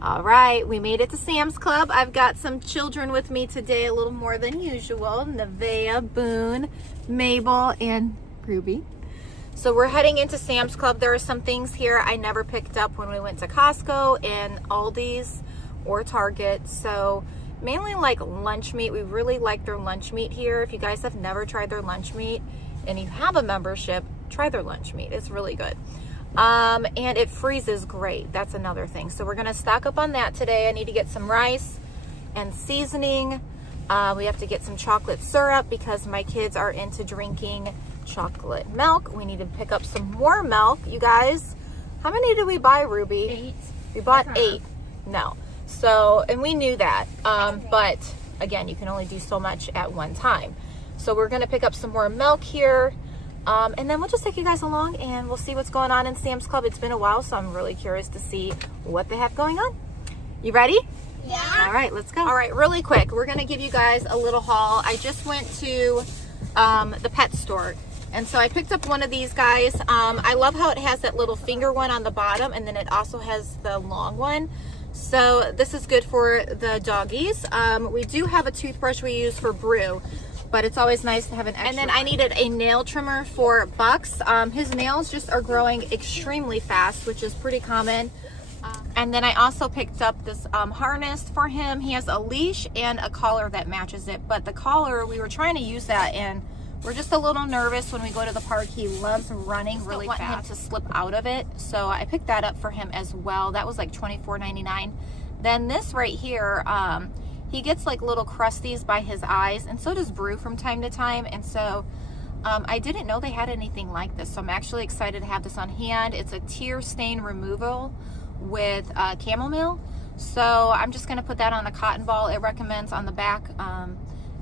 All right, we made it to Sam's Club. I've got some children with me today, a little more than usual. Nevaeh, Boone, Mabel, and Ruby. So we're heading into Sam's Club. There are some things here I never picked up when we went to Costco and Aldi's or Target. So mainly like lunch meat. We really like their lunch meat here. If you guys have never tried their lunch meat and you have a membership, try their lunch meat. It's really good. And it freezes great. That's another thing. So we're going to stock up on that today. I need to get some rice and seasoning. We have to get some chocolate syrup because my kids are into drinking chocolate milk. We need to pick up some more milk. You guys, how many did we buy, Ruby? 8. We bought 8. No. So, and we knew that. But again, you can only do so much at one time. So we're going to pick up some more milk here. And then we'll just take you guys along and we'll see what's going on in Sam's Club. It's been a while, so I'm really curious to see what they have going on. You ready? Yeah. All right, let's go. All right, really quick, we're gonna give you guys a little haul. I just went to the pet store, and so I picked up one of these guys. I love how it has that little finger one on the bottom, and then it also has the long one. So this is good for the doggies. We do have a toothbrush we use for Brew, but it's always nice to have an extra. And then I needed a nail trimmer for Bucks. His nails just are growing extremely fast, which is pretty common. And then I also picked up this harness for him. He has a leash and a collar that matches it, but the collar, we were trying to use that and we're just a little nervous when we go to the park. He loves running really fast. I don't want him to slip out of it, so I picked that up for him as well. That was like $24.99. Then this right here, he gets like little crusties by his eyes, and so does Brew from time to time. And so I didn't know they had anything like this, so I'm actually excited to have this on hand. It's a tear stain removal with chamomile. So I'm just gonna put that on a cotton ball. It recommends on the back,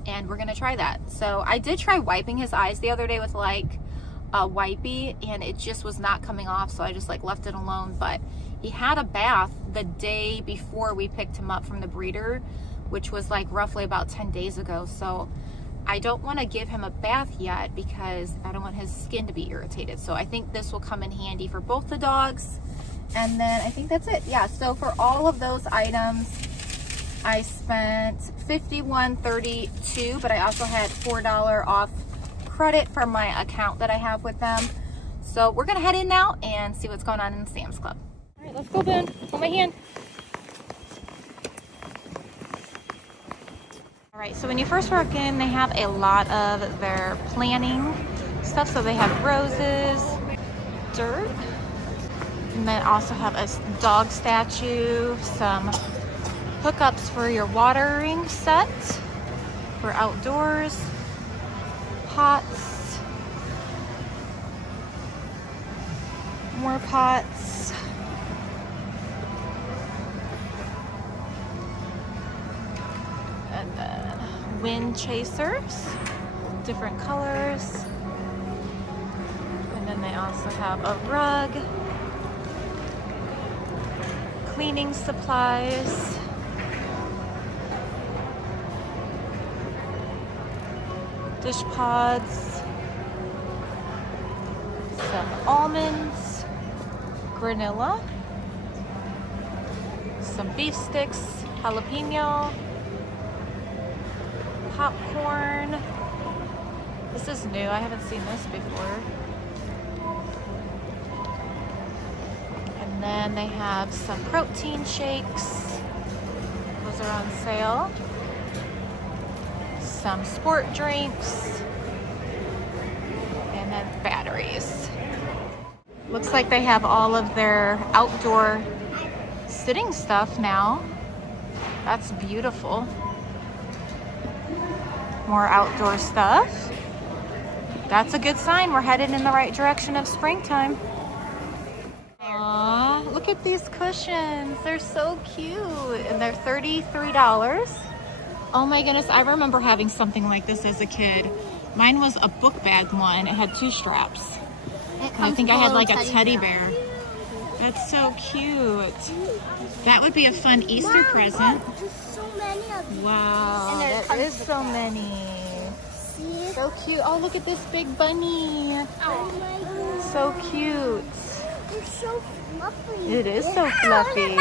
and we're gonna try that. So I did try wiping his eyes the other day with like a wipey, and it just was not coming off, so I just like left it alone. But he had a bath the day before we picked him up from the breeder, which was like roughly about 10 days ago. So I don't want to give him a bath yet because I don't want his skin to be irritated. So I think this will come in handy for both the dogs. And then I think that's it. Yeah, so for all of those items, I spent $51.32, but I also had $4 off credit from my account that I have with them. So we're gonna head in now and see what's going on in Sam's Club. All right, let's go, Boone. Hold my hand. All right, so when you first walk in, they have a lot of their planting stuff. So they have roses, dirt, and then also have a dog statue, some hookups for your watering set for outdoors, pots, more pots, and then wind chasers, different colors, and then they also have a rug, cleaning supplies, dish pods, some almonds, granola, some beef sticks, jalapeno, popcorn. This is new. I haven't seen this before. And then they have some protein shakes. Those are on sale. Some sport drinks. And then batteries. Looks like they have all of their outdoor sitting stuff now. That's beautiful. More outdoor stuff. That's a good sign. We're headed in the right direction of springtime. Aww, look at these cushions. They're so cute. And they're $33. Oh my goodness, I remember having something like this as a kid. Mine was a book bag one. It had 2 straps. And I think I had like a teddy bear. That's so cute. That would be a fun Easter present. There's so many of them. Wow, that is so many. See? So cute. Oh, look at this big bunny. Oh my God. So cute. They're so fluffy. It is so fluffy.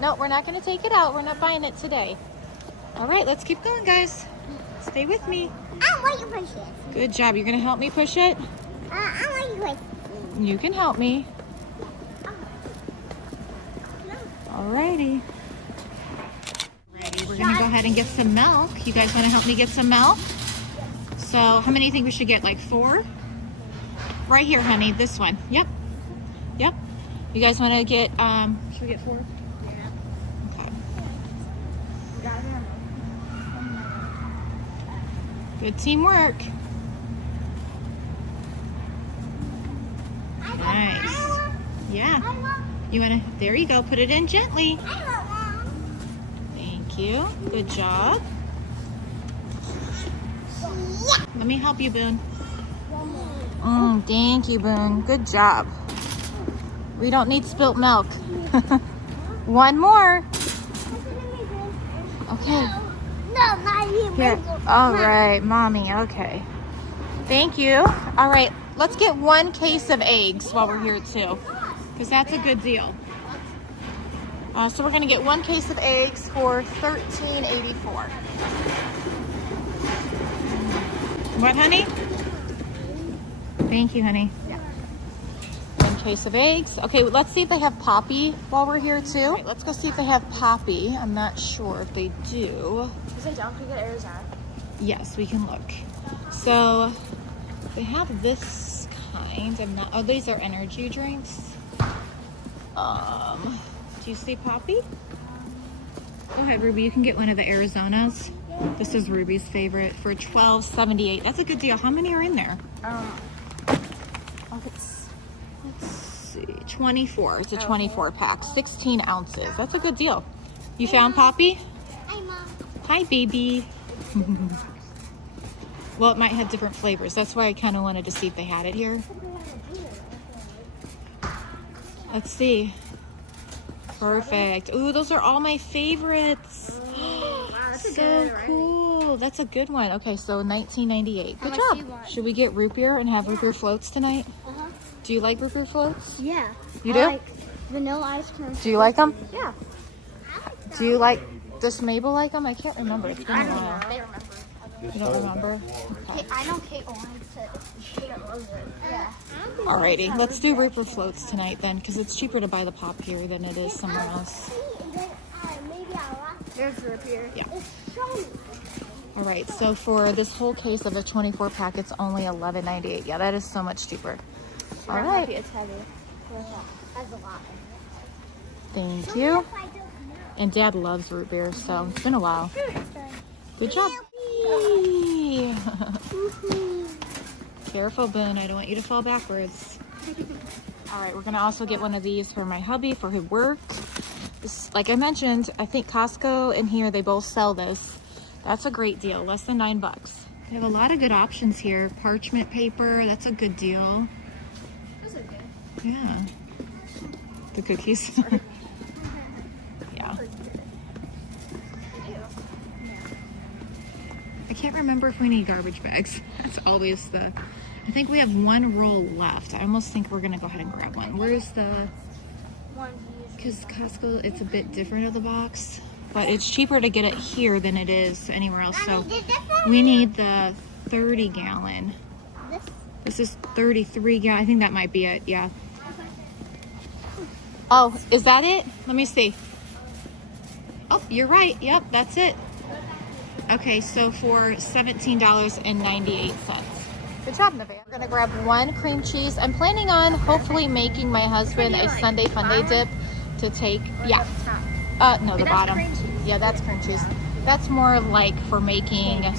No, we're not going to take it out. We're not buying it today. All right, let's keep going, guys. Stay with me. I want you to push it. Good job. You're going to help me push it? I want you to push it. You can help me. Alrighty. We're going to go ahead and get some milk. You guys want to help me get some milk? So how many do you think we should get? Like 4? Right here, honey. This one. Yep. Yep. You guys want to get, should we get 4? Yeah. Okay. Good teamwork. Nice. Yeah. You want to, there you go. Put it in gently. Thank you. Good job. Let me help you, Boone. Thank you, Boone. Good job. We don't need spilt milk. One more. Okay. No, not you. Here. All right, Mommy. Okay. Thank you. All right. Let's get 1 case of eggs while we're here, too. Because that's a good deal. So we're going to get 1 case of eggs for $13.84. What, honey? Thank you, honey. Yeah. 1 case of eggs. Okay, let's see if they have Poppy while we're here, too. Right, let's go see if they have Poppy. I'm not sure if they do. If they don't, can we get Arizona? Yes, we can look. So they have this kind. I'm not. Oh, these are energy drinks. Do you see Poppy? Go ahead, Ruby. You can get one of the Arizonas. This is Ruby's favorite for $12.78. That's a good deal. How many are in there? Let's see. 24. It's a 24 pack. 16 ounces. That's a good deal. You found Poppy? Hi, Mom. Hi, baby. Well, it might have different flavors. That's why I kind of wanted to see if they had it here. Let's see. Perfect. Ooh, those are all my favorites. So cool. That's a good one. Okay, so $19.98. Good job. Should we get root beer and have root beer floats tonight? Do you like root beer floats? Yeah. You do? I like vanilla ice cream. Do you like them? Yeah. Do you like, does Mabel like them? I can't remember. It's been a while. They remember. You don't remember? Okay. I know Kate likes it. She loves it. Yeah. Alrighty, let's do root beer floats tonight then, because it's cheaper to buy the pop here than it is somewhere else. There's root beer. Yeah. Alright, so for this whole case of a 24 pack, it's only $11.98. Yeah, that is so much cheaper. Alright. It's heavy. That's a lot. Thank you. And Dad loves root beer, so it's been a while. Good job. Careful, Ben. I don't want you to fall backwards. All right, we're going to also get one of these for my hubby for his work. This, like I mentioned, I think Costco and here, they both sell this. That's a great deal, less than $9. They have a lot of good options here. Parchment paper, that's a good deal. Those are good. Yeah. The cookies. Yeah. I can't remember if we need garbage bags. That's always the... I think we have 1 roll left. I almost think we're going to go ahead and grab one. Where's the... Because Costco, it's a bit different of the box. But it's cheaper to get it here than it is anywhere else. So we need the 30 gallon. This is 33 gallon. I think that might be it. Yeah. Oh, is that it? Let me see. Oh, you're right. Yep, that's it. Okay, so for $17.98. Good job, Nevaeh. We're gonna grab 1 cream cheese. I'm planning on hopefully making my husband a Sunday Funday dip to take. Yeah. No, the bottom. Yeah, that's cream cheese. That's more like for making. Yeah.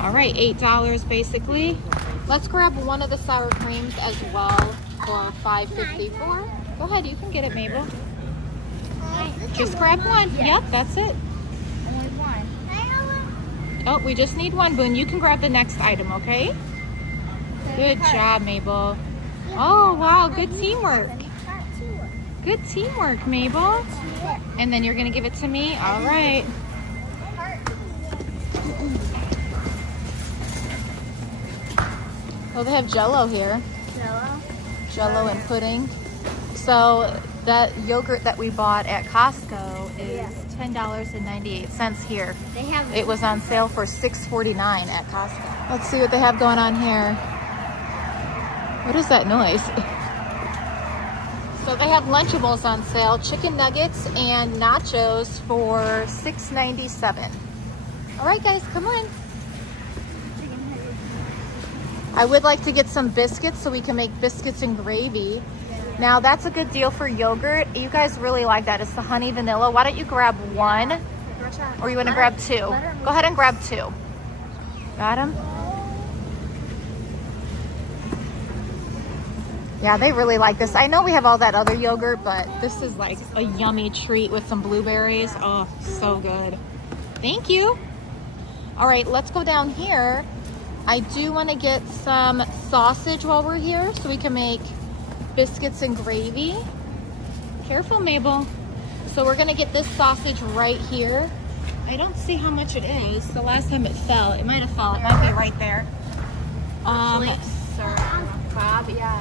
All right, $8 basically. Let's grab one of the sour creams as well for $5.54. Go ahead, you can get it, Mabel. Just grab one. Yep, that's it. Only one. Oh, we just need one, Boone. You can grab the next item, okay? Good job, Mabel. Oh, wow, good teamwork. Good teamwork, Mabel. And then you're going to give it to me? All right. Oh, they have Jell-O here. Jell-O? Jell-O and pudding. So That yogurt that we bought at Costco is $10.98 here. They have. It was on sale for $6.49 at Costco. Let's see what they have going on here. What is that noise? So they have Lunchables on sale, chicken nuggets and nachos for $6.97. All right, guys, come on. I would like to get some biscuits so we can make biscuits and gravy. Now that's a good deal for yogurt. You guys really like that. It's the honey vanilla. Why don't you grab one? Or you want to grab two? Go ahead and grab two. Got them? Yeah, they really like this. I know we have all that other yogurt, but this is like a yummy treat with some blueberries. Oh, so good. Thank you. All right, let's go down here. I do want to get some sausage while we're here so we can make biscuits and gravy. Careful, Mabel. So we're gonna get this sausage right here. I don't see how much it is. The last time it fell, it might have fell. It might be right there.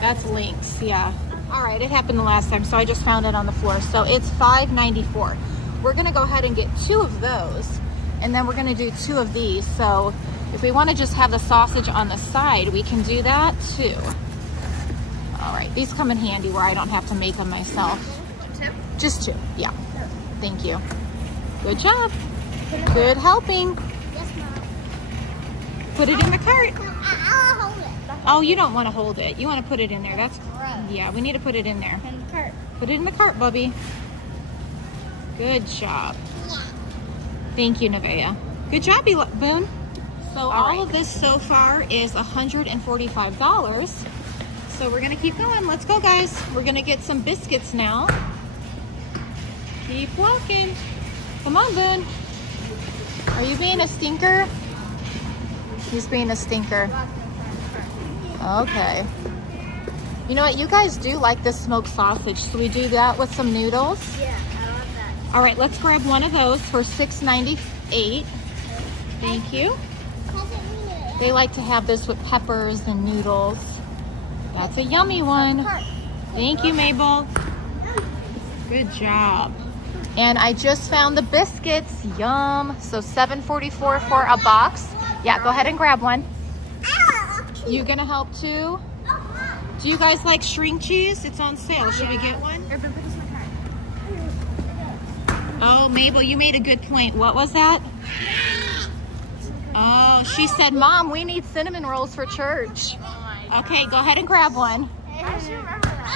That's Lynx, yeah. All right, it happened the last time, so I just found it on the floor. So it's $5.94. We're gonna go ahead and get 2 of those, and then we're gonna do 2 of these. So if we wanna just have the sausage on the side, we can do that too. All right, these come in handy where I don't have to make them myself. Just 2, yeah. Thank you. Good job. Good helping. Yes, Mom. Put it in the cart. I'll hold it. Oh, you don't want to hold it. You want to put it in there. That's, yeah, we need to put it in there. In the cart. Put it in the cart, Bubby. Good job. Thank you, Nevaeh. Good job, Boone. So all of this so far is $145. So we're gonna keep going. Let's go, guys. We're gonna get some biscuits now. Keep walking. Come on, Boone. Are you being a stinker? He's being a stinker. Okay. You know what? You guys do like this smoked sausage, so we do that with some noodles. Yeah, I love that. All right, let's grab one of those for $6.98. Thank you. They like to have this with peppers and noodles. That's a yummy one. Thank you, Mabel. Good job. And I just found the biscuits. Yum. So $7.44 for a box. Yeah, go ahead and grab one. You gonna help too? Do you guys like string cheese? It's on sale. Should we get one? Oh, Mabel, you made a good point. What was that? Oh, she said, Mom, we need cinnamon rolls for church. Okay, go ahead and grab one.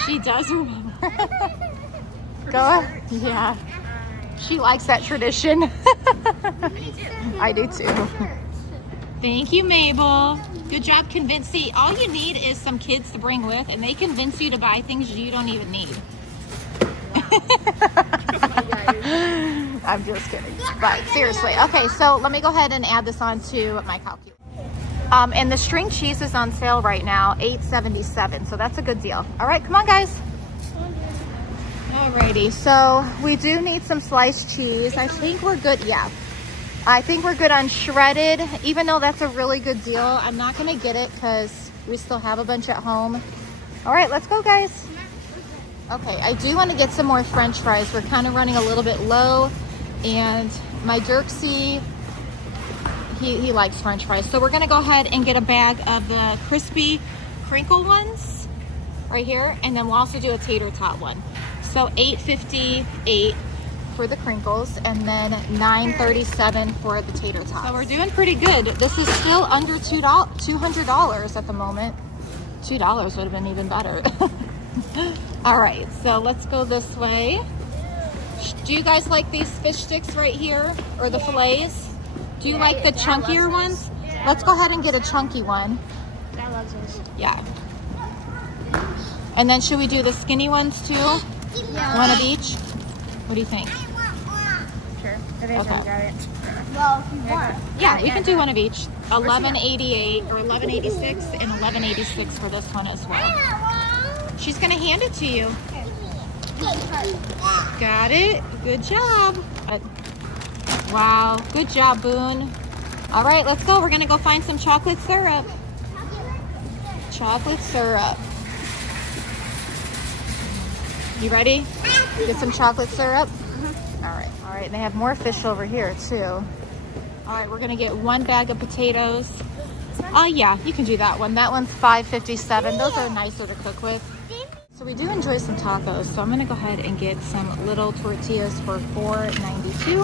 She does remember. Go. Yeah. She likes that tradition. I do too. Thank you, Mabel. Good job convincing. All you need is some kids to bring with, and they convince you to buy things you don't even need. I'm just kidding. But seriously. Okay, so let me go ahead and add this on to my calculator. And the string cheese is on sale right now, $8.77. So that's a good deal. All right, come on, guys. Alrighty, so we do need some sliced cheese. I think we're good. Yeah, I think we're good on shredded, even though that's a really good deal. I'm not gonna get it because we still have a bunch at home. All right, let's go, guys. Okay, I do want to get some more French fries. We're kind of running a little bit low, and my Dirksy, he likes French fries. So we're gonna go ahead and get a bag of the crispy crinkle ones right here, and then we'll also do a tater tot one. So $8.58 for the crinkles, and then $9.37 for the tater tots. So we're doing pretty good. This is still under $200 at the moment. $2 would have been even better. All right, so let's go this way. Do you guys like these fish sticks right here, or the fillets? Do you like the chunkier ones? Let's go ahead and get a chunky one. Dad loves those. Yeah. And then should we do the skinny ones too? Yeah. One of each? What do you think? Sure. Okay. Well, if you want. Yeah, you can do one of each. $11.88 or $11.86 and $11.86 for this one as well. She's gonna hand it to you. Got it. Good job. Wow. Good job, Boone. All right, let's go. We're gonna go find some chocolate syrup. Chocolate syrup. You ready? Get some chocolate syrup? All right. All right, and they have more fish over here too. All right, we're gonna get 1 bag of potatoes. Oh yeah, you can do that one. That one's $5.57. Those are nicer to cook with. So we do enjoy some tacos, so I'm gonna go ahead and get some little tortillas for $4.92.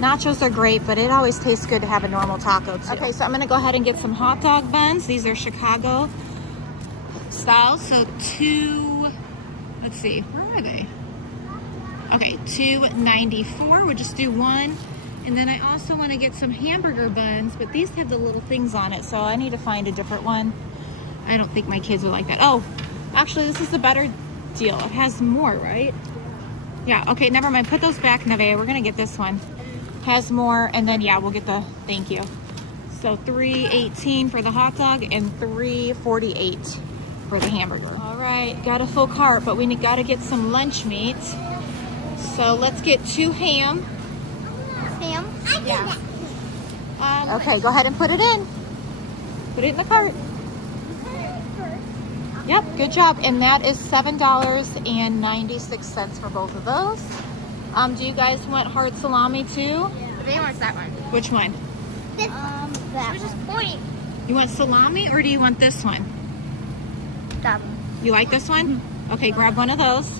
Nachos are great, but it always tastes good to have a normal taco too. Okay, so I'm gonna go ahead and get some hot dog buns. These are Chicago style, so let's see, where are they? Okay, $2.94. We'll just do one. And then I also want to get some hamburger buns, but these have the little things on it, so I need to find a different one. I don't think my kids would like that. Oh, actually, this is the better deal. It has more, right? Yeah, okay, never mind. Put those back, Nevaeh. We're going to get this one. Has more, and then, yeah, we'll get the, thank you. So $3.18 for the hot dog and $3.48 for the hamburger. All right, got a full cart, but we got to get some lunch meat. So let's get 2 ham. Sam? Yeah. Okay, go ahead and put it in. Put it in the cart. Yep, good job. And that is $7.96 for both of those. Do you guys want hard salami too? Yeah. They wants that one. Which one? That was just point. You want salami or do you want this one? That one. You like this one? Okay, grab one of those.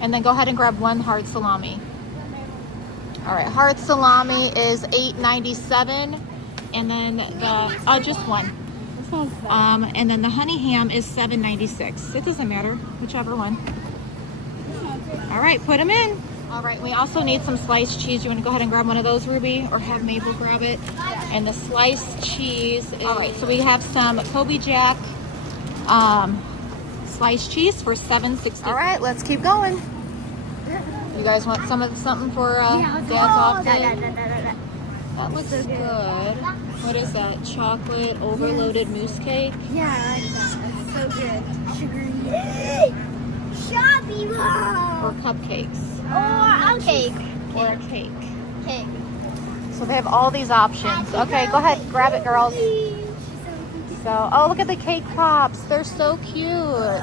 And then go ahead and grab 1 hard salami. All right, hard salami is $8.97, and then just one. And then the honey ham is $7.96. It doesn't matter, whichever one. All right, put them in. All right, we also need some sliced cheese. You want to go ahead and grab one of those, Ruby, or have Mabel grab it? And the sliced cheese. All right, so we have some Kobe Jack sliced cheese for $7.60. All right, let's keep going. You guys want something for Dad's off day? That looks good. What is that? Chocolate overloaded mousse cake? Yeah, I like that. That's so good. Sugary. Shoppy Or cupcakes? Or a cake. Or a cake. Cake. So they have all these options. Okay, go ahead, grab it, girls. So, oh, look at the cake pops. They're so cute.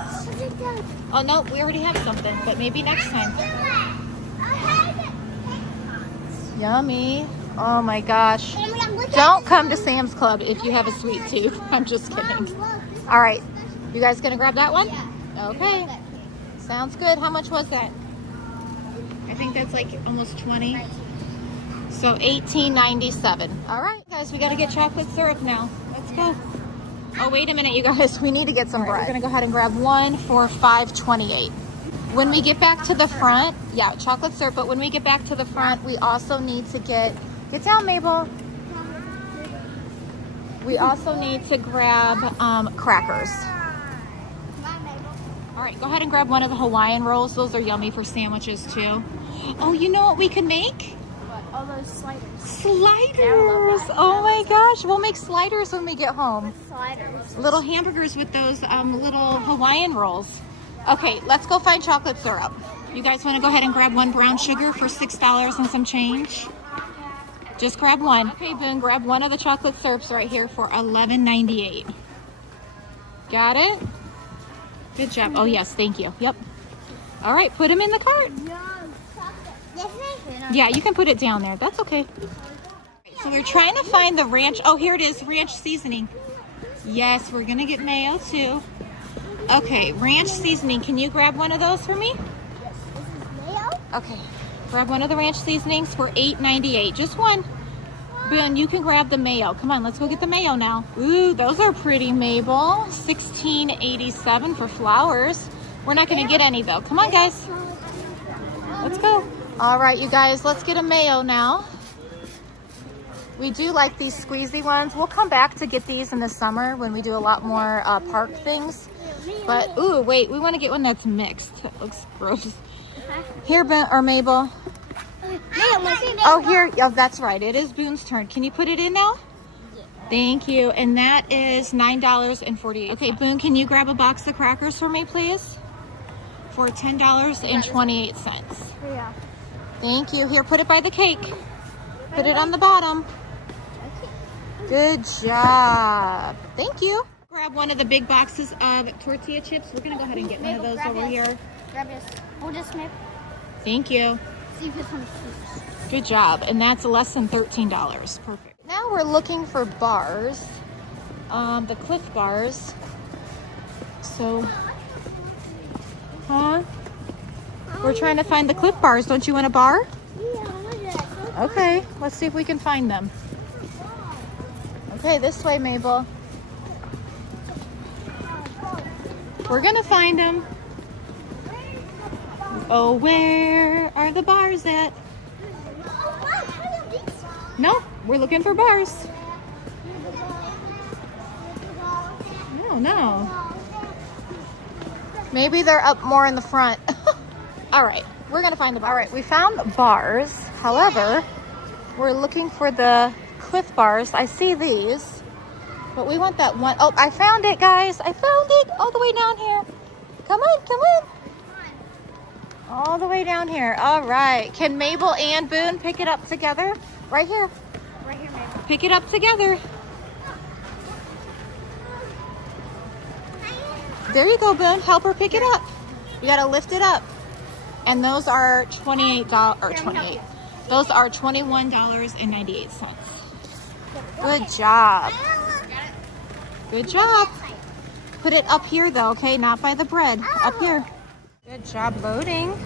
Oh, no, we already have something, but maybe next time. Yummy. Oh my gosh. Don't come to Sam's Club if you have a sweet tooth. I'm just kidding. All right. You guys gonna grab that one? Okay. Sounds good. How much was that? I think that's like almost 20. So $18.97. All right, guys, we gotta get chocolate syrup now. Let's go. Oh, wait a minute, you guys. We need to get some bread. We're gonna go ahead and grab one for $5.28. When we get back to the front, yeah, chocolate syrup, but when we get back to the front, we also need to get down, Mabel. We also need to grab crackers. All right, go ahead and grab one of the Hawaiian rolls. Those are yummy for sandwiches too. Oh, you know what we can make? All those sliders. Sliders! Oh my gosh, we'll make sliders when we get home. Sliders. Little hamburgers with those little Hawaiian rolls. Okay, let's go find chocolate syrup. You guys want to go ahead and grab 1 brown sugar for $6 and some change? Just grab one. Okay, Boone, grab one of the chocolate syrups right here for $11.98. Got it? Good job. Oh, yes, thank you. Yep. All right, put them in the cart. Yeah, you can put it down there. That's okay. So we're trying to find the ranch. Oh, here it is, ranch seasoning. Yes, we're going to get mayo too. Okay, ranch seasoning. Can you grab one of those for me? Okay, grab one of the ranch seasonings for $8.98. Just one. Ben, you can grab the mayo. Come on, let's go get the mayo now. Ooh, those are pretty, Mabel. $16.87 for flowers. We're not going to get any though. Come on, guys. Let's go. All right, you guys, let's get a mayo now. We do like these squeezy ones. We'll come back to get these in the summer when we do a lot more park things. But, ooh, wait, we want to get one that's mixed. That looks gross. Here, Ben, or Mabel. Oh, here. Oh, that's right. It is Boone's turn. Can you put it in now? Thank you. And that is $9.48. Okay, Boone, can you grab a box of crackers for me, please? For $10.28. Yeah. Thank you. Here, put it by the cake. Put it on the bottom. Good job. Thank you. Grab one of the big boxes of tortilla chips. We're gonna go ahead and get one of those over here. Grab this. Hold this, Mip. Thank you. See if it's on the food. Good job. And that's less than $13. Perfect. Now we're looking for bars. The Cliff bars. So, huh? We're trying to find the Cliff bars. Don't you want a bar? Yeah, Okay, let's see if we can find them. Okay, this way, Mabel. We're gonna find them. Oh, where are the bars at? No, we're looking for bars. No, no. Maybe they're up more in the front. All right, we're gonna find the bars. All right, we found the bars. However, we're looking for the Cliff bars. I see these, but we want that one. Oh, I found it, guys. I found it all the way down here. Come on, come on. All the way down here. All right. Can Mabel and Boone pick it up together? Right here. Right here, Mabel. Pick it up together. There you go, Boone. Help her pick it up. You got to lift it up. And those are $28 or 28. Those are $21.98. Good job. Good job. Put it up here though, okay? Not by the bread. Up here. Good job loading.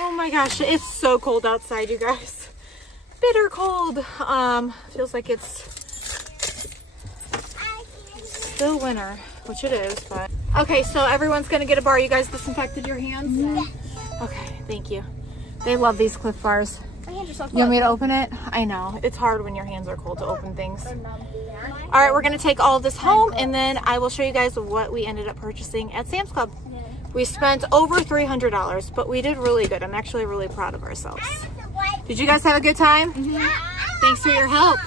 Oh my gosh, it's so cold outside, you guys. Bitter cold. Feels like it's still winter, which it is, but. Okay, so everyone's gonna get a bar. You guys disinfected your hands? Yeah. Okay, thank you. They love these Cliff bars. My hands are so cold. You want me to open it? I know, it's hard when your hands are cold to open things. All right, we're gonna take all of this home and then I will show you guys what we ended up purchasing at Sam's Club. We spent over $300, but we did really good. I'm actually really proud of ourselves. Did you guys have a good time? Mm-hmm. Thanks for your help.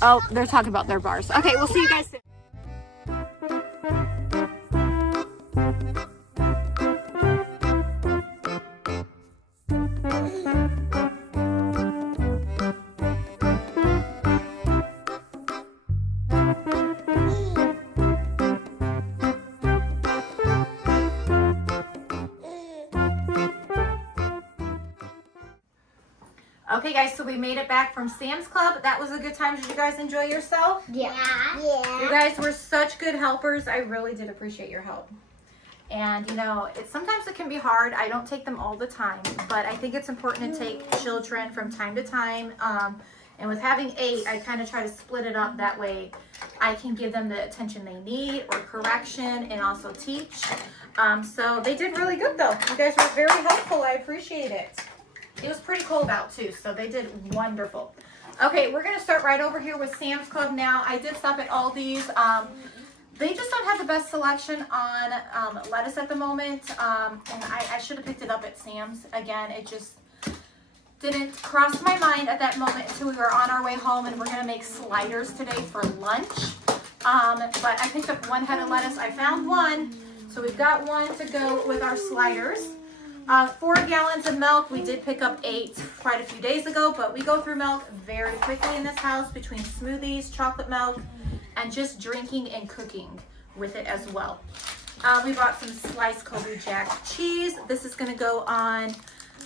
Oh, they're talking about their bars. Okay, we'll see you guys soon. Okay guys, so we made it back from Sam's Club. That was a good time. Did you guys enjoy yourself? Yeah. You guys were such good helpers. I really did appreciate your help. And you know, sometimes it can be hard. I don't take them all the time, but I think it's important to take children from time to time. And with having 8, I kind of try to split it up. That way I can give them the attention they need or correction and also teach. So they did really good though. You guys were very helpful. I appreciate it. It was pretty cold out too, so they did wonderful. Okay, we're gonna start right over here with Sam's Club now. I did stop at Aldi's. They just don't have the best selection on lettuce at the moment. And I should have picked it up at Sam's. Again, it just didn't cross my mind at that moment until we were on our way home, and we're gonna make sliders today for lunch. But I picked up 1 head of lettuce. I found 1, so we've got 1 to go with our sliders. 4 gallons of milk. We did pick up 8 quite a few days ago, but we go through milk very quickly in this house between smoothies, chocolate milk, and just drinking and cooking with it as well. We bought some sliced Kobe Jack cheese. This is going to go on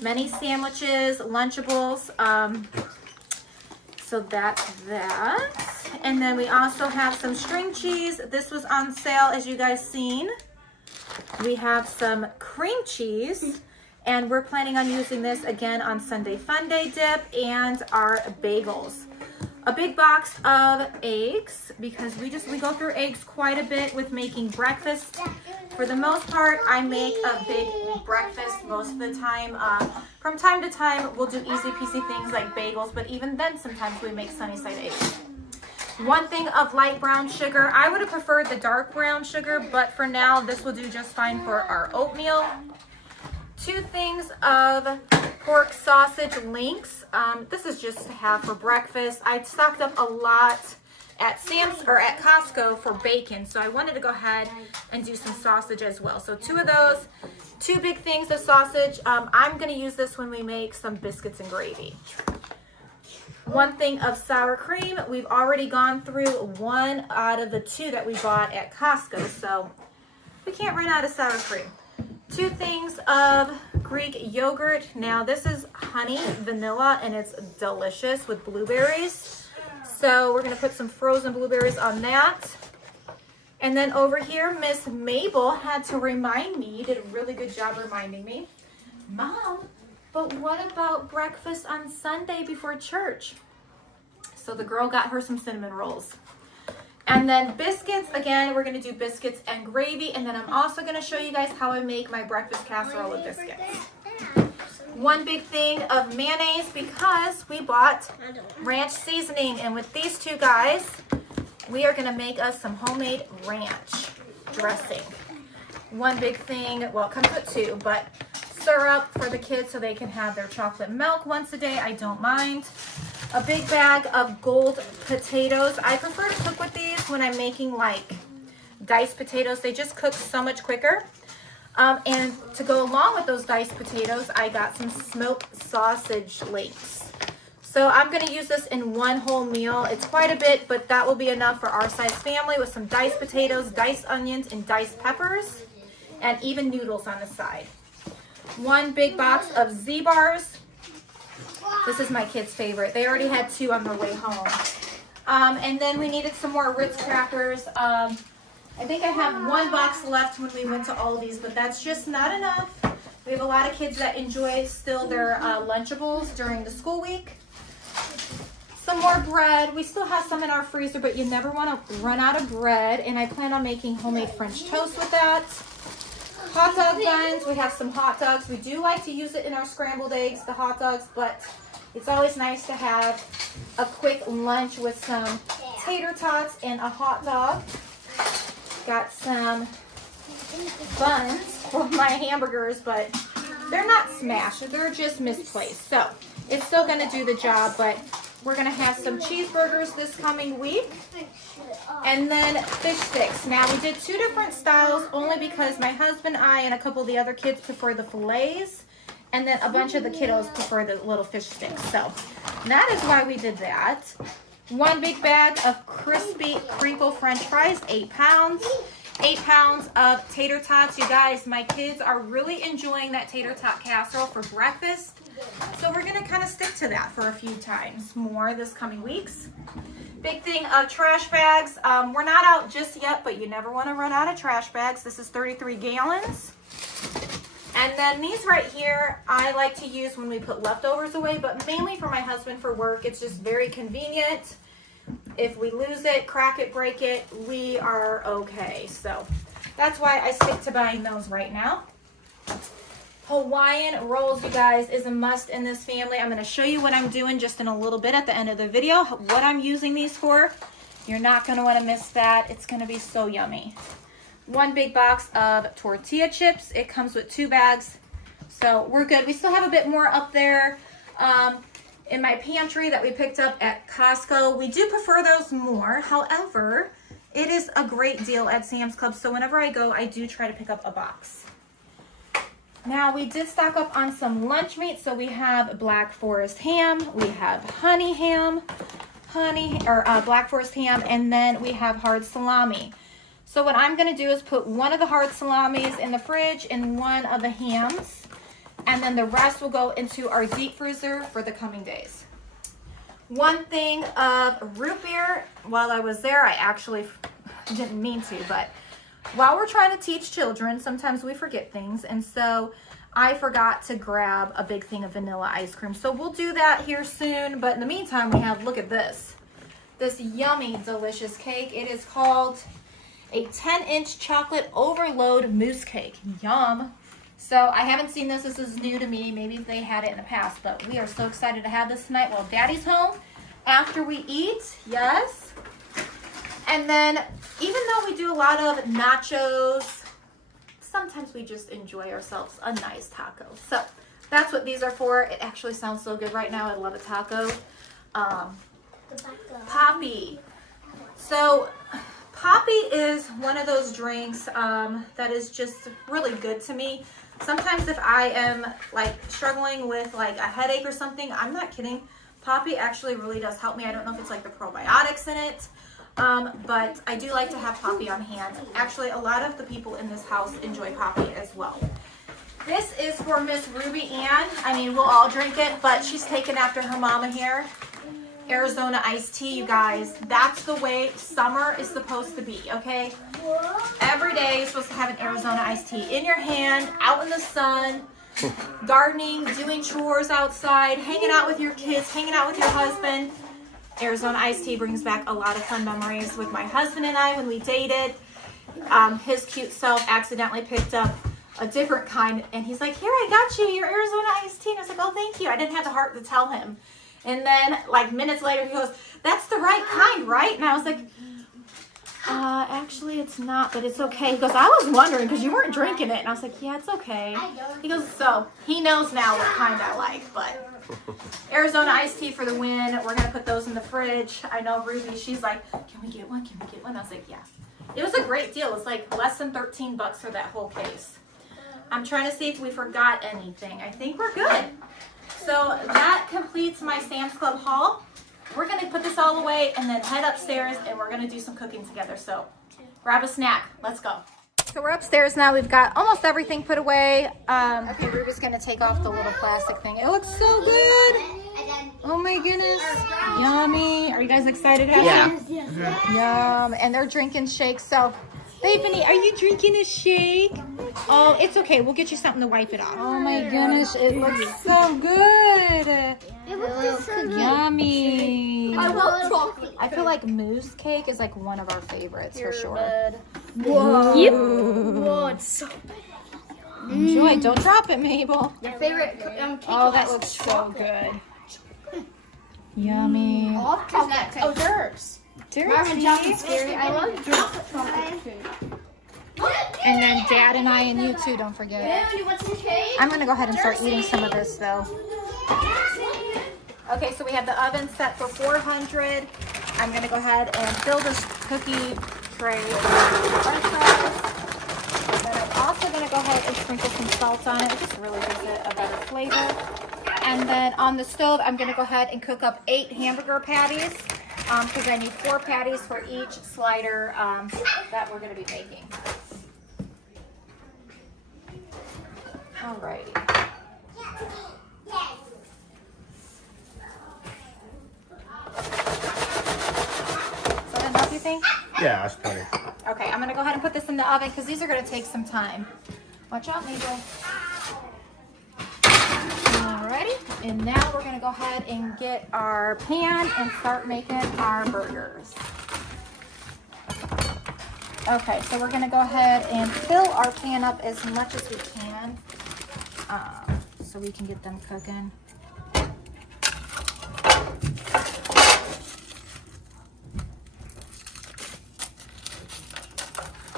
many sandwiches, Lunchables. So that's that. And then we also have some string cheese. This was on sale, as you guys seen. We have some cream cheese, and we're planning on using this again on Sunday Fun Day dip and our bagels. A big box of eggs, because we go through eggs quite a bit with making breakfast. For the most part, I make a big breakfast most of the time. From time to time, we'll do easy peasy things like bagels, but even then, sometimes we make sunny side eggs. 1 thing of light brown sugar. I would have preferred the dark brown sugar, but for now, this will do just fine for our oatmeal. 2 things of pork sausage links. This is just to have for breakfast. I stocked up a lot at Sam's or at Costco for bacon, so I wanted to go ahead and do some sausage as well. So 2 of those, 2 big things of sausage. I'm going to use this when we make some biscuits and gravy. 1 thing of sour cream. We've already gone through 1 out of the 2 that we bought at Costco, so we can't run out of sour cream. 2 things of Greek yogurt. Now this is honey vanilla and it's delicious with blueberries. So we're gonna put some frozen blueberries on that. And then over here, Miss Mabel had to remind me, did a really good job reminding me, Mom, but what about breakfast on Sunday before church? So the girl got her some cinnamon rolls. And then biscuits, again, we're gonna do biscuits and gravy, and then I'm also gonna show you guys how I make my breakfast casserole with biscuits. 1 big thing of mayonnaise because we bought ranch seasoning, and with these 2 guys, we are gonna make us some homemade ranch dressing. 1 big thing, well, it comes with 2, but syrup for the kids so they can have their chocolate milk once a day. I don't mind. A big bag of gold potatoes. I prefer to cook with these when I'm making like diced potatoes. They just cook so much quicker. And to go along with those diced potatoes, I got some smoked sausage links. So I'm going to use this in 1 whole meal. It's quite a bit, but that will be enough for our size family with some diced potatoes, diced onions, and diced peppers, and even noodles on the side. 1 big box of Z-bars. This is my kids' favorite. They already had 2 on their way home. And then we needed some more Ritz crackers. I think I have 1 box left when we went to Aldi's, but that's just not enough. We have a lot of kids that enjoy still their Lunchables during the school week. Some more bread. We still have some in our freezer, but you never want to run out of bread. And I plan on making homemade French toast with that. Hot dog buns. We have some hot dogs. We do like to use it in our scrambled eggs, the hot dogs, but it's always nice to have a quick lunch with some tater tots and a hot dog. Got some buns for my hamburgers, but they're not smashed. They're just misplaced. So it's still going to do the job, but we're going to have some cheeseburgers this coming week. And then fish sticks. Now we did 2 different styles only because my husband, I, and a couple of the other kids prefer the fillets. And then a bunch of the kiddos prefer the little fish sticks. So that is why we did that. 1 big bag of crispy crinkle French fries, 8 pounds. 8 pounds of tater tots. You guys, my kids are really enjoying that tater tot casserole for breakfast. So we're going to kind of stick to that for a few times more this coming weeks. Big thing of trash bags. We're not out just yet, but you never want to run out of trash bags. This is 33 gallons. And then these right here, I like to use when we put leftovers away, but mainly for my husband for work. It's just very convenient. If we lose it, crack it, break it, we are okay. So that's why I stick to buying those right now. Hawaiian rolls, you guys, is a must in this family. I'm going to show you what I'm doing just in a little bit at the end of the video, what I'm using these for. You're not going to want to miss that. It's going to be so yummy. 1 big box of tortilla chips. It comes with 2 bags. So we're good. We still have a bit more up there in my pantry that we picked up at Costco. We do prefer those more. However, it is a great deal at Sam's Club. So whenever I go, I do try to pick up a box. Now we did stock up on some lunch meat. So we have Black Forest ham. We have honey ham, Black Forest ham, and then we have hard salami. So what I'm going to do is put 1 of the hard salamis in the fridge and 1 of the hams. And then the rest will go into our deep freezer for the coming days. 1 thing of root beer. While I was there, I actually didn't mean to, but while we're trying to teach children, sometimes we forget things. And so I forgot to grab a big thing of vanilla ice cream. So we'll do that here soon. But in the meantime, we have, look at this yummy, delicious cake. It is called a 10-inch chocolate overload mousse cake. Yum. So I haven't seen this. This is new to me. Maybe they had it in the past, but we are so excited to have this tonight while Daddy's home. After we eat, yes, And then even though we do a lot of nachos, sometimes we just enjoy ourselves a nice taco. So that's what these are for. It actually sounds so good right now. I love a taco. Poppy. So Poppy is one of those drinks that is just really good to me. Sometimes if I am like struggling with like a headache or something, I'm not kidding, Poppy actually really does help me. I don't know if it's like the probiotics in it, but I do like to have Poppy on hand. Actually, a lot of the people in this house enjoy Poppy as well. This is for Miss Ruby Ann. I mean, we'll all drink it, but she's taken after her mama here. Arizona iced tea, you guys. That's the way summer is supposed to be, okay? Every day you're supposed to have an Arizona iced tea in your hand, out in the sun, gardening, doing chores outside, hanging out with your kids, hanging out with your husband. Arizona iced tea brings back a lot of fun memories with my husband and I when we dated. His cute self accidentally picked up a different kind, and he's like, here, I got you your Arizona iced tea. And I was like, oh, thank you. I didn't have the heart to tell him. And then, like, minutes later, he goes, that's the right kind, right? And I was like, actually, it's not, but it's okay. He goes, I was wondering because you weren't drinking it. And I was like, yeah, it's okay. He goes, so he knows now what kind I like, but Arizona iced tea for the win. We're going to put those in the fridge. I know Ruby, she's like, can we get one? Can we get one? I was like, yeah. It was a great deal. It's like less than $13 for that whole case. I'm trying to see if we forgot anything. I think we're good. So that completes my Sam's Club haul. We're going to put this all away and then head upstairs and we're going to do some cooking together. So grab a snack. Let's go. So we're upstairs now. We've got almost everything put away. Okay, Ruby's going to take off the little plastic thing. It looks so good. Oh my goodness. Yummy. Are you guys excited about it? Yeah. Yum. And they're drinking shakes. So, Bethany, are you drinking a shake? Oh, it's okay. We'll get you something to wipe it off. Oh my goodness. It looks so good. It looks so good. Yummy. I love chocolate. I feel like mousse cake is like one of our favorites for sure. Whoa. Yep. Whoa, it's so big. Enjoy. Don't drop it, Mabel. Your favorite cake. Oh, that looks so good. Yummy. Oh, Dirks. Marvin chocolate's scary. I love chocolate cake. And then Dad and I and you too, don't forget. You want some cake? I'm going to go ahead and start eating some of this though. Okay, so we have the oven set for 400. I'm going to go ahead and fill this cookie tray with french fries. And then I'm also going to go ahead and sprinkle some salt on it. It just really gives it a better flavor. And then on the stove, I'm going to go ahead and cook up 8 hamburger patties because I need 4 patties for each slider that we're going to be making. Alrighty. Is that enough, you think? Yeah, that's plenty. Okay, I'm going to go ahead and put this in the oven because these are going to take some time. Watch out, Mabel. Alrighty, and now we're going to go ahead and get our pan and start making our burgers. Okay, so we're going to go ahead and fill our pan up as much as we can so we can get them cooking.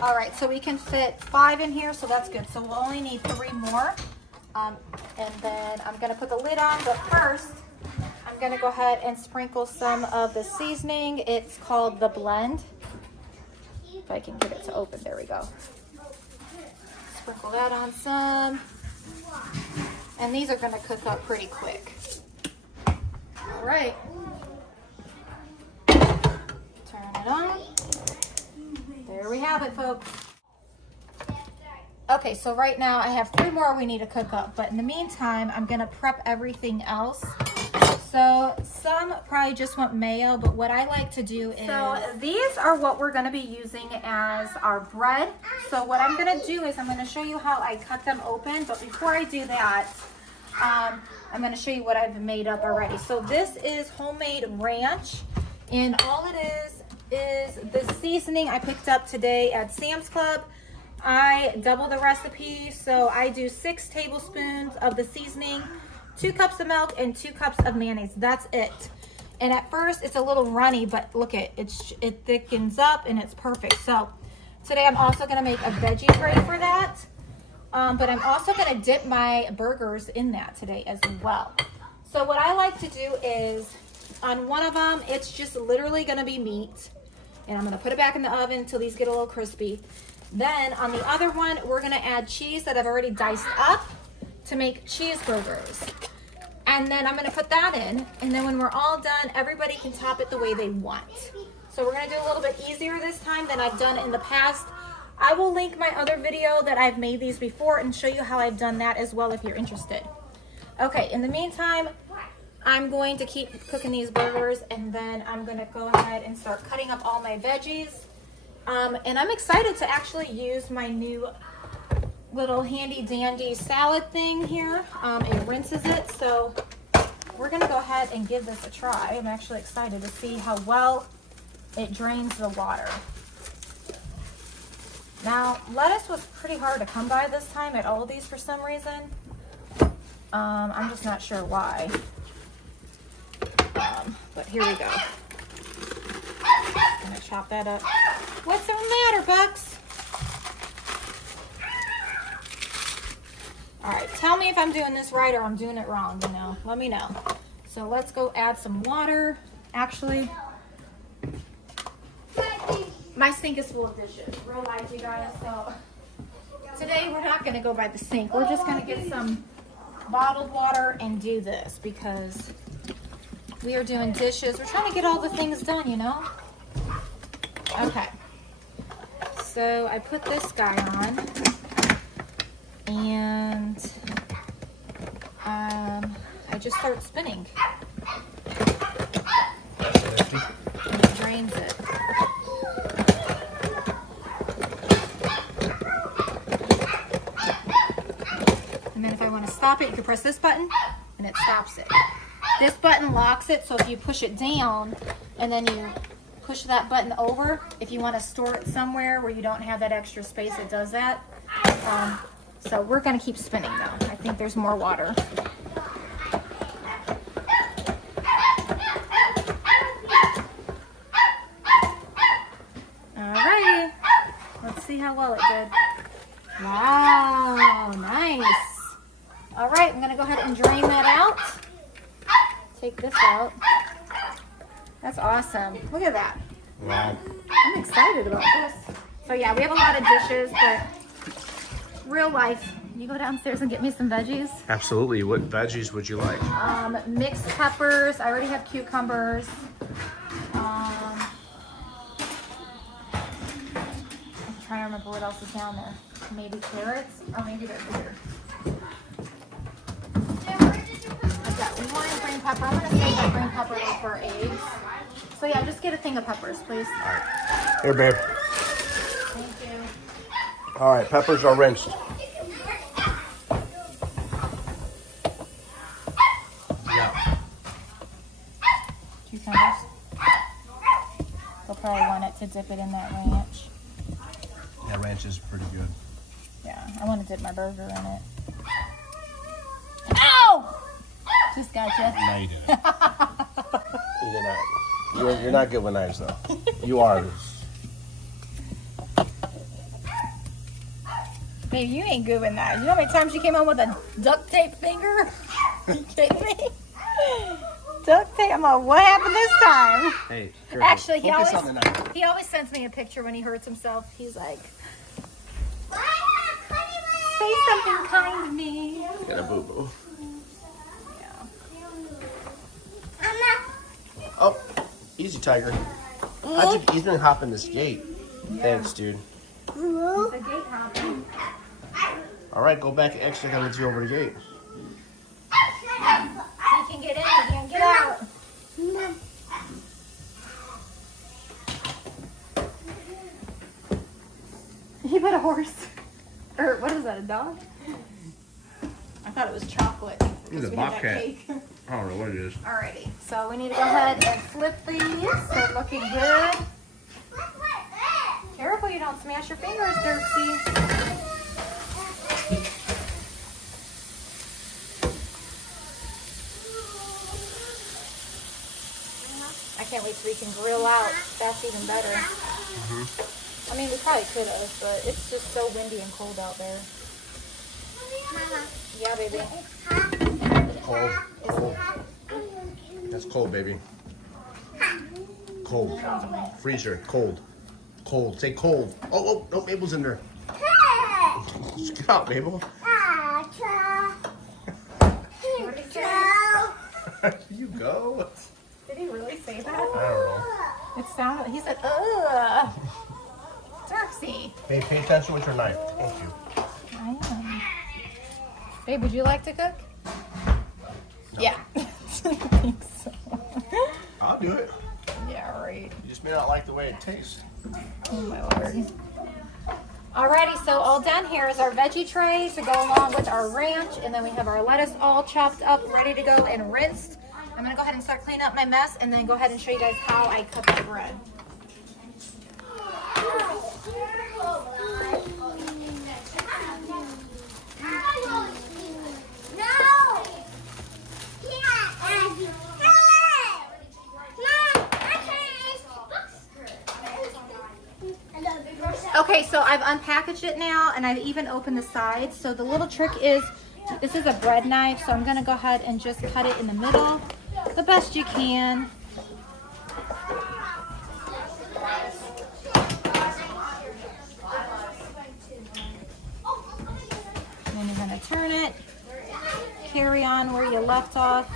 All right, so we can fit 5 in here, so that's good. So we'll only need 3 more. And then I'm going to put the lid on, but first I'm going to go ahead and sprinkle some of the seasoning. It's called the blend. If I can get it to open, there we go. Sprinkle that on some. And these are going to cook up pretty quick. All right. Turn it on. There we have it, folks. Okay, so right now I have 3 more we need to cook up, but in the meantime, I'm gonna prep everything else. So some probably just want mayo, but what I like to do is, so these are what we're gonna be using as our bread. So what I'm gonna do is I'm gonna show you how I cut them open, but before I do that, I'm gonna show you what I've made up already. So this is homemade ranch, and all it is the seasoning I picked up today at Sam's Club. I double the recipe, so I do 6 tablespoons of the seasoning, 2 cups of milk, and 2 cups of mayonnaise. That's it. And at first it's a little runny, but look it thickens up and it's perfect. So today I'm also gonna make a veggie tray for that. But I'm also gonna dip my burgers in that today as well. So what I like to do is, on one of them, it's just literally gonna be meat. And I'm gonna put it back in the oven until these get a little crispy. Then on the other one, we're gonna add cheese that I've already diced up to make cheeseburgers. And then I'm gonna put that in, and then when we're all done, everybody can top it the way they want. So we're gonna do a little bit easier this time than I've done in the past. I will link my other video that I've made these before and show you how I've done that as well if you're interested. Okay, in the meantime, I'm going to keep cooking these burgers, and then I'm gonna go ahead and start cutting up all my veggies. And I'm excited to actually use my new little handy dandy salad thing here. It rinses it, so we're gonna go ahead and give this a try. I'm actually excited to see how well it drains the water. Now, lettuce was pretty hard to come by this time at Aldi's for some reason. I'm just not sure why. But here we go. I'm gonna chop that up. What's the matter, Bucks? All right, tell me if I'm doing this right or I'm doing it wrong, you know. Let me know. So let's go add some water. Actually, my sink is full of dishes. Real life, you guys. So today we're not gonna go by the sink. We're just gonna get some bottled water and do this because we are doing dishes. We're trying to get all the things done, you know? Okay. So I put this guy on. And I just start spinning. And it drains it. And then if I want to stop it, you can press this button and it stops it. This button locks it, so if you push it down and then you push that button over, if you want to store it somewhere where you don't have that extra space, it does that. So we're gonna keep spinning though. I think there's more water. Alrighty, let's see how well it did. Wow, nice. All right, I'm gonna go ahead and drain that out. Take this out. That's awesome. Look at that. Wow. I'm excited about this. So yeah, we have a lot of dishes, but real life. You go downstairs and get me some veggies. Absolutely. What veggies would you like? Mixed peppers. I already have cucumbers. I'm trying to remember what else is down there. Maybe carrots. Oh, maybe they're here. I've got one green pepper. I'm gonna save that green pepper for eggs. So yeah, just get a thing of peppers, please. All right. Here, babe. Thank you. All right, peppers are rinsed. Yeah. Cucumbers. They'll probably want it to dip it in that ranch. That ranch is pretty good. Yeah, I want to dip my burger in it. Ow! Just gotcha. No, you didn't. You did not. You're not good with knives, though. You are. Babe, you ain't good with knives. You know how many times you came home with a duct tape finger? You kidding me? Duct tape? I'm like, what happened this time? Hey, Actually, he focus on the knife. always sends me a picture when he hurts himself. He's like, say something kind to me. Get a boo-boo. Yeah. Oh, easy, Tiger. How'd you even hop in this gate? Yeah. Thanks, dude. He's a gate hopper. All right, go back and exit. I need you over the gate. He can get in, he can't get out. He put a horse. Or what is that, a dog? I thought it was chocolate. It's a we had that bobcat. cake. I don't know what it is. Alrighty, so we need to go ahead and flip these. They're looking good. Careful you don't smash your fingers, Dirksy. can't wait till we can grill out. That's even better. I mean, we probably could have, but it's just so windy and cold out there. Yeah, baby. Cold. Cold. That's cold, baby. Cold. Freezer. Cold. Cold. Say cold. Oh, no, Mabel's in there. Get out, Mabel. You go. Did he really say that? I don't know. It sounded, he said, ugh. Turksy. Babe, pay attention with your knife. Thank you. I am. Babe, would you like to cook? No. Yeah. I think so. I'll do it. Yeah, right. You just may not like the way it tastes. Oh my lord. Alrighty, so all done here is our veggie tray to go along with our ranch, and then we have our lettuce all chopped up, ready to go and rinsed. I'm gonna go ahead and start cleaning up my mess, and then go ahead and show you guys how I cook the bread. Okay, so I've unpackaged it now, and I've even opened the sides. So the little trick is, this is a bread knife, so I'm gonna go ahead and just cut it in the middle the best you can. And then you're gonna turn it, carry on where you left off.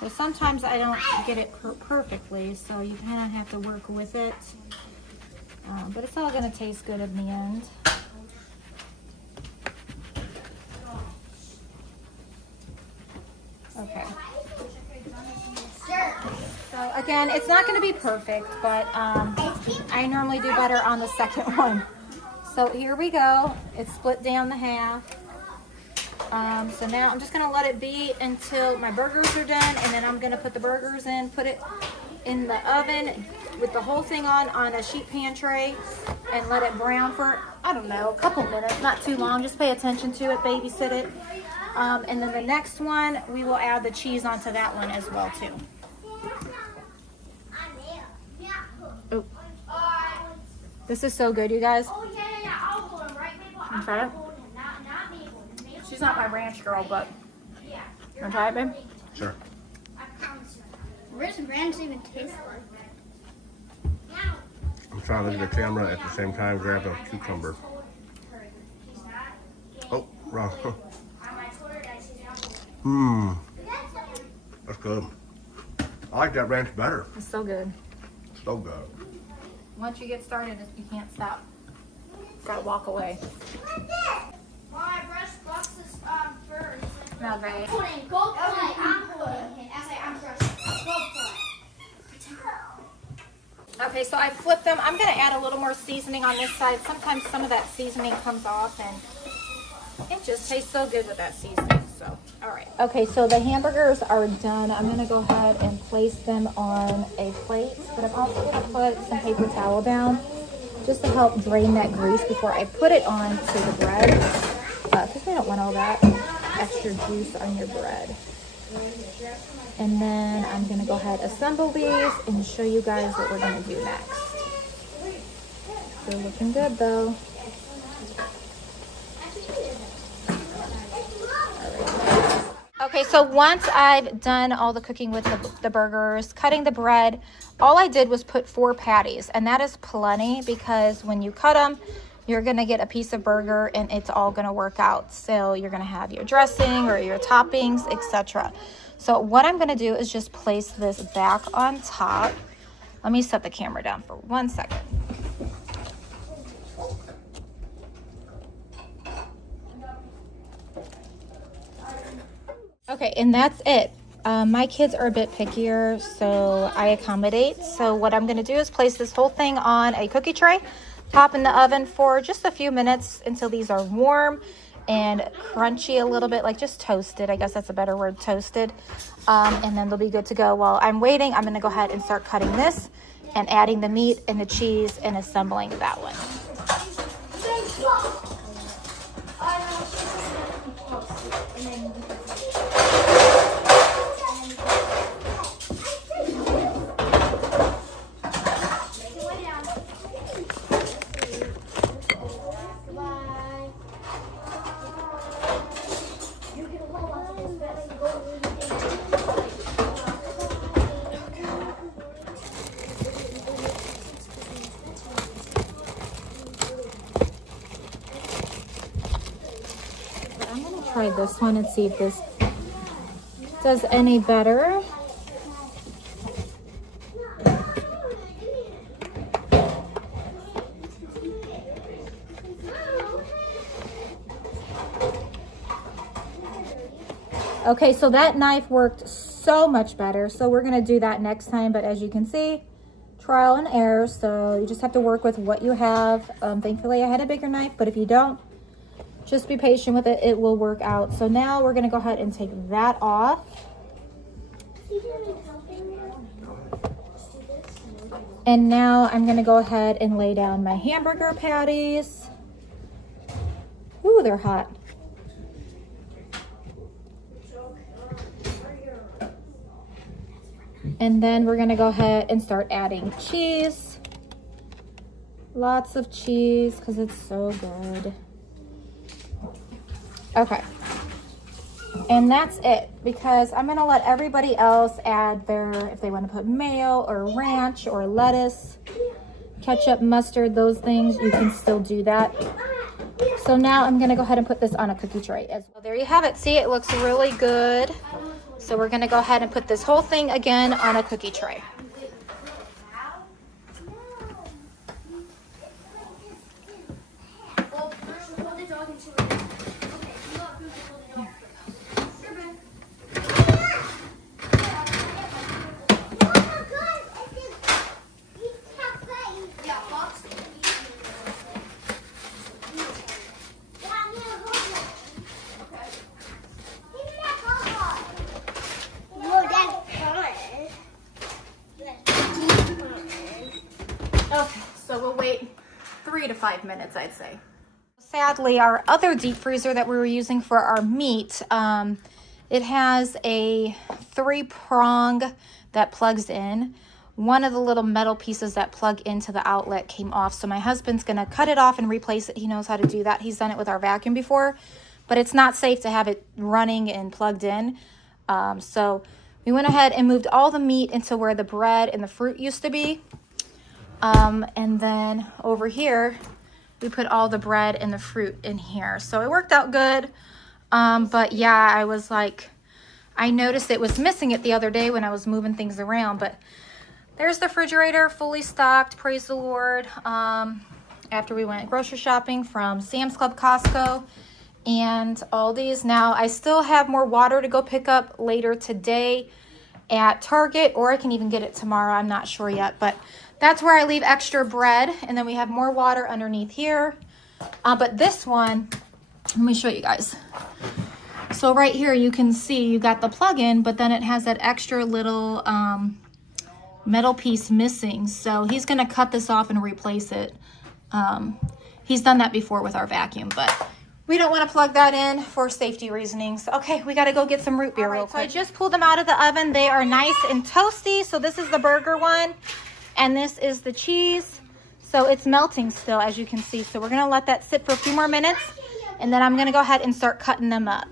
So sometimes I don't get it perfectly, so you kind of have to work with it. But it's all going to taste good in the end. Okay. So again, it's not going to be perfect, but I normally do better on the second one. So here we go. It's split down the half. So now I'm just going to let it be until my burgers are done, and then I'm going to put the burgers in, put it in the oven with the whole thing on a sheet pan tray, and let it brown for, I don't know, a couple minutes, not too long. Just pay attention to it, babysit it. And then the next one, we will add the cheese onto that one as well too. Oh. This is so good, you guys. Okay. She's not my ranch girl, but wanna try it, babe? Sure. Where's ranch even taste like? I'm trying to look at the camera at the same time, grab a cucumber. Oh, wrong. Mmm. That's good. I like that ranch better. It's so good. So good. Once you get started, you can't stop. Gotta walk away. My brush boxes first. No, babe. Go play. I'm pulling. I'm brushing. Go play. Okay, so I flipped them. I'm gonna add a little more seasoning on this side. Sometimes some of that seasoning comes off, and it just tastes so good with that seasoning. So, all right. Okay, so the hamburgers are done. I'm gonna go ahead and place them on a plate, but I'm also gonna put some paper towel down just to help drain that grease before I put it on to the bread, because we don't want all that extra juice on your bread. And then I'm gonna go ahead assemble these and show you guys what we're gonna do next. They're looking good though. Okay, so once I've done all the cooking with the burgers, cutting the bread, all I did was put 4 patties, and that is plenty because when you cut them, you're gonna get a piece of burger and it's all gonna work out. So you're gonna have your dressing or your toppings, etc. So what I'm gonna do is just place this back on top. Let me set the camera down for 1 second. Okay, and that's it. My kids are a bit pickier, so I accommodate. So what I'm gonna do is place this whole thing on a cookie tray, pop in the oven for just a few minutes until these are warm, and crunchy a little bit, like just toasted. I guess that's a better word, toasted. And then they'll be good to go. While I'm waiting, I'm gonna go ahead and start cutting this and adding the meat and the cheese and assembling that one. Try this one and see if this does any better. Okay, so that knife worked so much better. So we're gonna do that next time, but as you can see, trial and error. So you just have to work with what you have. Thankfully I had a bigger knife, but if you don't, just be patient with it. It will work out. So now we're gonna go ahead and take that off. And now I'm gonna go ahead and lay down my hamburger patties. Ooh, they're hot. And then we're gonna go ahead and start adding cheese. Lots of cheese because it's so good. Okay, and that's it, because I'm gonna let everybody else add their, if they want to put mayo or ranch or lettuce, ketchup, mustard, those things, you can still do that. So now I'm gonna go ahead and put this on a cookie tray as well. There you have it. See, it looks really good. So we're gonna go ahead and put this whole thing again on a cookie tray. Okay, so we'll wait 3 to 5 minutes, I'd say. Sadly, our other deep freezer that we were using for our meat, it has a 3-prong that plugs in. One of the little metal pieces that plug into the outlet came off, so my husband's gonna cut it off and replace it. He knows how to do that. He's done it with our vacuum before, but it's not safe to have it running and plugged in. So we went ahead and moved all the meat into where the bread and the fruit used to be. And then over here, we put all the bread and the fruit in here. So it worked out good. But yeah, I was like, I noticed it was missing it the other day when I was moving things around, but there's the refrigerator fully stocked, praise the Lord. After we went grocery shopping from Sam's Club, Costco, and Aldi's. Now I still have more water to go pick up later today at Target, or I can even get it tomorrow. I'm not sure yet, but that's where I leave extra bread. And then we have more water underneath here. But this one, let me show you guys. So right here, you can see you got the plug-in, but then it has that extra little metal piece missing. So he's gonna cut this off and replace it. He's done that before with our vacuum, but we don't want to plug that in for safety reasonings. Okay, we got to go get some root beer real quick. So I just pulled them out of the oven. They are nice and toasty. So this is the burger one, and this is the cheese. So it's melting still, as you can see. So we're going to let that sit for a few more minutes, and then I'm going to go ahead and start cutting them up.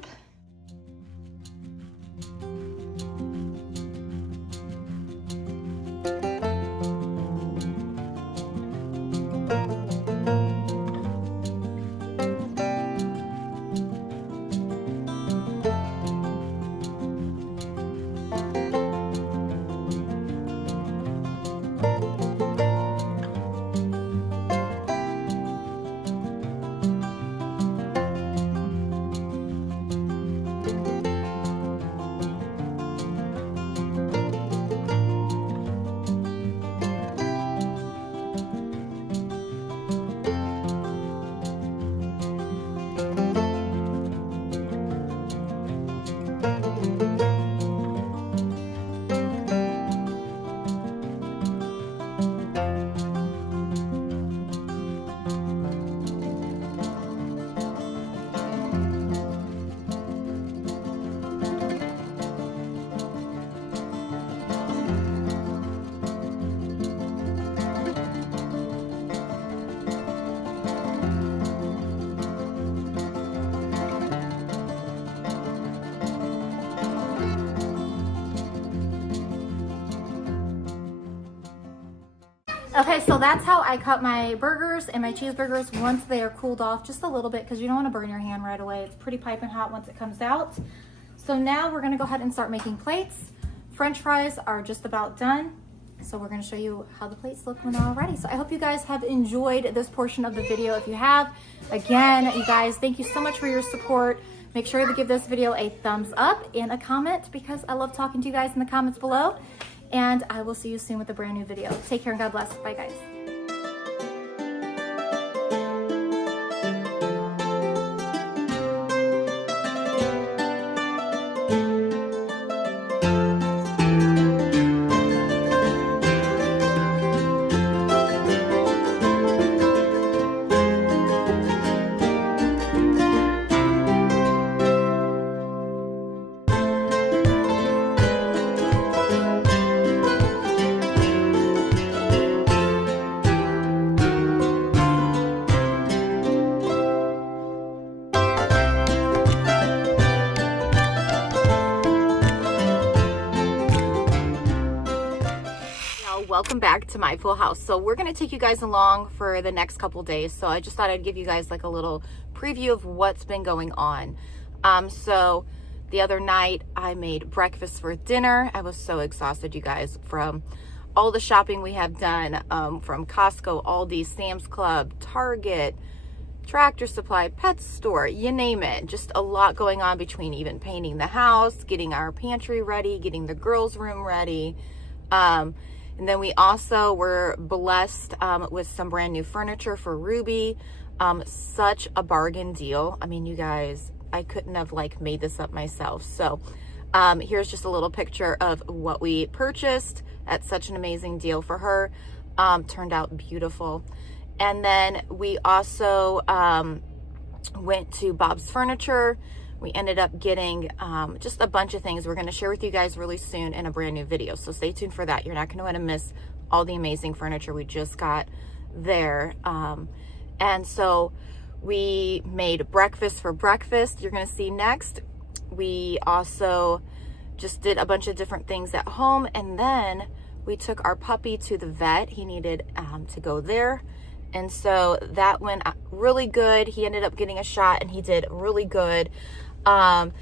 Okay, so that's how I cut my burgers and my cheeseburgers once they are cooled off just a little bit, because you don't want to burn your hand right away. It's pretty piping hot once it comes out. So now we're gonna go ahead and start making plates. French fries are just about done. So we're gonna show you how the plates look when they're all ready. So I hope you guys have enjoyed this portion of the video. If you have, again, you guys, thank you so much for your support. Make sure to give this video a thumbs up and a comment, because I love talking to you guys in the comments below. And I will see you soon with a brand new video. Take care and God bless. Bye, guys. Welcome back to my full house. So we're going to take you guys along for the next couple days. So I just thought I'd give you guys like a little preview of what's been going on. So the other night I made breakfast for dinner. I was so exhausted, you guys, from all the shopping we have done, from Costco, Aldi, Sam's Club, Target, Tractor Supply, pet store, you name it. Just a lot going on between even painting the house, getting our pantry ready, getting the girls' room ready. And then we also were blessed with some brand new furniture for Ruby. Such a bargain deal. I mean, you guys, I couldn't have like made this up myself. So here's just a little picture of what we purchased at such an amazing deal for her. Turned out beautiful. And then we also went to Bob's Furniture. We ended up getting just a bunch of things we're going to share with you guys really soon in a brand new video. So stay tuned for that. You're not going to want to miss all the amazing furniture we just got there. And so we made breakfast for breakfast. You're going to see next. We also just did a bunch of different things at home. And then we took our puppy to the vet. He needed to go there. And so that went really good. He ended up getting a shot and he did really good. And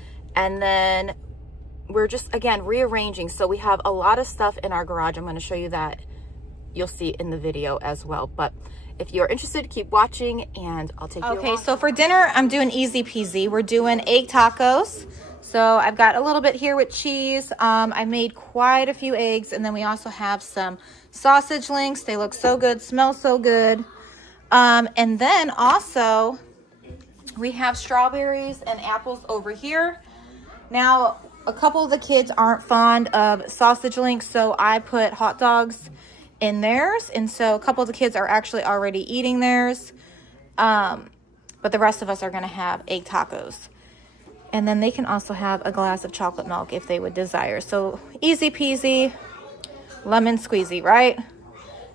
then we're just, again, rearranging. So we have a lot of stuff in our garage. I'm going to show you that. You'll see in the video as well. But if you're interested, keep watching and I'll take you along. Okay, so for dinner, I'm doing easy peasy. We're doing egg tacos. So I've got a little bit here with cheese. I made quite a few eggs. And then we also have some sausage links. They look so good, smell so good. And then also we have strawberries and apples over here. Now, a couple of the kids aren't fond of sausage links, so I put hot dogs in theirs. And so a couple of the kids are actually already eating theirs. But the rest of us are going to have egg tacos. And then they can also have a glass of chocolate milk if they would desire. So easy peasy, lemon squeezy, right?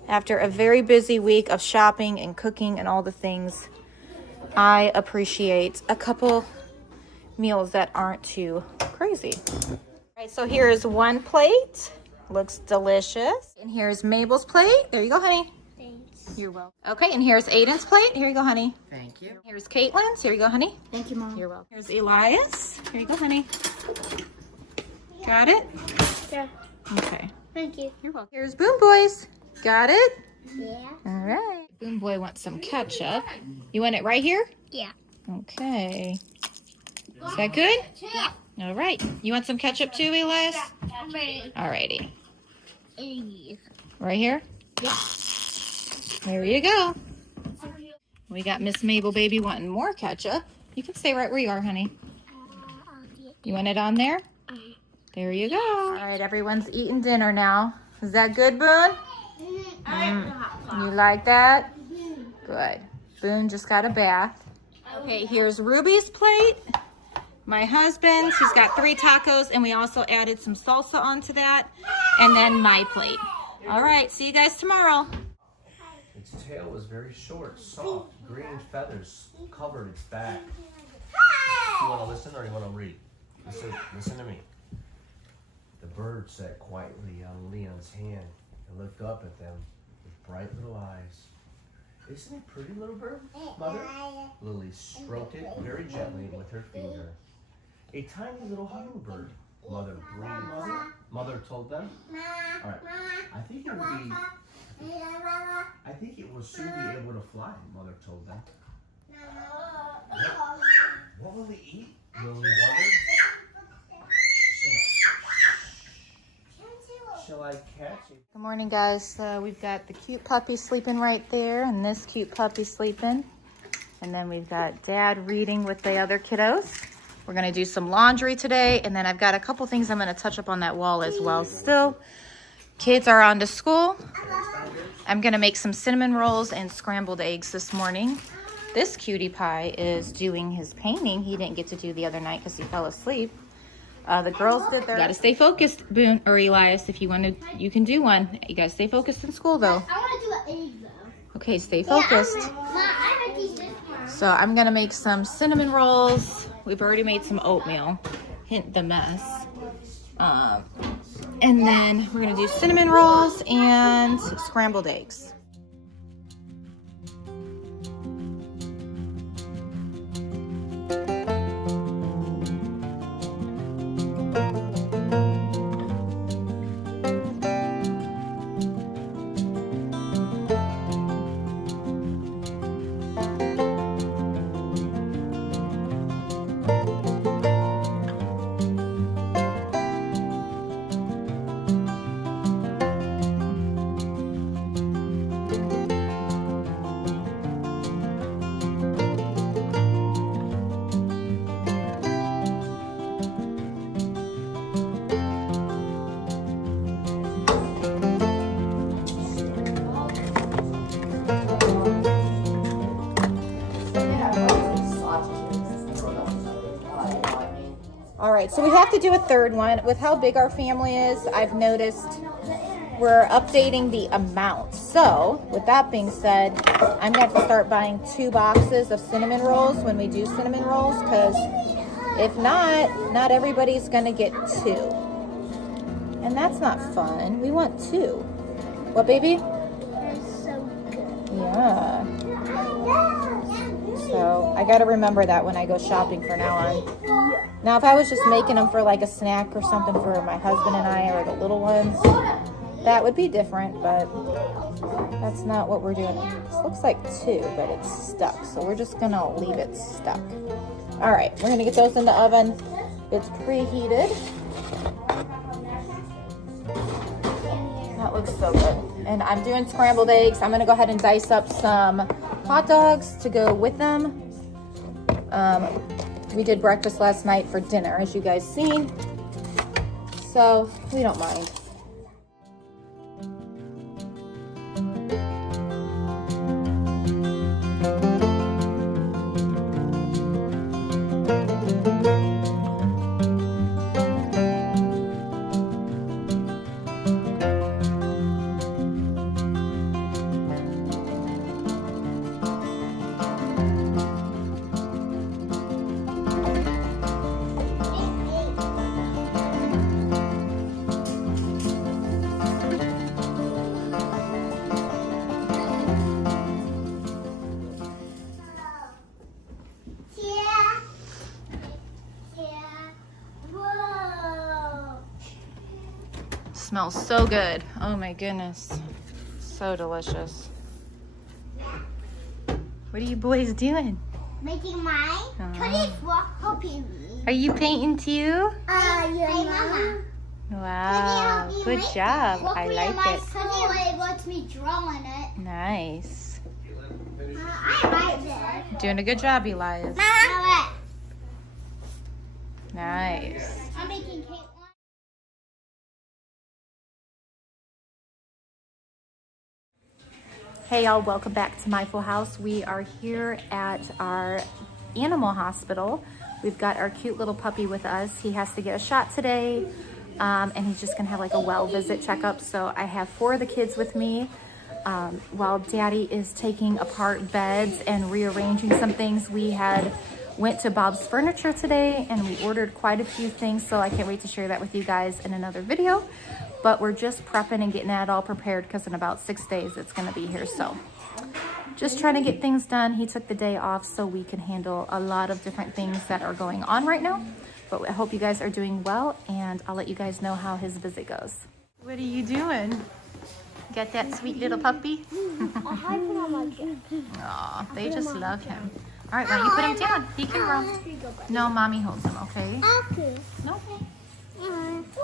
After a very busy week of shopping and cooking and all the things, I appreciate a couple meals that aren't too crazy. All right, so here's one plate. Looks delicious. And here's Mabel's plate. There you go, honey. Thanks. You're welcome. Okay, and here's Aiden's plate. Here you go, honey. Thank you. Here's Caitlin's. Here you go, honey. Thank you, Mom. You're welcome. Here's Elias. Here you go, honey. Got it? Yeah. Okay. Thank you. You're welcome. Here's Boom Boys. Got it? Yeah. All right. Boom Boy wants some ketchup. You want it right here? Yeah. Okay. Is that good? Yeah. All right. You want some ketchup too, Elias? I'm ready. All righty. Right here? Yeah. There you go. We got Miss Mabel baby wanting more ketchup. You can stay right where you are, honey. You want it on there? There you go. All right, everyone's eating dinner now. Is that good, Boone? You like that? Good. Boone just got a bath. Okay, here's Ruby's plate. My husband's, he's got 3 tacos, and we also added some salsa onto that. And then my plate. All right, see you guys tomorrow. Its tail was very short, soft, green feathers covered its back. You want to listen or you want to read? Listen to me. The bird sat quietly on Leon's hand and looked up at them with bright little eyes. Isn't it pretty, little bird, Mother? Lily stroked it very gently with her finger. A tiny little hummingbird. Mother breathed. Mother told them. All right. I think it will soon be able to fly, Mother told them. What will it eat? Lily wondered. Shall I catch it? Good morning, guys. We've got the cute puppy sleeping right there, and this cute puppy sleeping. And then we've got Dad reading with the other kiddos. We're gonna do some laundry today, and then I've got a couple things I'm gonna touch up on that wall as well. Still, kids are on to school. I'm gonna make some cinnamon rolls and scrambled eggs this morning. This cutie pie is doing his painting. He didn't get to do the other night because he fell asleep. The girls did their. You gotta stay focused, Boone or Elias. If you want to, you can do one. You gotta stay focused in school, though. I want to do an egg, though. Okay, stay focused. So I'm gonna make some cinnamon rolls. We've already made some oatmeal. Hint the mess. And then we're gonna do cinnamon rolls and scrambled eggs. All right, so we have to do a third one. With how big our family is, I've noticed we're updating the amount. So with that being said, I'm going to have to start buying 2 boxes of cinnamon rolls when we do cinnamon rolls, because if not everybody's going to get 2. And that's not fun. We want 2. What, baby? That's so good. Yeah. So I got to remember that when I go shopping from now on. Now, if I was just making them for like a snack or something for my husband and I, or the little ones, that would be different, but that's not what we're doing. This looks like 2, but it's stuck, so we're just gonna leave it stuck. All right, we're gonna get those in the oven. It's preheated. That looks so good. And I'm doing scrambled eggs. I'm gonna go ahead and dice up some hot dogs to go with them. We did breakfast last night for dinner, as you guys seen. So we don't mind. Smells so good. Oh my goodness. So delicious. What are you boys doing? Making mine. Cody's helping me. Are you painting too? Hey, Mama. Wow. Good job. I like it. Cody wants me drawing it. Nice. I like it. Doing a good job, Elias. Mama. Nice. I'm making cake. Hey y'all, welcome back to My Full House. We are here at our animal hospital. We've got our cute little puppy with us. He has to get a shot today, and he's just gonna have like a well visit checkup. So I have 4 of the kids with me while Daddy is taking apart beds and rearranging some things. We had went to Bob's Furniture today and we ordered quite a few things, so I can't wait to share that with you guys in another video. But we're just prepping and getting that all prepared because in about 6 days it's gonna be here. So just trying to get things done. He took the day off so we can handle a lot of different things that are going on right now. But I hope you guys are doing well, and I'll let you guys know how his visit goes. What are you doing? Got that sweet little puppy? Aw, they just love him. All right, why don't you put him down? He can roll. No, mommy holds him, okay? Okay. No.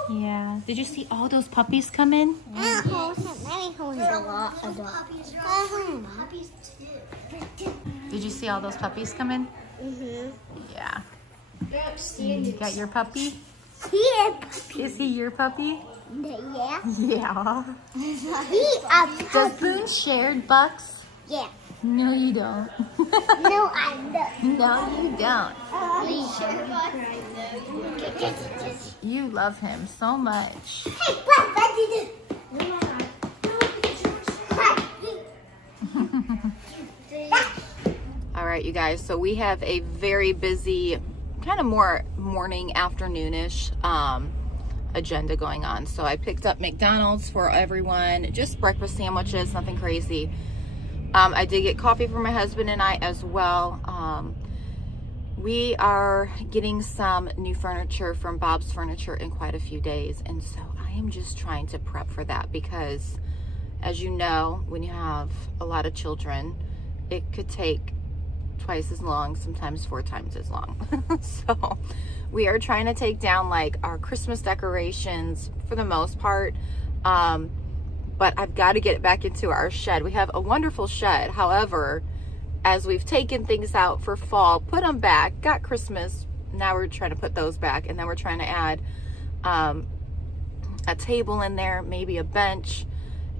Yeah. Did you see all those puppies come in? Let me hold Did you see all those puppies come in? Yeah. You got your puppy? Is he your puppy? Yeah. Yeah. He Does Boone shared bucks? Yeah. No, you don't. No, I don't. No, you don't. Please. You love him so much. Hey, what did you All right, you guys. So we have a very busy, kind of more morning, afternoonish agenda going on. So I picked up McDonald's for everyone, just breakfast sandwiches, nothing crazy. I did get coffee for my husband and I as well. We are getting some new furniture from Bob's Furniture in quite a few days. And so I am just trying to prep for that because, as you know, when you have a lot of children, it could take twice as long, sometimes 4 times as long. So we are trying to take down like our Christmas decorations for the most part. But I've got to get it back into our shed. We have a wonderful shed. However, as we've taken things out for fall, put them back, got Christmas, now we're trying to put those back. And then we're trying to add a table in there, maybe a bench,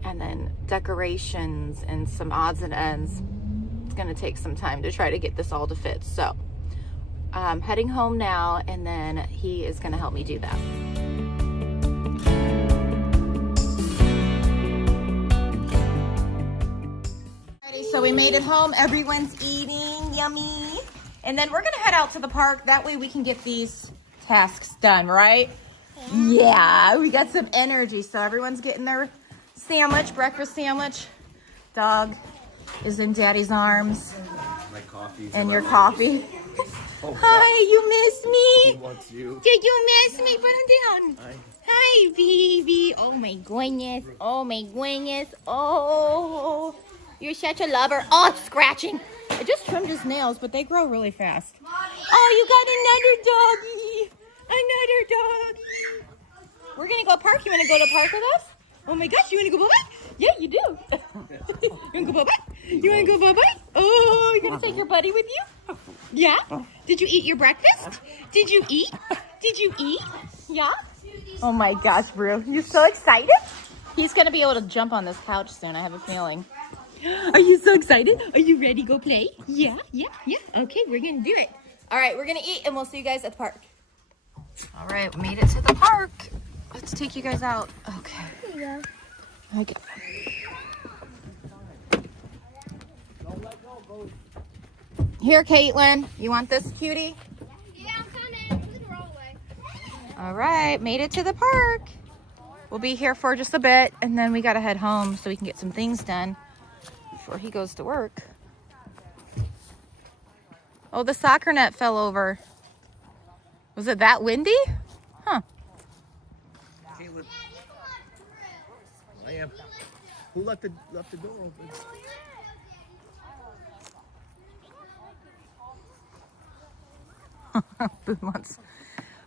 and then decorations and some odds and ends. It's going to take some time to try to get this all to fit. So I'm heading home now, and then he is going to help me do that. So we made it home. Everyone's eating. Yummy. And then we're going to head out to the park. That way we can get these tasks done, right? Yeah, we got some energy. So everyone's getting their sandwich, breakfast sandwich. Dog is in Daddy's arms. My coffee. And your coffee. Hi, you miss me? He wants you. Did you miss me? Put him down. Hi, baby. Oh my goodness. Oh my goodness. Oh, you're such a lover. Oh, it's scratching. I just trimmed his nails, but they grow really fast. Oh, you got another doggy. Another doggy. We're gonna go park. You wanna go to park with us? Oh my gosh, you wanna go bye-bye? Yeah, you do. You wanna go bye-bye? You wanna go bye-bye? Oh, you're gonna take your buddy with you? Yeah? Did you eat your breakfast? Did you eat? Did you eat? Yeah? Oh my gosh, Brew. You so excited? He's gonna be able to jump on this couch soon, I have a feeling. Are you so excited? Are you ready to go play? Yeah. Okay, we're gonna do it. All right, we're gonna eat and we'll see you guys at the park. All right, we made it to the park. Let's take you guys out. Okay. Yeah. Okay. Here, Caitlin. You want this, cutie? Yeah, I'm coming. Put it the wrong way. All right, made it to the park. We'll be here for just a bit, and then we gotta head home so we can get some things done before he goes to work. Oh, the soccer net fell over. Was it that windy? Huh. Caitlin. I am. Who left the door open? Boone wants.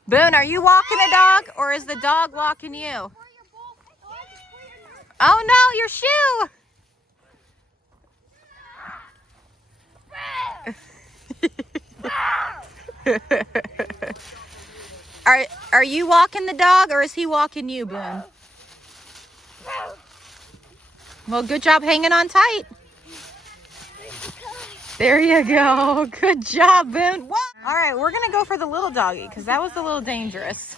Boone, are you walking the dog or is the dog walking you? Oh no, your shoe! Are you walking the dog or is he walking you, Boone? Well, good job hanging on tight. There you go. Good job, Boone. What? All right, we're going to go for the little doggy because that was a little dangerous.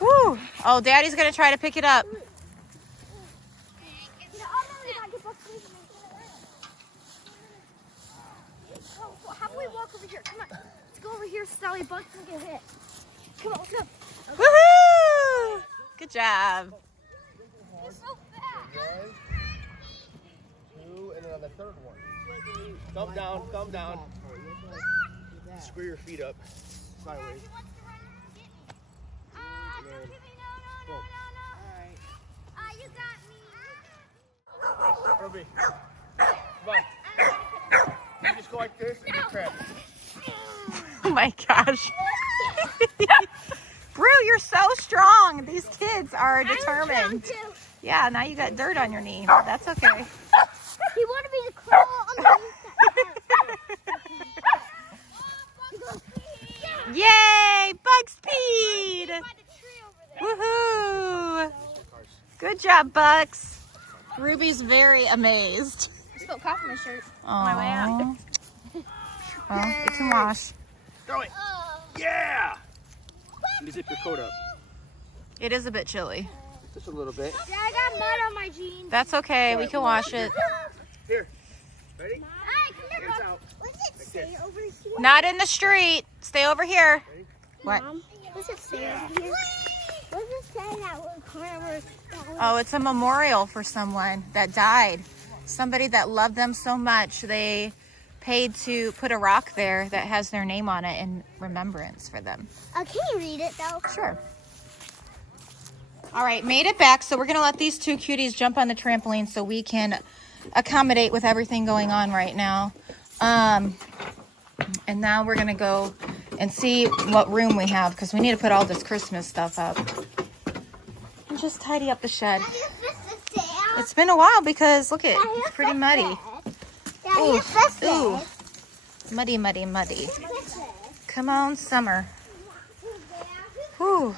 Woo. Oh, Daddy's going to try to pick it up. How do we walk over here? Come go over here, Sally. Bugs can get hit. Come on, let's go. Woohoo! Good job. You're so fast. 1, 2, and then on the third one. Thumb down, thumb down. Screw your feet up. Sideways. You got me. Ruby. Come on. You just go like this and you grab it. Oh my gosh. Brew, you're so strong. These kids are determined. Yeah, now you got dirt on your knee. That's okay. He wanted me to crawl underneath that. Yay! Bug speed! Woohoo! Good job, Bucks. Ruby's very amazed. I spilled coffee in my shirt. On my way out. Well, it can wash. Throw it. Yeah! You zip your coat up. It is a bit chilly. Just a little bit. Yeah, I got mud on my jeans. That's okay. We can wash it. Here. Ready? Hey, come here, Hands Mom. out. What's it say over here? Not in the street. Stay over here. What? Mom, what's it say over here? What does it say that little corner? Oh, it's a memorial for someone that died. Somebody that loved them so much, they paid to put a rock there that has their name on it in remembrance for them. Can you read it though? Sure. All right, made it back. So we're going to let these two cuties jump on the trampoline so we can accommodate with everything going on right now. And now we're going to go and see what room we have because we need to put all this Christmas stuff up. And just tidy up the shed. It's been a while because look it's pretty muddy. Ooh, ooh. Muddy, muddy, muddy. Come on, summer. Whew.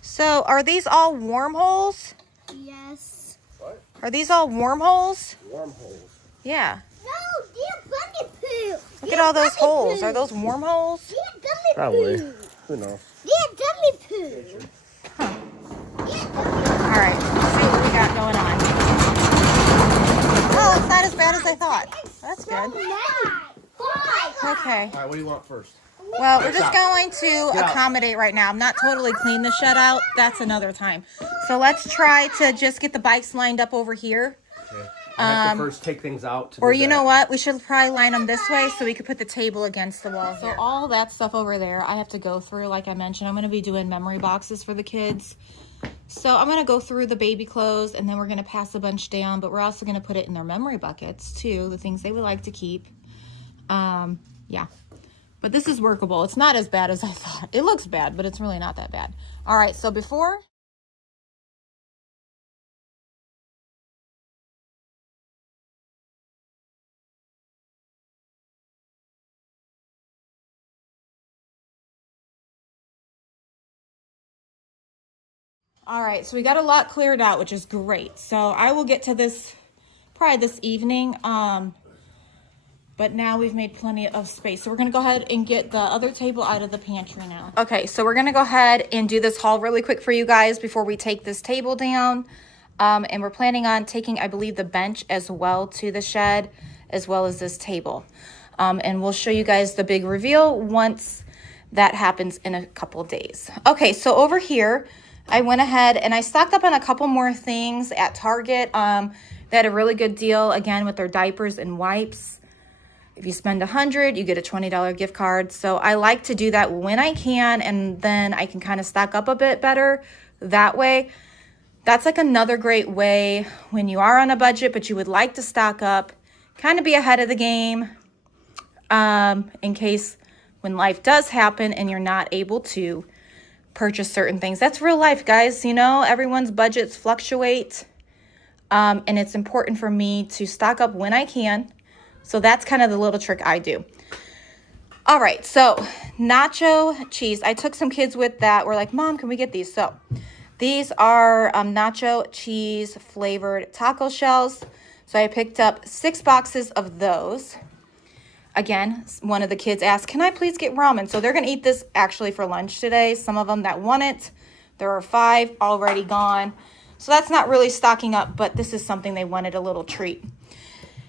So, are these all wormholes? Yes. What? Are these all wormholes? Wormholes. Yeah. No, dear bunny poo. Look at all those holes. Are those wormholes? Dear dummy Probably. poo. Who knows? Dear dummy poo. All right. Let's see what we got going on. Oh, it's not as bad as I thought. That's good. Okay. All right, what do you want first? Well, we're just going to accommodate right now. I'm not totally clean the shed out. That's another time. So let's try to just get the bikes lined up over here. Okay. I have to first take things out. Or you know what? We should probably line them this way so we could put the table against the wall. So all that stuff over there, I have to go through. Like I mentioned, I'm going to be doing memory boxes for the kids. So I'm going to go through the baby clothes and then we're going to pass a bunch down. But we're also going to put it in their memory buckets too. The things they would like to keep. Yeah. But this is workable. It's not as bad as I thought. It looks bad, but it's really not that bad. All right, so before... All right, so we got a lot cleared out, which is great. So I will get to this probably this evening. But now we've made plenty of space. So we're going to go ahead and get the other table out of the pantry now. Okay, so we're going to go ahead and do this haul really quick for you guys before we take this table down. And we're planning on taking, I believe, the bench as well to the shed, as well as this table. And we'll show you guys the big reveal once that happens in a couple of days. Okay, so over here, I went ahead and I stocked up on a couple more things at Target. They had a really good deal, again, with their diapers and wipes. If you spend $100, you get a $20 gift card. So I like to do that when I can, and then I can kind of stock up a bit better that way. That's like another great way when you are on a budget, but you would like to stock up, kind of be ahead of the game in case when life does happen and you're not able to purchase certain things. That's real life, guys. You know, everyone's budgets fluctuate, and it's important for me to stock up when I can. So that's kind of the little trick I do. All right, so nacho cheese. I took some kids with that. We're like, Mom, can we get these? So these are nacho cheese flavored taco shells. So I picked up 6 boxes of those. Again, one of the kids asked, can I please get ramen? So they're going to eat this actually for lunch today. Some of them that want it. There are 5 already gone. So that's not really stocking up, but this is something they wanted, a little treat.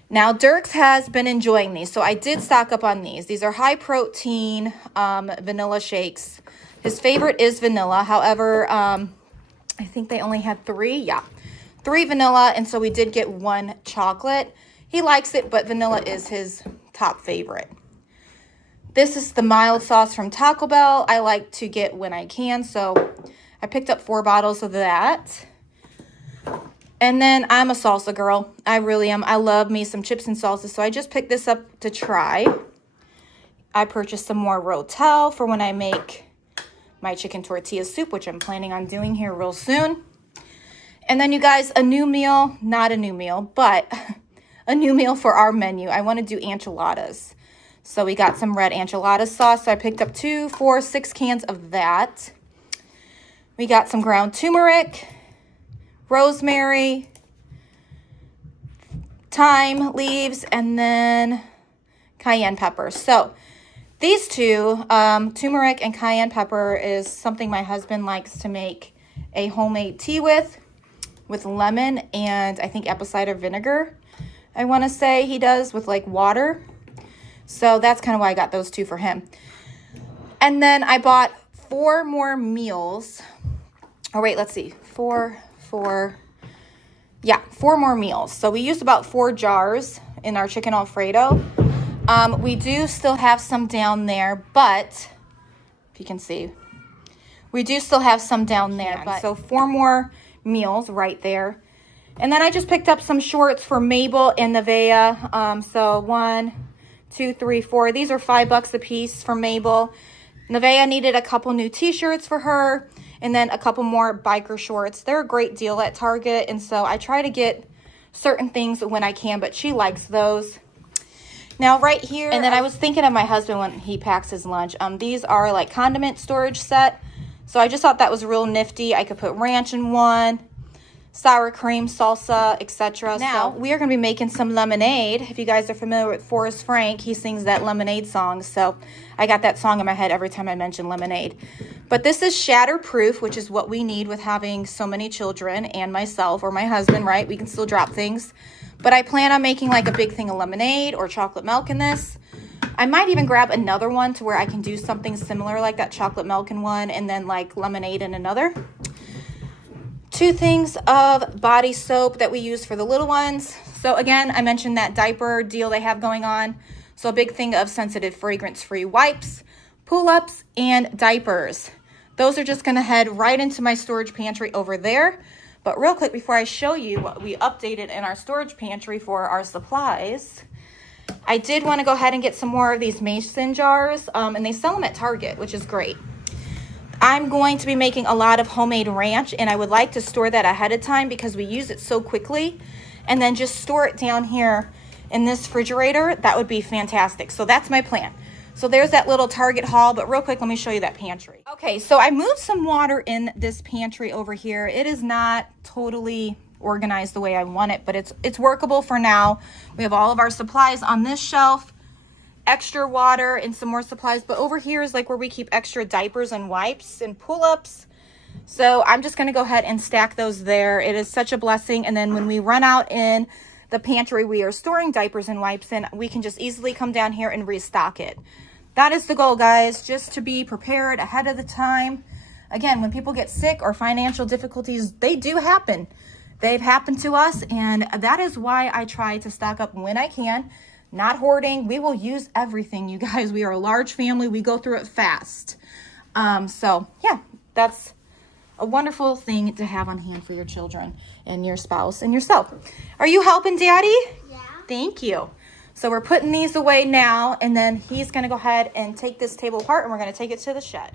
Now, Dirks has been enjoying these, so I did stock up on these. These are high-protein vanilla shakes. His favorite is vanilla. However, I think they only had 3. Yeah, 3 vanilla, and so we did get 1 chocolate. He likes it, but vanilla is his top favorite. This is the mild sauce from Taco Bell. I like to get when I can, so I picked up 4 bottles of that. And then I'm a salsa girl. I really am. I love me some chips and salsa, so I just picked this up to try. I purchased some more Rotel for when I make my chicken tortilla soup, which I'm planning on doing here real soon. And then, you guys, a new meal, not a new meal, but a new meal for our menu. I want to do enchiladas. So we got some red enchilada sauce. So I picked up 2, 4, 6 cans of that. We got some ground turmeric, rosemary, thyme leaves, and then cayenne pepper. So these 2, turmeric and cayenne pepper, is something my husband likes to make a homemade tea with lemon and I think apple cider vinegar. I want to say he does with like water. So that's kind of why I got those 2 for him. And then I bought 4 more meals. Oh, wait, let's see. 4 more meals. So we used about 4 jars in our chicken Alfredo. We do still have some down there, but if you can see, we do still have some down there. But so 4 more meals right there. And then I just picked up some shorts for Mabel and Nevaeh. So 1, 2, 3, 4. These are $5 a piece for Mabel. Nevaeh needed a couple new t-shirts for her, and then a couple more biker shorts. They're a great deal at Target, and so I try to get certain things when I can, but she likes those. Now right here, and then I was thinking of my husband when he packs his lunch. These are like condiment storage set. So I just thought that was real nifty. I could put ranch in one, sour cream, salsa, etc. Now, we are going to be making some lemonade. If you guys are familiar with Forrest Frank, he sings that lemonade song. So I got that song in my head every time I mention lemonade. But this is shatterproof, which is what we need with having so many children and myself or my husband, right? We can still drop things. But I plan on making like a big thing of lemonade or chocolate milk in this. I might even grab another one to where I can do something similar like that chocolate milk in one and then like lemonade in another. 2 things of body soap that we use for the little ones. So again, I mentioned that diaper deal they have going on. So a big thing of sensitive fragrance-free wipes, pull-ups, and diapers. Those are just going to head right into my storage pantry over there. But real quick, before I show you what we updated in our storage pantry for our supplies, I did want to go ahead and get some more of these mason jars, and they sell them at Target, which is great. I'm going to be making a lot of homemade ranch, and I would like to store that ahead of time because we use it so quickly, and then just store it down here in this refrigerator. That would be fantastic. So that's my plan. So there's that little Target haul, but real quick, let me show you that pantry. Okay, so I moved some water in this pantry over here. It is not totally organized the way I want it, but it's workable for now. We have all of our supplies on this shelf, extra water and some more supplies, but over here is like where we keep extra diapers and wipes and pull-ups. So I'm just going to go ahead and stack those there. It is such a blessing. And then when we run out in the pantry we are storing diapers and wipes in, we can just easily come down here and restock it. That is the goal, guys, just to be prepared ahead of the time. Again, when people get sick or financial difficulties, they do happen. They've happened to us, and that is why I try to stock up when I can. Not hoarding. We will use everything, you guys. We are a large family. We go through it fast. So, yeah, that's a wonderful thing to have on hand for your children and your spouse and yourself. Are you helping, Daddy? Yeah. Thank you. So we're putting these away now, and then he's going to go ahead and take this table apart, and we're going to take it to the shed.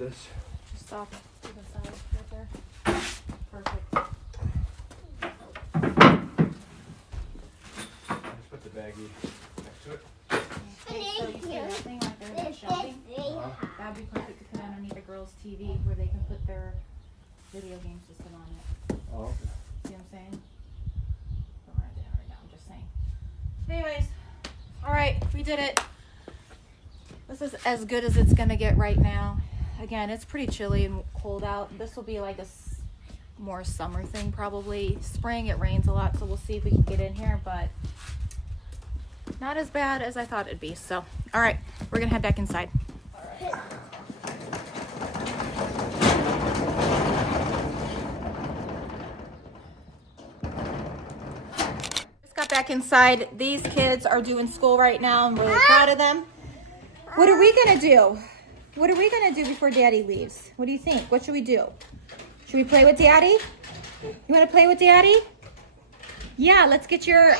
this. Just off to the side right there. Perfect. Just put the baggie next to it. Okay, so you see that thing right there that's jumping? That'd be perfect to put underneath a girl's TV where they can put their video game system on it. Oh, okay. See what I'm saying? Don't write it down right now, I'm just saying. Anyways, alright, we did it. This is as good as it's gonna get right now. Again, it's pretty chilly and cold out. This will be like a more summer thing probably. Spring, it rains a lot, so we'll see if we can get in here, but not as bad as I thought it'd be. So, alright, we're gonna head back inside. Just got back inside. These kids are doing school right now. I'm really proud of them. What are we gonna do? What are we gonna do before Daddy leaves? What do you think? What should we do? Should we play with Daddy? You wanna play with Daddy? Yeah, let's get your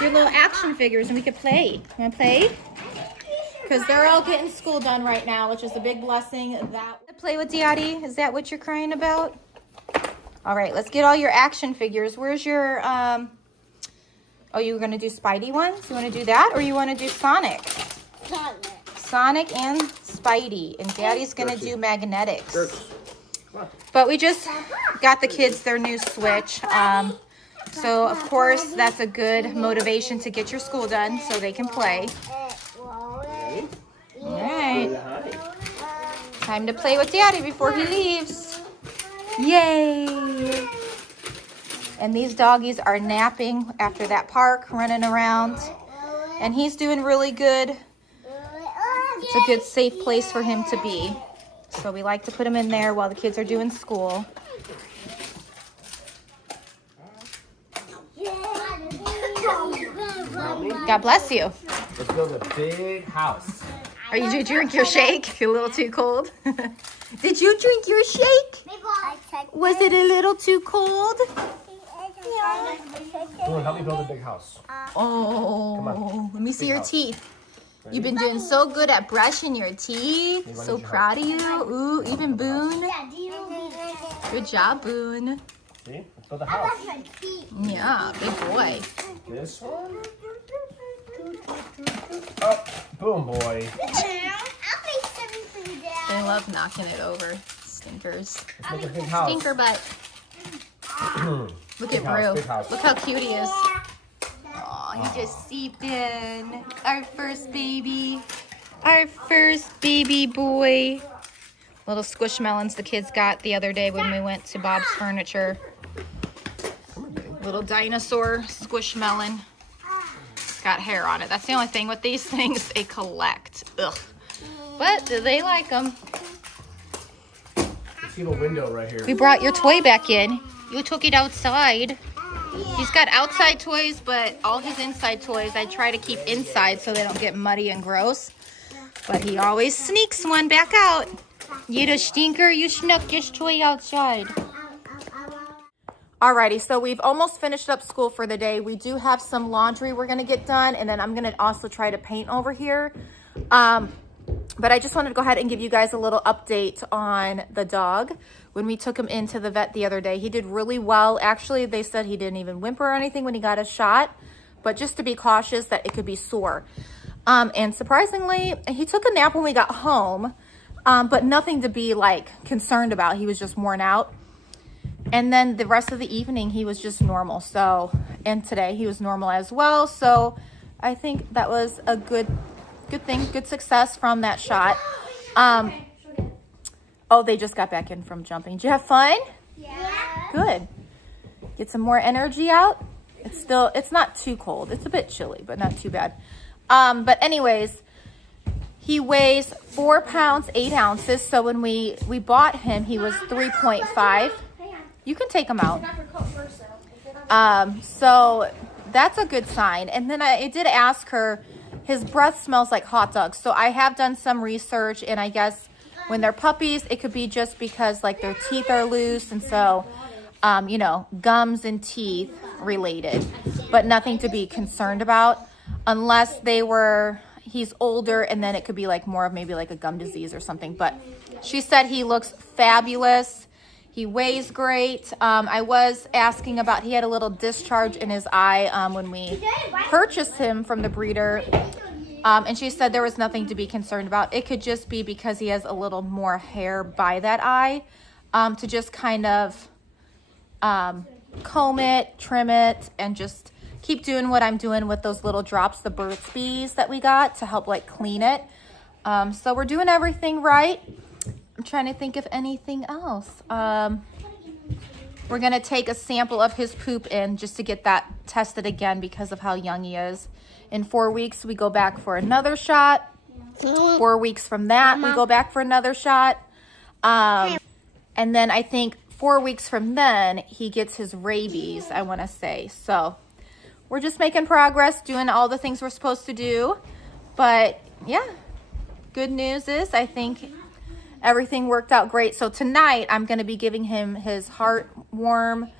little action figures and we can play. You wanna play? Because they're all getting school done right now, which is a big blessing. Play with Daddy? Is that what you're crying about? All right, let's get all your action figures. Where's your, oh, you were gonna do Spidey ones? You wanna do that or you wanna do Sonic? Sonic and Spidey, and Daddy's gonna do magnetics. But we just got the kids their new Switch. So of course that's a good motivation to get your school done so they can play. All right, time to play with Daddy before he leaves. Yay! And these doggies are napping after that park, running around, and he's doing really good. It's a good, safe place for him to be. So we like to put him in there while the kids are doing school. God bless you. Let's build a big house. Did you drink your shake? A little too cold? Did you drink your shake? Was it a little too cold? Come on, help me build a big house. Oh, let me see your teeth. You've been doing so good at brushing your teeth. So proud of you. Ooh, even Boone. Good job, Boone. See? Let's build a house. Yeah, big boy. This one. Oh, boom, boy. They love knocking it over. Stinkers. Let's make a big house. Stinker butt. Look at Brew. Look how cute he is. Oh, he just seeped in. Our first baby. Our first baby boy. Little squishmallows the kids got the other day when we went to Bob's Furniture. Little dinosaur squishmallow. It's got hair on it. That's the only thing with these things. They collect. Ugh. But they like them. See the window right here. We brought your toy back in. You took it outside. He's got outside toys, but all his inside toys I try to keep inside so they don't get muddy and gross. But he always sneaks one back out. You the stinker, you snuck your toy outside. Alrighty, so we've almost finished up school for the day. We do have some laundry we're gonna get done, and then I'm gonna also try to paint over here. But I just wanted to go ahead and give you guys a little update on the dog. When we took him into the vet the other day, he did really well. Actually, they said he didn't even whimper or anything when he got a shot, but just to be cautious that it could be sore. And surprisingly, he took a nap when we got home, but nothing to be like concerned about. He was just worn out. And then the rest of the evening, he was just normal. So, and today he was normal as well. So I think that was a good thing, good success from that shot. Oh, they just got back in from jumping. Did you have fun? Yeah. Good. Get some more energy out. It's not too cold. It's a bit chilly, but not too bad. But anyways, he weighs 4 pounds, 8 ounces. So when we bought him, he was 3.5. You can take him out. So that's a good sign. And then I did ask her, his breath smells like hot dogs. So I have done some research, and I guess when they're puppies, it could be just because like their teeth are loose. And so, you know, gums and teeth related, but nothing to be concerned about unless they were, he's older, and then it could be like more of maybe like a gum disease or something. But she said he looks fabulous. He weighs great. I was asking about, he had a little discharge in his eye when we purchased him from the breeder. And she said there was nothing to be concerned about. It could just be because he has a little more hair by that eye, to just kind of comb it, trim it, and just keep doing what I'm doing with those little drops, the Burt's Bees that we got to help like clean it. So we're doing everything right. I'm trying to think of anything else. We're gonna take a sample of his poop in just to get that tested again because of how young he is. In 4 weeks, we go back for another shot. 4 weeks from that, we go back for another shot. And then I think 4 weeks from then, he gets his rabies, I wanna say. So we're just making progress, doing all the things we're supposed to do. But yeah, good news is I think everything worked out great. So tonight I'm going to be giving him his heartworm,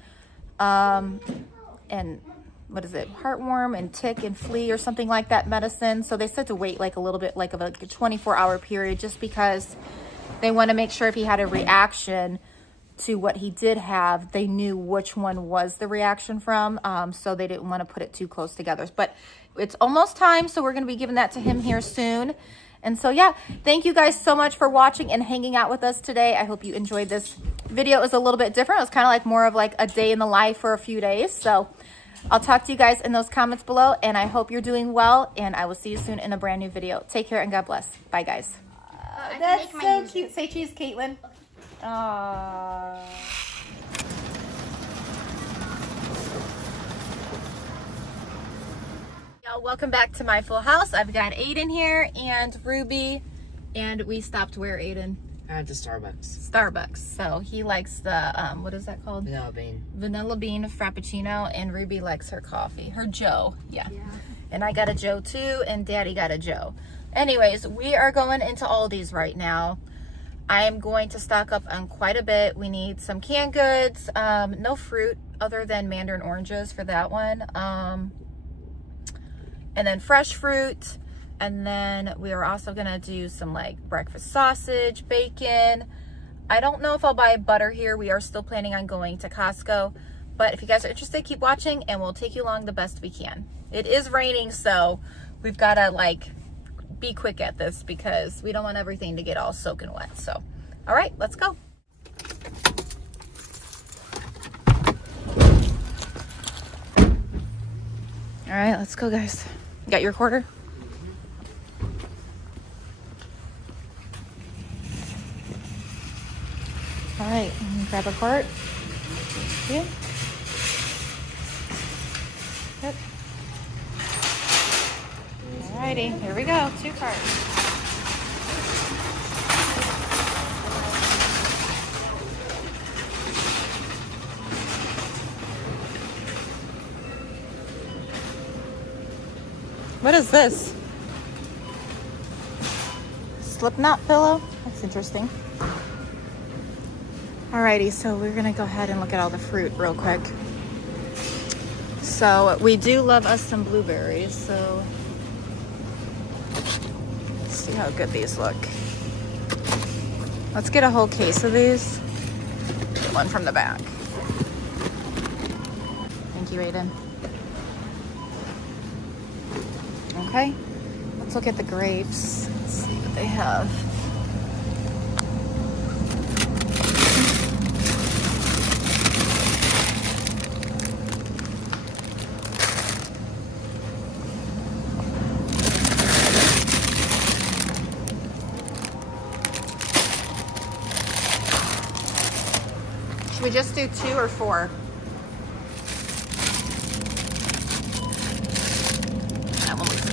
and what is it? Heartworm and tick and flea or something like that medicine. So they said to wait like a little bit, like of a 24-hour period, just because they want to make sure if he had a reaction to what he did have, they knew which one was the reaction from. So they didn't want to put it too close together. But it's almost time, so we're going to be giving that to him here soon. And so, yeah, thank you guys so much for watching and hanging out with us today. I hope you enjoyed this video. It was a little bit different. It was kind of like more of like a day in the life for a few days. So I'll talk to you guys in those comments below, and I hope you're doing well, and I will see you soon in a brand new video. Take care and God bless. Bye, guys. That's so cute. Say cheese, Caitlin. Aww. Welcome back to my full house. I've got Aiden here and Ruby, and we stopped where, Aiden? At the Starbucks. Starbucks. So he likes the what is that called? Vanilla bean frappuccino, and Ruby likes her coffee, her Joe. Yeah. And I got a Joe too, and Daddy got a Joe. Anyways, we are going into Aldi's right now. I am going to stock up on quite a bit. We need some canned goods, no fruit other than mandarin oranges for that one. And then fresh fruit, and then we are also gonna do some like breakfast sausage, bacon. I don't know if I'll buy butter here. We are still planning on going to Costco, but if you guys are interested, keep watching and we'll take you along the best we can. It is raining, so we've gotta like be quick at this because we don't want everything to get all soaking wet. So, all right, let's go. All right, let's go, guys. You got your quarter? All right, grab a cart. Yeah. Yep. All righty, here we go. 2 carts. What is this? Slipknot pillow? That's interesting. Alrighty, so we're gonna go ahead and look at all the fruit real quick. So we do love us some blueberries, so let's see how good these look. Let's get a whole case of these. One from the back. Thank you, Aiden. Okay, let's look at the grapes. Let's see what they have. Should we just do 2 or 4?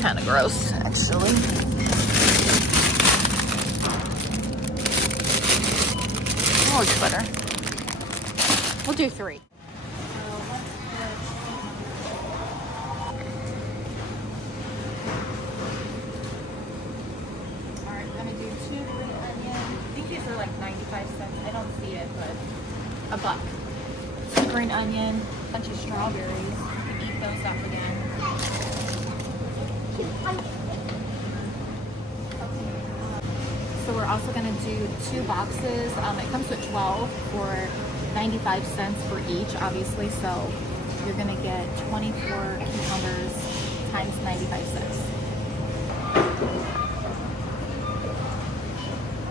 Kind of gross, actually. Oh, it's better. We'll do 3. Alright, I'm gonna do 2 green onions. I think these are like 95 cents. I don't see it, but $1. 2 green onion, a bunch of strawberries. You can eat those up again. so we're also gonna do 2 boxes. It comes with 12 for 95 cents for each, obviously. So you're gonna get 24 cucumbers times 95 cents.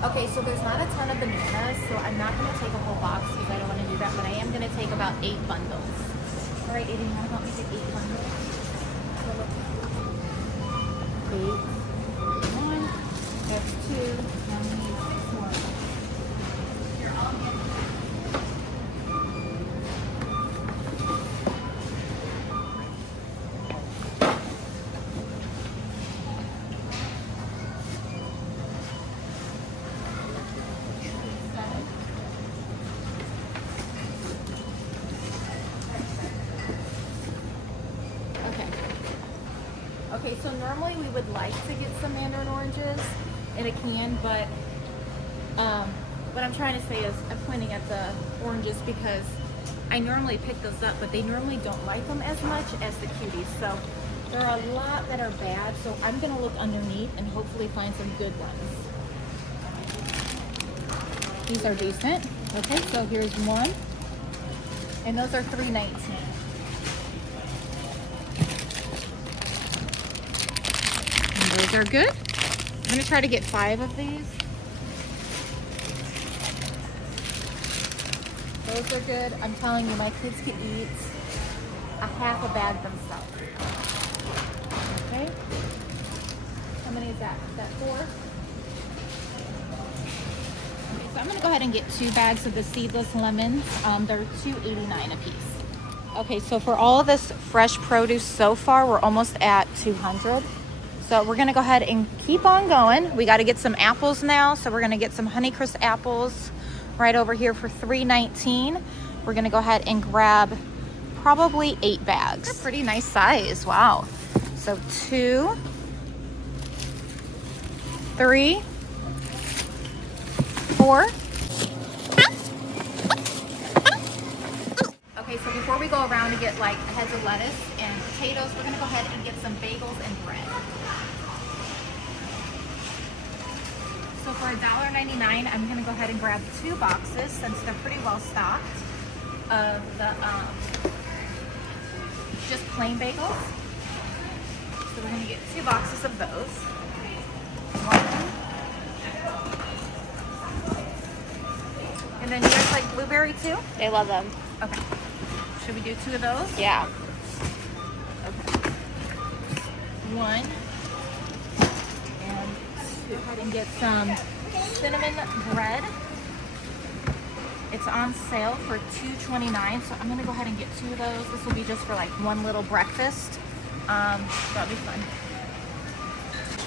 Okay, so there's not a ton of bananas, so I'm not gonna take a whole box because I don't wanna do that, but I am gonna take about 8 bundles. All right, Aiden, how about we take 8 bundles? 8. 1, that's 2, now we need 6 more. Here, I'll get Okay, so normally we would like to get some mandarin oranges in a can, but what I'm trying to say is I'm pointing at the oranges because I normally pick those up, but they normally don't like them as much as the cuties. So there are a lot that are bad, so I'm gonna look underneath and hopefully find some good ones. These are decent. Okay, so here's one, and those are $3.19. Those are good. I'm gonna try to get 5 of these. Those are good. I'm telling you, my kids can eat a half a bag themselves. Okay. How many is that? Is that 4? Okay, so I'm gonna go ahead and get 2 bags of the seedless lemons. They're $2.89 a piece. Okay, so for all of this fresh produce so far, we're almost at 200. So we're gonna go ahead and keep on going. We gotta get some apples now. So we're gonna get some Honeycrisp apples right over here for $3.19. We're gonna go ahead and grab probably 8 bags. They're pretty nice size, wow. So 2, 3, 4. Okay, so before we go around and get like heads of lettuce and potatoes, we're gonna go ahead and get some bagels and bread. So for $1.99, I'm gonna go ahead and grab 2 boxes since they're pretty well stocked of the just plain bagels. So we're gonna get 2 boxes of those. 1. And then you guys like blueberry too? They love them. Okay. Should we do 2 of those? Yeah. Okay. 1 and 2. Go ahead and get some cinnamon bread. It's on sale for $2.29, so I'm gonna go ahead and get 2 of those. This will be just for like one little breakfast. That'll be fun.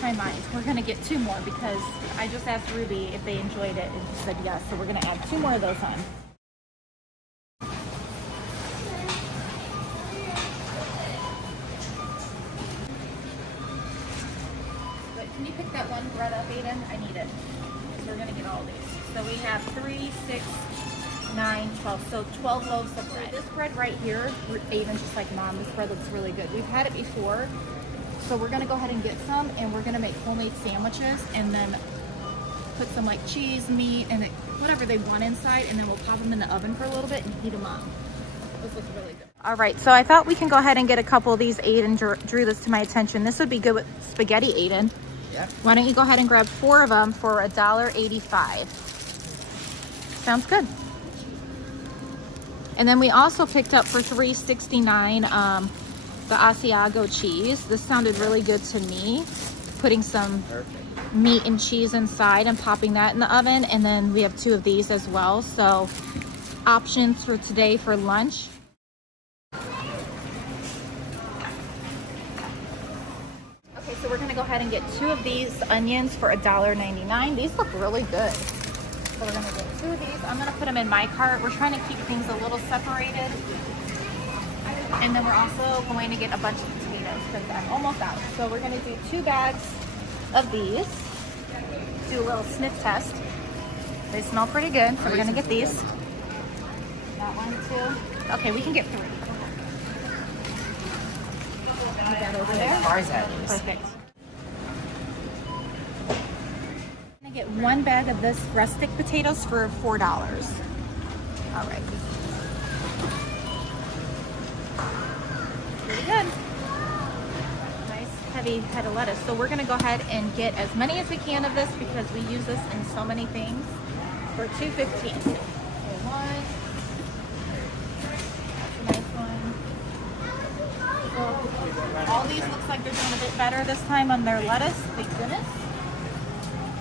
My mind. We're gonna get 2 more because I just asked Ruby if they enjoyed it and she said yes, so we're gonna add 2 more of those on. Can you pick that one bread up, Aiden? I need it. So we're gonna get all these. So we have 3, 6, 9, 12. So 12 loaves of bread. This bread right here, Aiden's just like, Mom, this bread looks really good. We've had it before. So we're gonna go ahead and get some and we're gonna make homemade sandwiches and then put some like cheese, meat, and whatever they want inside, and then we'll pop them in the oven for a little bit and heat them up. This looks really good. All right, so I thought we can go ahead and get a couple of these. Aiden drew this to my attention. This would be good with spaghetti, Aiden. Yeah. Why don't you go ahead and grab 4 of them for $1.85. Sounds good. And then we also picked up for $3.69 the Asiago cheese. This sounded really good to me. Putting some meat and cheese inside and popping that in the oven. And then we have 2 of these as well. So options for today for lunch. Okay, so we're gonna go ahead and get 2 of these onions for $1.99. These look really good. So we're gonna get 2 of these. I'm gonna put them in my cart. We're trying to keep things a little separated. And then we're also going to get a bunch of potatoes because I'm almost out. So we're gonna do 2 bags of these. Do a little sniff test. They smell pretty good, so we're gonna get these. That one, 2. Okay, we can get 3. Put that over there. As far as that is. Perfect. I'm gonna Get one bag of this rustic potatoes for $4. All right. Pretty good. Nice heavy head of lettuce. So we're gonna go ahead and get as many as we can of this because we use this in so many things for $2.15. Okay, one. That's a nice one. So all these looks like they're doing a bit better this time on their lettuce, thank goodness.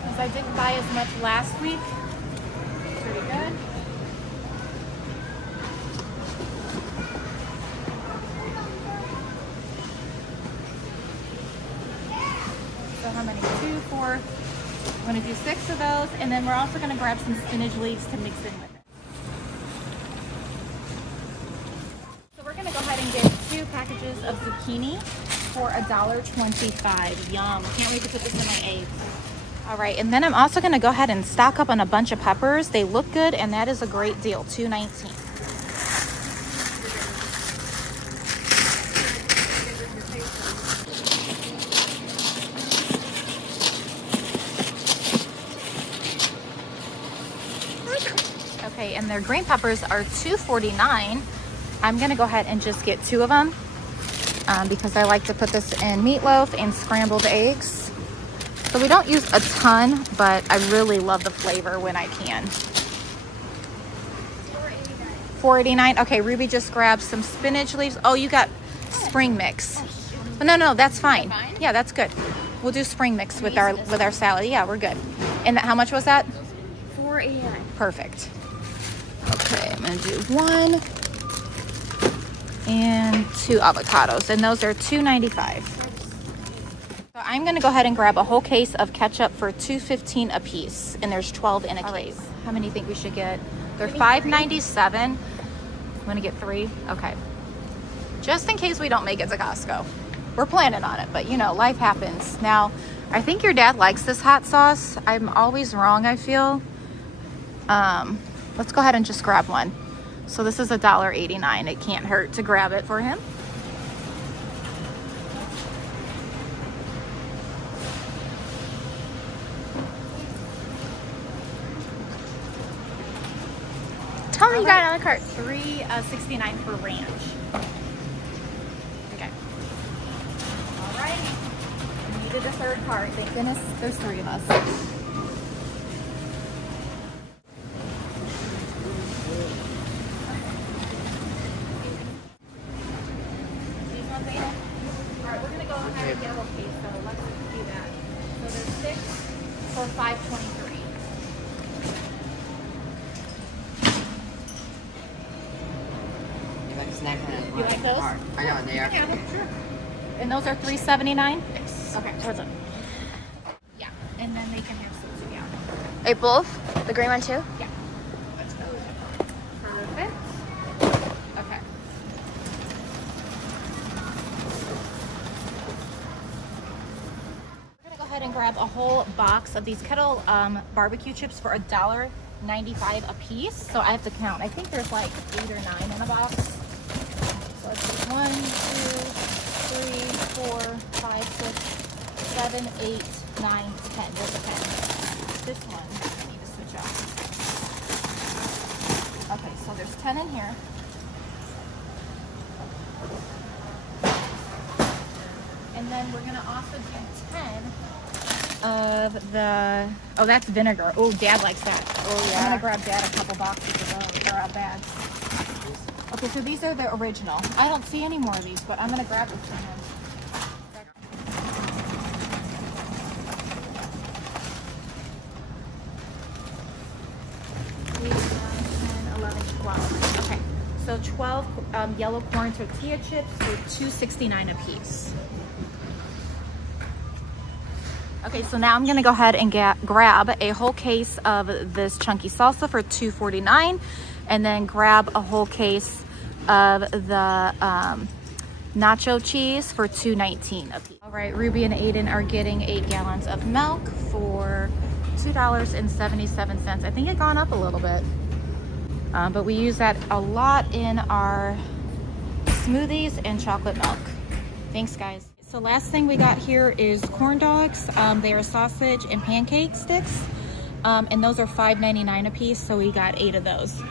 Because I didn't buy as much last week. Pretty good. So how many? 2, 4. I'm going to do 6 of those, and then we're also going to grab some spinach leaves to mix in with it. So we're going to go ahead and get 2 packages of zucchini for $1.25. Yum! Can't wait to put this in my eggs. All right, and then I'm also going to go ahead and stock up on a bunch of peppers. They look good, and that is a great deal. $2.19. Okay, and their green peppers are $2.49. I'm gonna go ahead and just get 2 of them because I like to put this in meatloaf and scrambled eggs. So we don't use a ton, but I really love the flavor when I can. $4.89. Okay, Ruby just grabbed some spinach leaves. Oh, you got spring mix. But no, that's fine. Yeah, that's good. We'll do spring mix with our salad. Yeah, we're good. And how much was that? $4.89. Perfect. Okay, I'm gonna do 1 and 2 avocados, and those are $2.95. So I'm gonna go ahead and grab a whole case of ketchup for $2.15 a piece, and there's 12 in a case. How many do you think we should get? They're $5.97. I'm gonna get 3. Okay. Just in case we don't make it to Costco. We're planning on it, but you know, life happens. Now, I think your dad likes this hot sauce. I'm always wrong, I feel. Let's go ahead and just grab one. So this is $1.89. It can't hurt to grab it for him. Tell me you got another cart. $3.69 for ranch. Okay. All right. We needed a third cart. Thank goodness there's 3 of us. For $5.23. You like those? I know, they are. Yeah, sure. And those are $3.79? Yes. Okay, where's it? Yeah, and then they can have some together. Hey, both? The green one too? Yeah. Let's go. Perfect. Okay. We're gonna go ahead and grab a whole box of these kettle barbecue chips for $1.95 a piece. So I have to count. I think there's like 8 or 9 in a box. So let's see. 1, 2, 3, 4, 5, 6, 7, 8, 9, 10. There's a 10. This one I need to switch out. Okay, so there's 10 in here. And then we're gonna also do 10 of the, oh, that's vinegar. Oh, Dad likes that. Oh yeah. I'm gonna grab Dad a couple boxes of those. They're out bags. Okay, so these are the original. I don't see any more of these, but I'm gonna grab them from him. 3, 9, 10, 11, 12. Okay, so 12 yellow corn tortilla chips for $2.69 a piece. Okay, so now I'm gonna go ahead and grab a whole case of this chunky salsa for $2.49, and then grab a whole case of the nacho cheese for $2.19 a piece. All right, Ruby and Aiden are getting 8 gallons of milk for $2.77. I think it gone up a little bit, but we use that a lot in our smoothies and chocolate milk. Thanks, guys. So last thing we got here is corn dogs. They are sausage and pancake sticks. and those are $5.99 a piece, so we got 8 of those.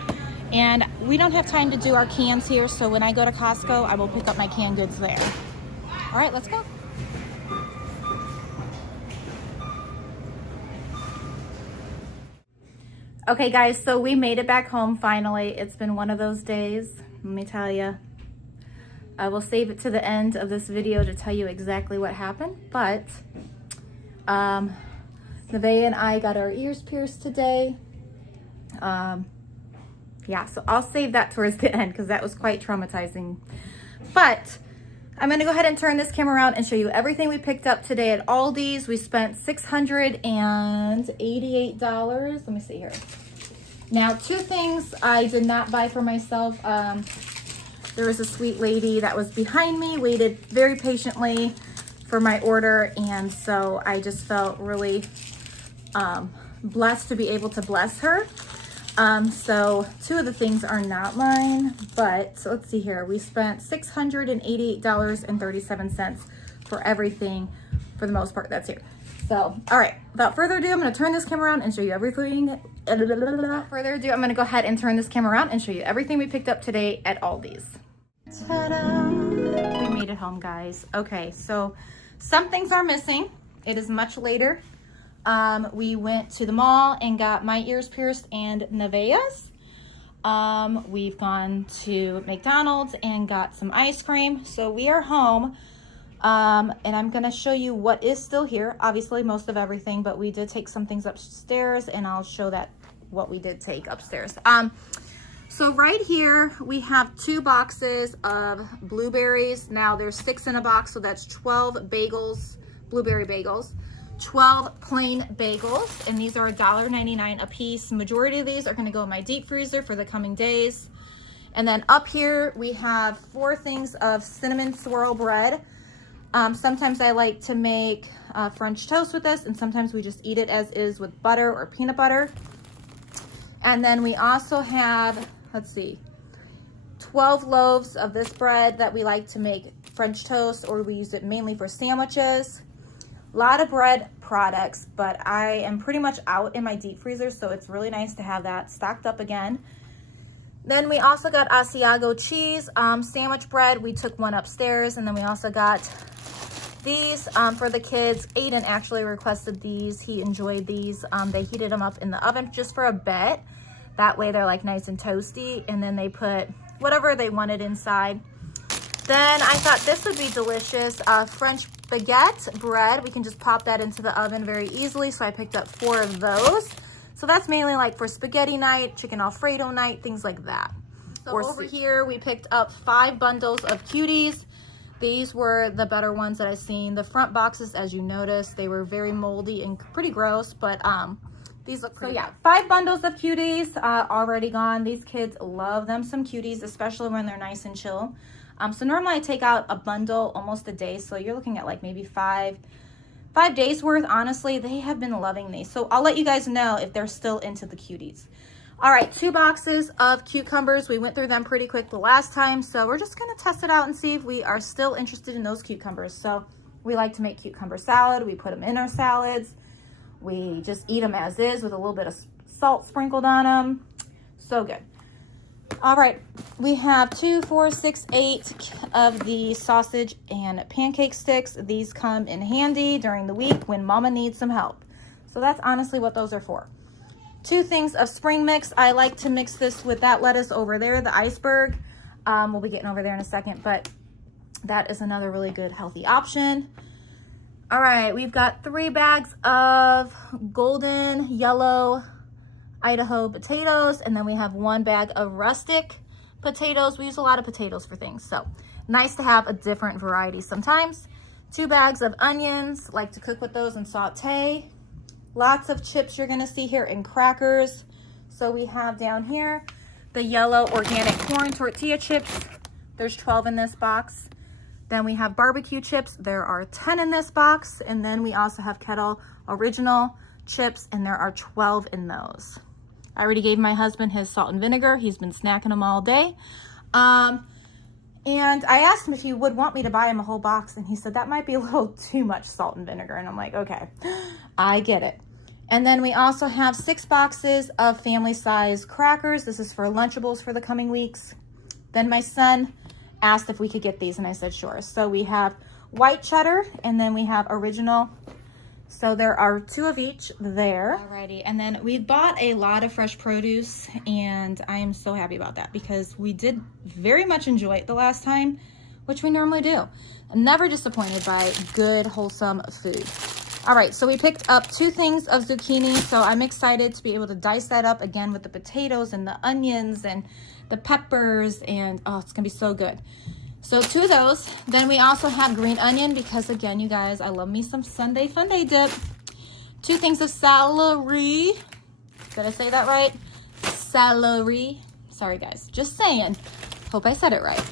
And we don't have time to do our cans here, so when I go to Costco, I will pick up my canned goods there. All right, let's go. Okay guys, so we made it back home finally. It's been one of those days, let me tell you. I will save it to the end of this video to tell you exactly what happened, but Nevaeh and I got our ears pierced today. Yeah, so I'll save that towards the end because that was quite traumatizing. But I'm gonna go ahead and turn this camera around and show you everything we picked up today at Aldi's. We spent $688. Let me see here. Now, 2 things I did not buy for myself. There was a sweet lady that was behind me, waited very patiently for my order, and so I just felt really blessed to be able to bless her. So 2 of the things are not mine, but so let's see here. We spent $688.37 for everything for the most part that's here. So, all right, without further ado, I'm going to turn this camera around and show you everything. Without further ado, I'm going to go ahead and turn this camera around and show you everything we picked up today at Aldi's. Ta-da! We made it home, guys. Okay, so some things are missing. It is much later. We went to the mall and got my ears pierced and Nevaeh's. We've gone to McDonald's and got some ice cream. So we are home. And I'm going to show you what is still here. Obviously, most of everything, but we did take some things upstairs, and I'll show that what we did take upstairs. So right here, we have 2 boxes of blueberries. Now, there's 6 in a box, so that's 12 bagels, blueberry bagels. 12 plain bagels, and these are $1.99 a piece. Majority of these are going to go in my deep freezer for the coming days. And then up here we have 4 things of cinnamon swirl bread. Sometimes I like to make French toast with this, and sometimes we just eat it as is with butter or peanut butter. And then we also have, let's see, 12 loaves of this bread that we like to make French toast, or we use it mainly for sandwiches. A lot of bread products, but I am pretty much out in my deep freezer, so it's really nice to have that stocked up again. Then we also got Asiago cheese sandwich bread. We took 1 upstairs, and then we also got these for the kids. Aiden actually requested these. He enjoyed these. They heated them up in the oven just for a bit. That way they're like nice and toasty, and then they put whatever they wanted inside. Then I thought this would be delicious, French baguette bread. We can just pop that into the oven very easily, so I picked up 4 of those. So that's mainly like for spaghetti night, chicken Alfredo night, things like that. So over here, we picked up 5 bundles of cuties. These were the better ones that I've seen. The front boxes, as you noticed, they were very moldy and pretty gross, but these look pretty good. So yeah, 5 bundles of cuties already gone. These kids love them some cuties, especially when they're nice and chill. So normally I take out a bundle almost a day, so you're looking at like maybe 5 days worth. Honestly, they have been loving these, so I'll let you guys know if they're still into the cuties. All right, 2 boxes of cucumbers. We went through them pretty quick the last time, so we're just gonna test it out and see if we are still interested in those cucumbers. So we like to make cucumber salad. We put them in our salads. We just eat them as is with a little bit of salt sprinkled on them. So good. All right, we have 2, 4, 6, 8 of the sausage and pancake sticks. These come in handy during the week when mama needs some help. So that's honestly what those are for. 2 things of spring mix. I like to mix this with that lettuce over there, the iceberg. We'll be getting over there in a second, but that is another really good healthy option. All right, we've got 3 bags of golden yellow Idaho potatoes, and then we have 1 bag of rustic potatoes. We use a lot of potatoes for things, so nice to have a different variety sometimes. 2 bags of onions, like to cook with those and saute. Lots of chips you're gonna see here, and crackers. So we have down here the yellow organic corn tortilla chips. There's 12 in this box. Then we have barbecue chips. There are 10 in this box. And then we also have Kettle Original chips, and there are 12 in those. I already gave my husband his salt and vinegar. He's been snacking them all day. And I asked him if he would want me to buy him a whole box, and he said that might be a little too much salt and vinegar. And I'm like, okay, I get it. And then we also have 6 boxes of family size crackers. This is for Lunchables for the coming weeks. Then my son asked if we could get these and I said sure. So we have white cheddar and then we have original. So there are 2 of each there. Alrighty, and then we bought a lot of fresh produce and I am so happy about that because we did very much enjoy it the last time, which we normally do. I'm never disappointed by good, wholesome food. All right, so we picked up 2 things of zucchini, so I'm excited to be able to dice that up again with the potatoes and the onions and the peppers, and oh, it's gonna be so good. So 2 of those. Then we also have green onion because again, you guys, I love me some Sunday Funday dip. 2 things of celery. Did I say that right? Celery. Sorry guys, just saying. Hope I said it right.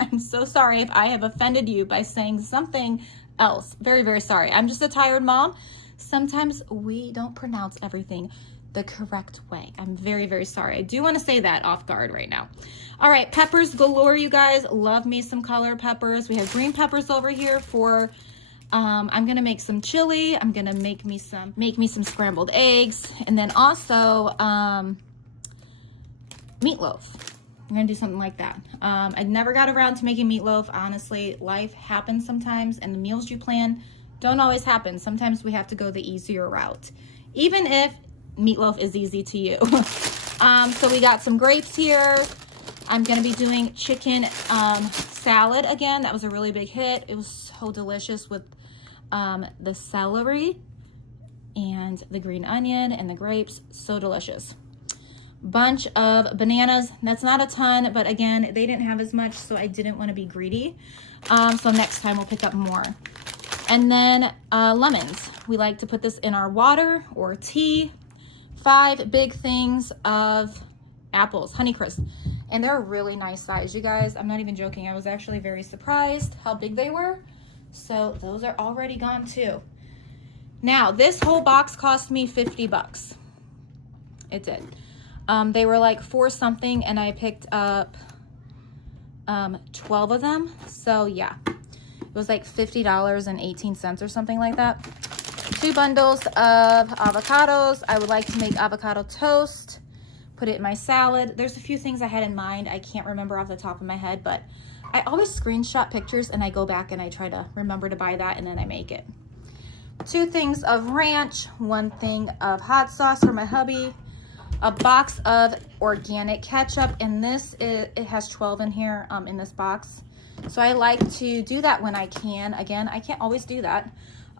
I'm so sorry if I have offended you by saying something else. Very, very sorry. I'm just a tired mom. Sometimes we don't pronounce everything the correct way. I'm very, very sorry. I do want to say that off guard right now. All right, peppers galore, you guys. Love me some colored peppers. We have green peppers over here for I'm gonna make some chili. I'm gonna make me some scrambled eggs, and then also meatloaf. I'm gonna do something like that. I never got around to making meatloaf. Honestly, life happens sometimes and the meals you plan don't always happen. Sometimes we have to go the easier route, even if meatloaf is easy to you. So we got some grapes here. I'm gonna be doing chicken salad again. That was a really big hit. It was so delicious with the celery and the green onion and the grapes, so delicious. Bunch of bananas. That's not a ton, but again, they didn't have as much, so I didn't want to be greedy. So next time we'll pick up more. And then lemons. We like to put this in our water or tea. 5 big things of apples, Honeycrisp. And they're a really nice size, you guys. I'm not even joking. I was actually very surprised how big they were. So those are already gone too. Now, this whole box cost me 50 bucks. It did. They were like 4 something and I picked up 12 of them. So yeah, it was like $50.18 or something like that. 2 bundles of avocados. I would like to make avocado toast, put it in my salad. There's a few things I had in mind. I can't remember off the top of my head, but I always screenshot pictures and I go back and I try to remember to buy that and then I make it. 2 things of ranch, 1 thing of hot sauce for my hubby, a box of organic ketchup, and this it has 12 in here in this box. So I like to do that when I can. Again, I can't always do that.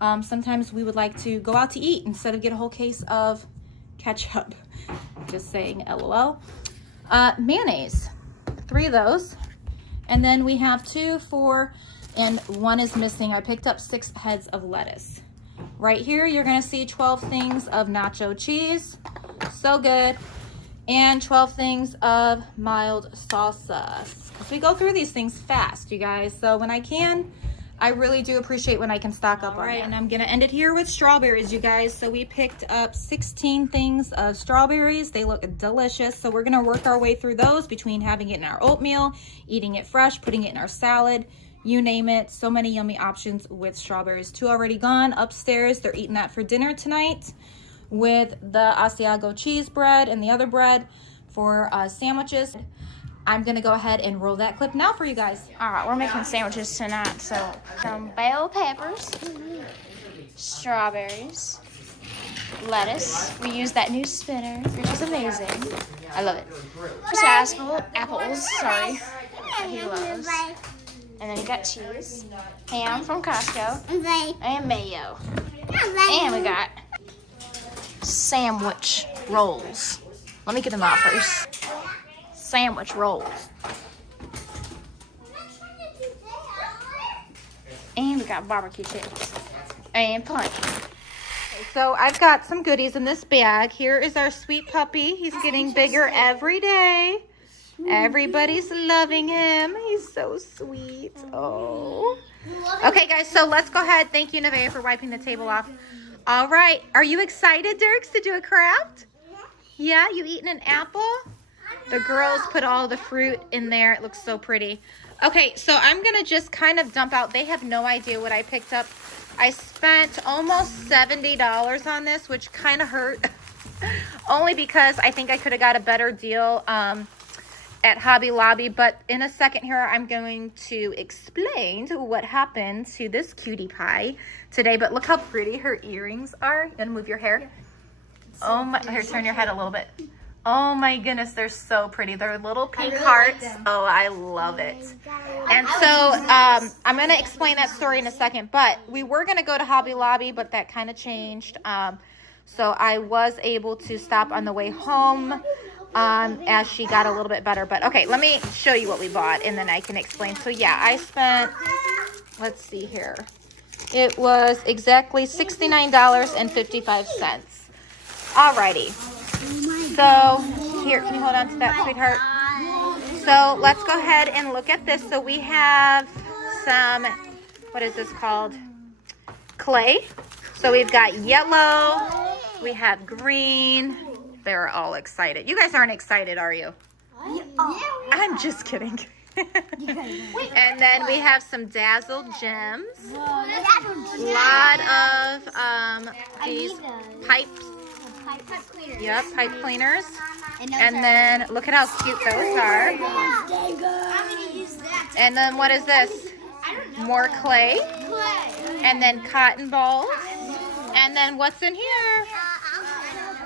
Sometimes we would like to go out to eat instead of get a whole case of ketchup. Just saying, LOL. Mayonnaise, 3 of those. And then we have 2, 4, and 1 is missing. I picked up 6 heads of lettuce. Right here, you're gonna see 12 things of nacho cheese. So good. And 12 things of mild salsa. Because we go through these things fast, you guys. So when I can, I really do appreciate when I can stock up on it. And I'm gonna end it here with strawberries, you guys. So we picked up 16 things of strawberries. They look delicious. So we're gonna work our way through those between having it in our oatmeal, eating it fresh, putting it in our salad, you name it. So many yummy options with strawberries. 2 already gone upstairs. They're eating that for dinner tonight with the Asiago cheese bread and the other bread for sandwiches. I'm gonna go ahead and roll that clip now for you guys. All right, we're making sandwiches tonight. So some bell peppers, strawberries, lettuce. We use that new spinner, which is amazing. I love it. Apples, sorry. He loves. And then we got cheese, ham from Costco, and mayo. And we got sandwich rolls. Let me get them out first. Sandwich rolls. And we got barbecue chips and plantain. So I've got some goodies in this bag. Here is our sweet puppy. He's getting bigger every day. Everybody's loving him. He's so sweet. Oh. Okay, guys, so let's go ahead. Thank you, Nevaeh, for wiping the table off. All right. Are you excited, Dirks, to do a craft? Yeah, you eating an apple? The girls put all the fruit in there. It looks so pretty. Okay, so I'm gonna just kind of dump out. They have no idea what I picked up. I spent almost $70 on this, which kind of hurt. Only because I think I could have got a better deal at Hobby Lobby. But in a second here, I'm going to explain what happened to this cutie pie today. But look how pretty her earrings are. You gonna move your hair? Oh my, here, turn your head a little bit. Oh my goodness, they're so pretty. They're little pink hearts. Oh, I love it. And so I'm going to explain that story in a second, but we were going to go to Hobby Lobby, but that kind of changed. So I was able to stop on the way home as she got a little bit better. But okay, let me show you what we bought and then I can explain. So yeah, I spent, let's see here. It was exactly $69.55. Alrighty. So here, can you hold on to that, sweetheart? So let's go ahead and look at this. So we have some, what is this called? Clay. So we've got yellow, we have green. They're all excited. You guys aren't excited, are you? I'm just kidding. And then we have some Dazzle Gems. A lot of these pipes. Yep, pipe cleaners. And then look at how cute those are. And then what is this? More clay. And then cotton balls. And then what's in here?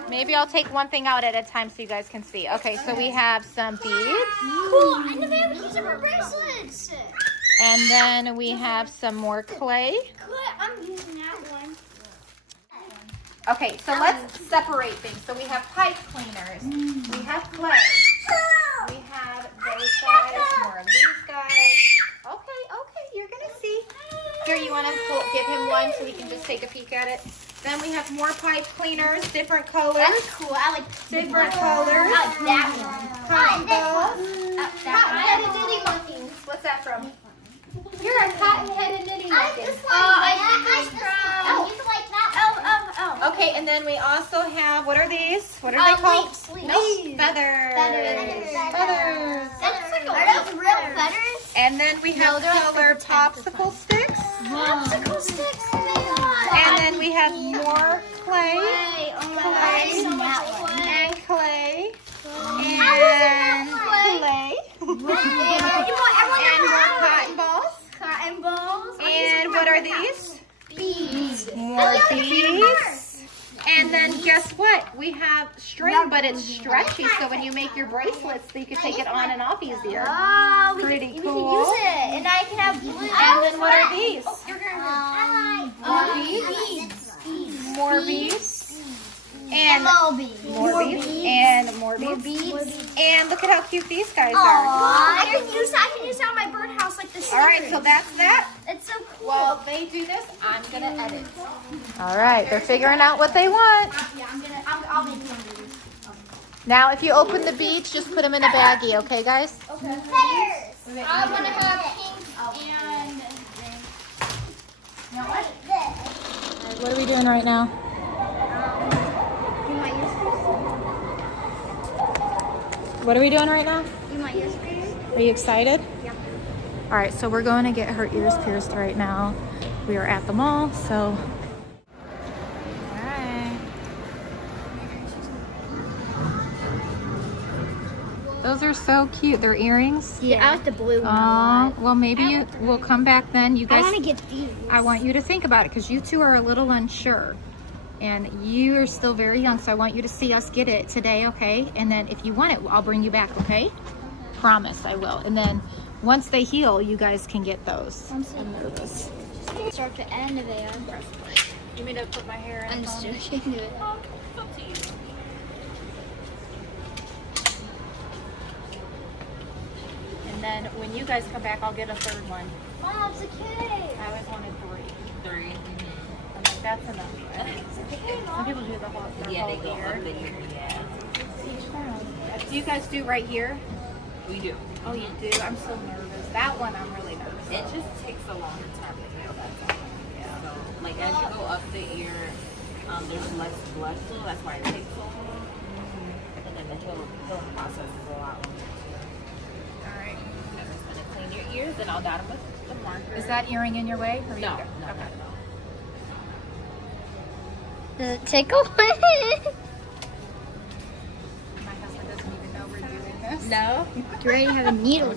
Maybe I'll take one thing out at a time so you guys can see. Okay, so we have some beads. Cool. And then we have a piece of our bracelets. And then we have some more clay. I'm using that one. Okay, so let's separate things. So we have pipe cleaners. We have clay. We have those guys, more of these guys. Okay, you're going to see. Here, you want to give him one so he can just take a peek at it? Then we have more pipe cleaners, different colors. That's cool. I like different colors. I like that one. Cotton balls. Cotton-headed Knitting monkeys. What's that from? You're a cotton-headed knitting monkey. I think this one. You like that one. Oh. Okay, and then we also have, what are these? What are they called? Sleeves. No, feathers. Feathers. Are those real feathers? And then we have colored popsicle sticks. Popsicle sticks. And then we have more clay. Clay. So much clay. And clay. And clay. And more cotton balls. Cotton balls. And what are these? Beads. More beads. And then guess what? We have string, but it's stretchy, so when you make your bracelets, you can take it on and off easier. Oh, Pretty we cool. can use it, and I can have blue. And then what are these? More beads. And more beads. And more beads. And look at how cute these guys are. I can use that on my birdhouse like this. All right, so that's that. It's so cool. While they do this, I'm gonna edit. All right, they're figuring out what they want. Yeah, I'll make one of these. Now, if you open the beads, just put them in a baggie, okay, guys? Okay. Feathers. I want to have pink and. Now what? What are we doing right now? You want your What are we doing right now? You want your screen? Are you excited? Yeah. All right, so we're going to get her ears pierced right now. We are at the mall, so. All right. Those are so cute. They're earrings. Yeah, I like the blue one. Well, maybe you will come back then. You guys. I want to get these. I want you to think about it because you two are a little unsure. And you are still very young, so I want you to see us get it today, okay? And then if you want it, I'll bring you back, okay? Promise, I will. And then once they heal, you guys can get those. I'm nervous. Start to end of it. You mean to put my hair in? I'm just joking. And then when you guys come back, I'll get a third one. Mom, it's okay. I always wanted three. I'm like, that's enough. Some people do the whole year. Do you guys do right here? We do. Oh, you do? I'm so nervous. That one, I'm really nervous. It just takes a longer time to heal. That's all. Yeah. So, like as you go up the ear, there's less blood flow. That's why it takes so long. And then the healing process is a lot longer. All right. It's been a clean your ears, and I'll dot them with the marker. Is that earring in your way? Or are you No, good? no, Okay. Does it tickle? My husband doesn't even know we're doing this. No. Do you already have a needle?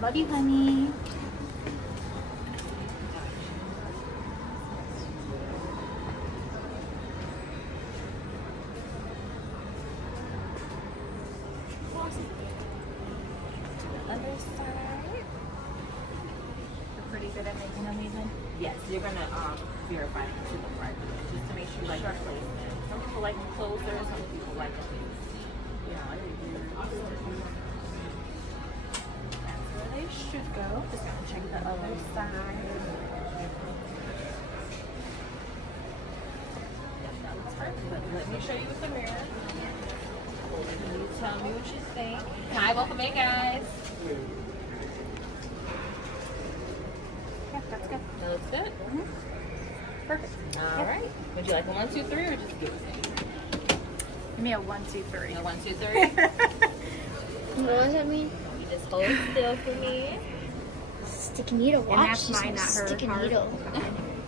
Love you, honey. Other side. You're pretty good at making them even. Yes, you're gonna verify it to the front just to make sure you like the placement. Some people like them closer, some people like them. That's where they should go. Just gonna check the other side. Yes, that looks perfect. Let me show you with the mirror. You tell me what you think. Hi, welcome in, guys. Yeah, that's good. That looks good. Perfect. All right. Would you like a 1, 2, 3, or just give it? Give me a 1, 2, 3. A 1, 2, 3. What does that mean? You just hold still for me. Stick a needle. And Watch. that's mine, not her. Stick a Hard. needle.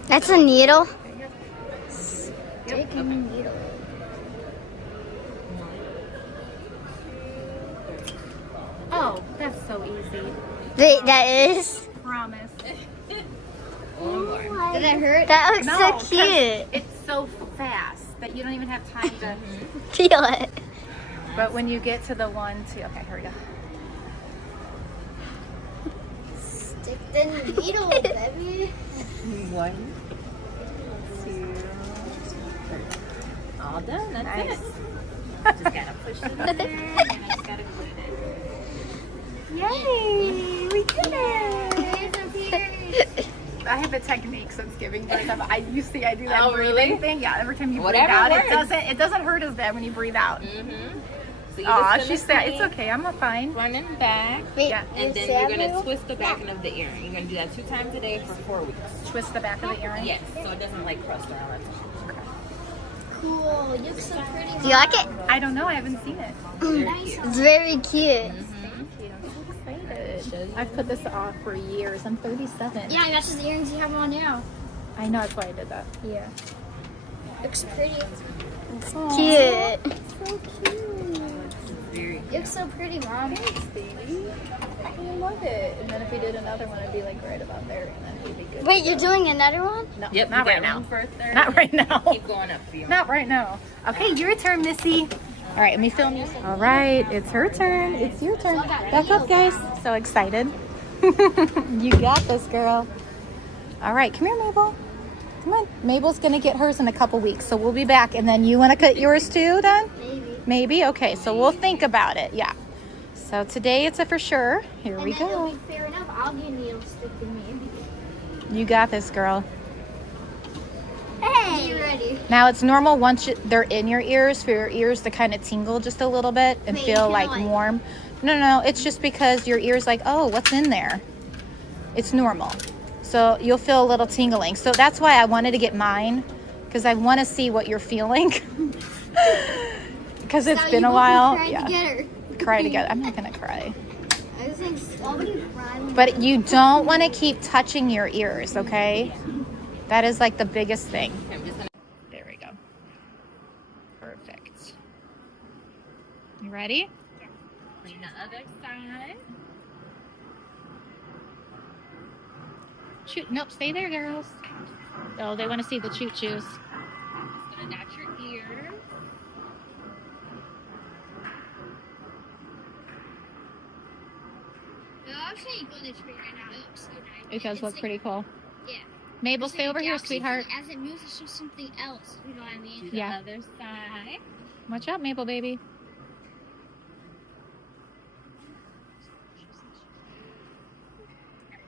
That's a needle? Stick a needle. Oh, that's so easy. Wait, that is? Promise. One more. Did it hurt? That looks No, so 'cause cute. It's so fast that you don't even have time to. Feel it. But when you get to the 1, 2, okay, here we go. Stick the needle, baby. 1, 2, 3. All done. That's Nice. it. Just gotta push it in there, and I just gotta clean it. Yay! We did it! I have a technique since giving birth. You see, I do that Oh, breathing really? thing. Yeah, every time you Whatever breathe out, works. it doesn't hurt as bad when you breathe out. Mm-hmm. So you're Aw, just she's gonna sad. It's clean okay. I'm fine. front and back. Wait, Yeah. And then you're gonna twist the back end of the earring. You're gonna do that 2 times a day for 4 weeks. Twist the back of the earring. Yes, so it doesn't like crust around. That's all. Cool. You look so pretty. Do you like it? I don't know. I haven't seen it. Very cute. It's very cute. I'm so excited. I've put this off for years. I'm 37. Yeah, that's just the earrings you have on now. I know. That's why I did that. Yeah. Looks pretty. Aw, Cute. So cute. Very You look so pretty, Mom. Thanks, baby. I love it. And then if we did another one, I'd be like right about there, and then we'd be good. Wait, you're doing another one? No, Yep, not you right got now. room for a third. Not right now. Keep going up for you. Not right now. Okay, your turn, Missy. All right, let me film you. All right, it's her turn. It's your turn. Back up, guys. So excited. You got this, girl. All right, come here, Mabel. Come on. Mabel's going to get hers in a couple weeks, so we'll be back. And then you want to cut yours too, then? Maybe. Maybe? Okay, so we'll think about it. Yeah. So today it's a for sure. Here we And then it'll go. be fair enough. I'll get needles stick in me. You got this, girl. Hey! You ready? Now it's normal once they're in your ears for your ears to kind of tingle just a little bit and Wait, feel you like kinda like- warm. No, it's just because your ears like, oh, what's in there? It's normal. So you'll feel a little tingling. So that's why I wanted to get mine, because I want to see what you're feeling. Because it's So been you a both while. cried Yeah. together. Cry together. I'm not gonna cry. I was like, somebody cried. But you don't want to keep touching your ears, okay? That is like the biggest thing. I'm just gonna There we go. Perfect. You ready? clean the other side. Shoot, nope, stay there, girls. Oh, they want to see the choo-choos. Just gonna dot your ears. No, I'm actually going to tree right now. It looks so nice. It does look pretty cool. Yeah. Mabel, stay over here, sweetheart. As it moves, it's just something else. You know what I mean? Do the Yeah. other side. Watch out, Mabel, baby.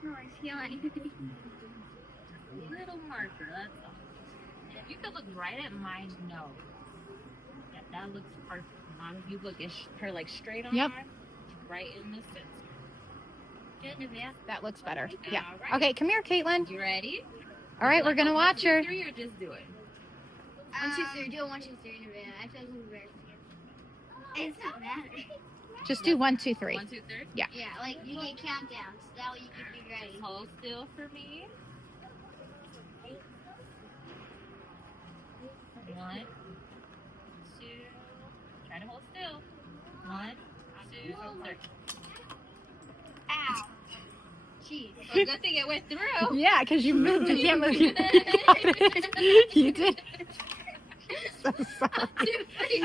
No, I feel like. Little marker, that's all. And if you could look right at my nose. Yeah, that looks perfect. As long as you look at her like straight on. Yep. Right in the center. Good, Nevaeh. That looks better. Yeah. All right. Okay, come here, Caitlin. You ready? All right, we're gonna watch her. 1, 2, 3, or just do it. 1, 2, 3. Do it 1, 2, 3. I feel like we're very It doesn't matter. Just do 1, 2, 3. 1, 2, 3. Yeah, like you get countdowns. That way you can be ready. Hold still for me. 1, 2. Try to hold still. 1, 2, 3. Ow. Jeez. Well, good thing it went through. Yeah, because you moved. You can't move. You did. So sorry.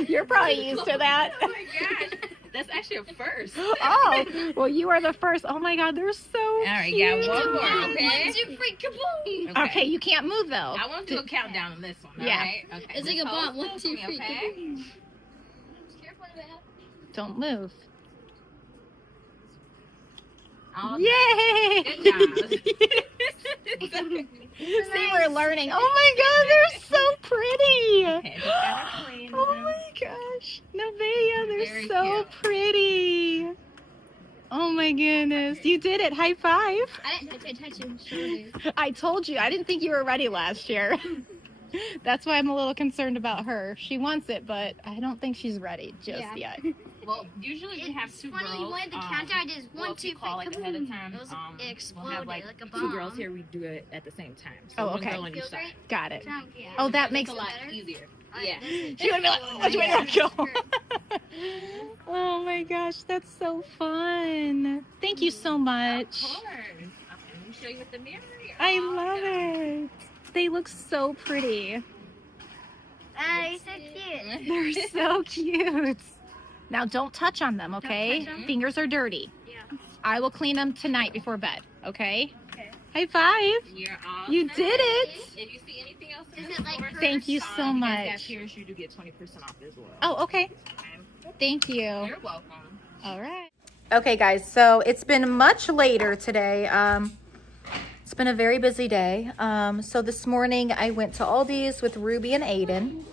You're probably used to that. Oh my gosh. That's actually a first. Oh, well, you are the first. Oh my God, they're so All right, cute. yeah, one more, okay? 1, 2, 3, kaboom! Okay, you can't move though. I won't do a countdown on this one, Yeah. alright? Okay. It's like a just hold bomb. 1, still 2, for 3, me, okay? kaboom. Careful about Don't move. All Yay! Good job. See, we're learning. Oh my God, they're so pretty. Okay, just gotta clean Oh them. my gosh, Nevaeh, they're Very so cute. pretty. Oh my goodness, you did it. High five. I didn't touch him. Surely. I told you, I didn't think you were ready last year. That's why I'm a little concerned about her. She wants it, but I don't think she's ready just yet. Well, usually we have It's 2 funny, girls. you wanted the countdown, I did well, 1, if you 2, 3, call like ahead of kaboom. time, It was, it we'll exploded have like like a 2 bomb. girls here. We do it at the same time. Oh, So one okay. girl on each Feel side. great? Got it. Yeah. Oh, that It's makes a lot better? easier. Alright, Yeah. this is- She would be like, which way do I go? Oh my gosh, that's so fun. Thank you so Of much. course. Let me show you with the mirror. I love it. They look so pretty. Ah, you're so cute. They're so cute. Now don't touch on them, okay? touch 'em. Fingers are dirty. Yeah. I will clean them tonight before bed, okay? Okay. High five. You're all You set. did it. If you see anything else in Is the it like store, purse? Thank you so you guys got much. Pierce, you do get 20% off as well. Oh, okay. Thank you. You're welcome. All right. Okay, guys, so it's been much later today. It's been a very busy day. So this morning I went to Aldi's with Ruby and Aiden.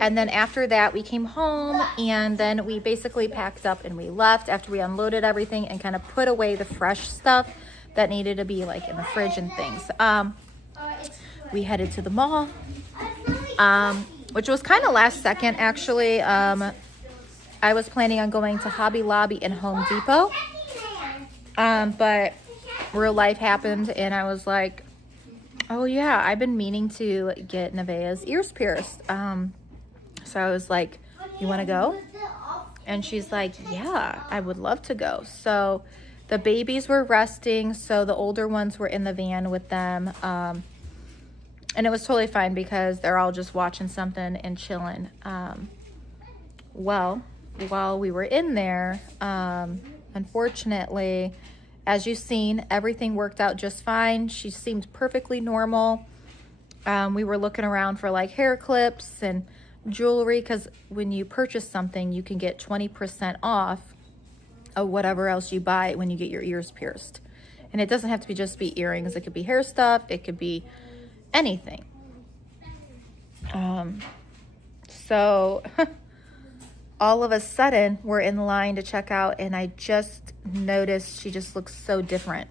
And then after that, we came home and then we basically packed up and we left after we unloaded everything and kind of put away the fresh stuff that needed to be like in the fridge and things. We headed to the mall, which was kind of last second actually. I was planning on going to Hobby Lobby and Home Depot, but real life happened and I was like, oh yeah, I've been meaning to get Nevaeh's ears pierced. So I was like, you want to go? And she's like, yeah, I would love to go. So the babies were resting, so the older ones were in the van with them. And it was totally fine because they're all just watching something and chilling. Well, while we were in there, unfortunately, as you've seen, everything worked out just fine. She seemed perfectly normal. We were looking around for like hair clips and jewelry because when you purchase something, you can get 20% off of whatever else you buy when you get your ears pierced. And it doesn't have to be just be earrings. It could be hair stuff. It could be anything. So all of a sudden we're in line to check out and I just noticed she just looks so different.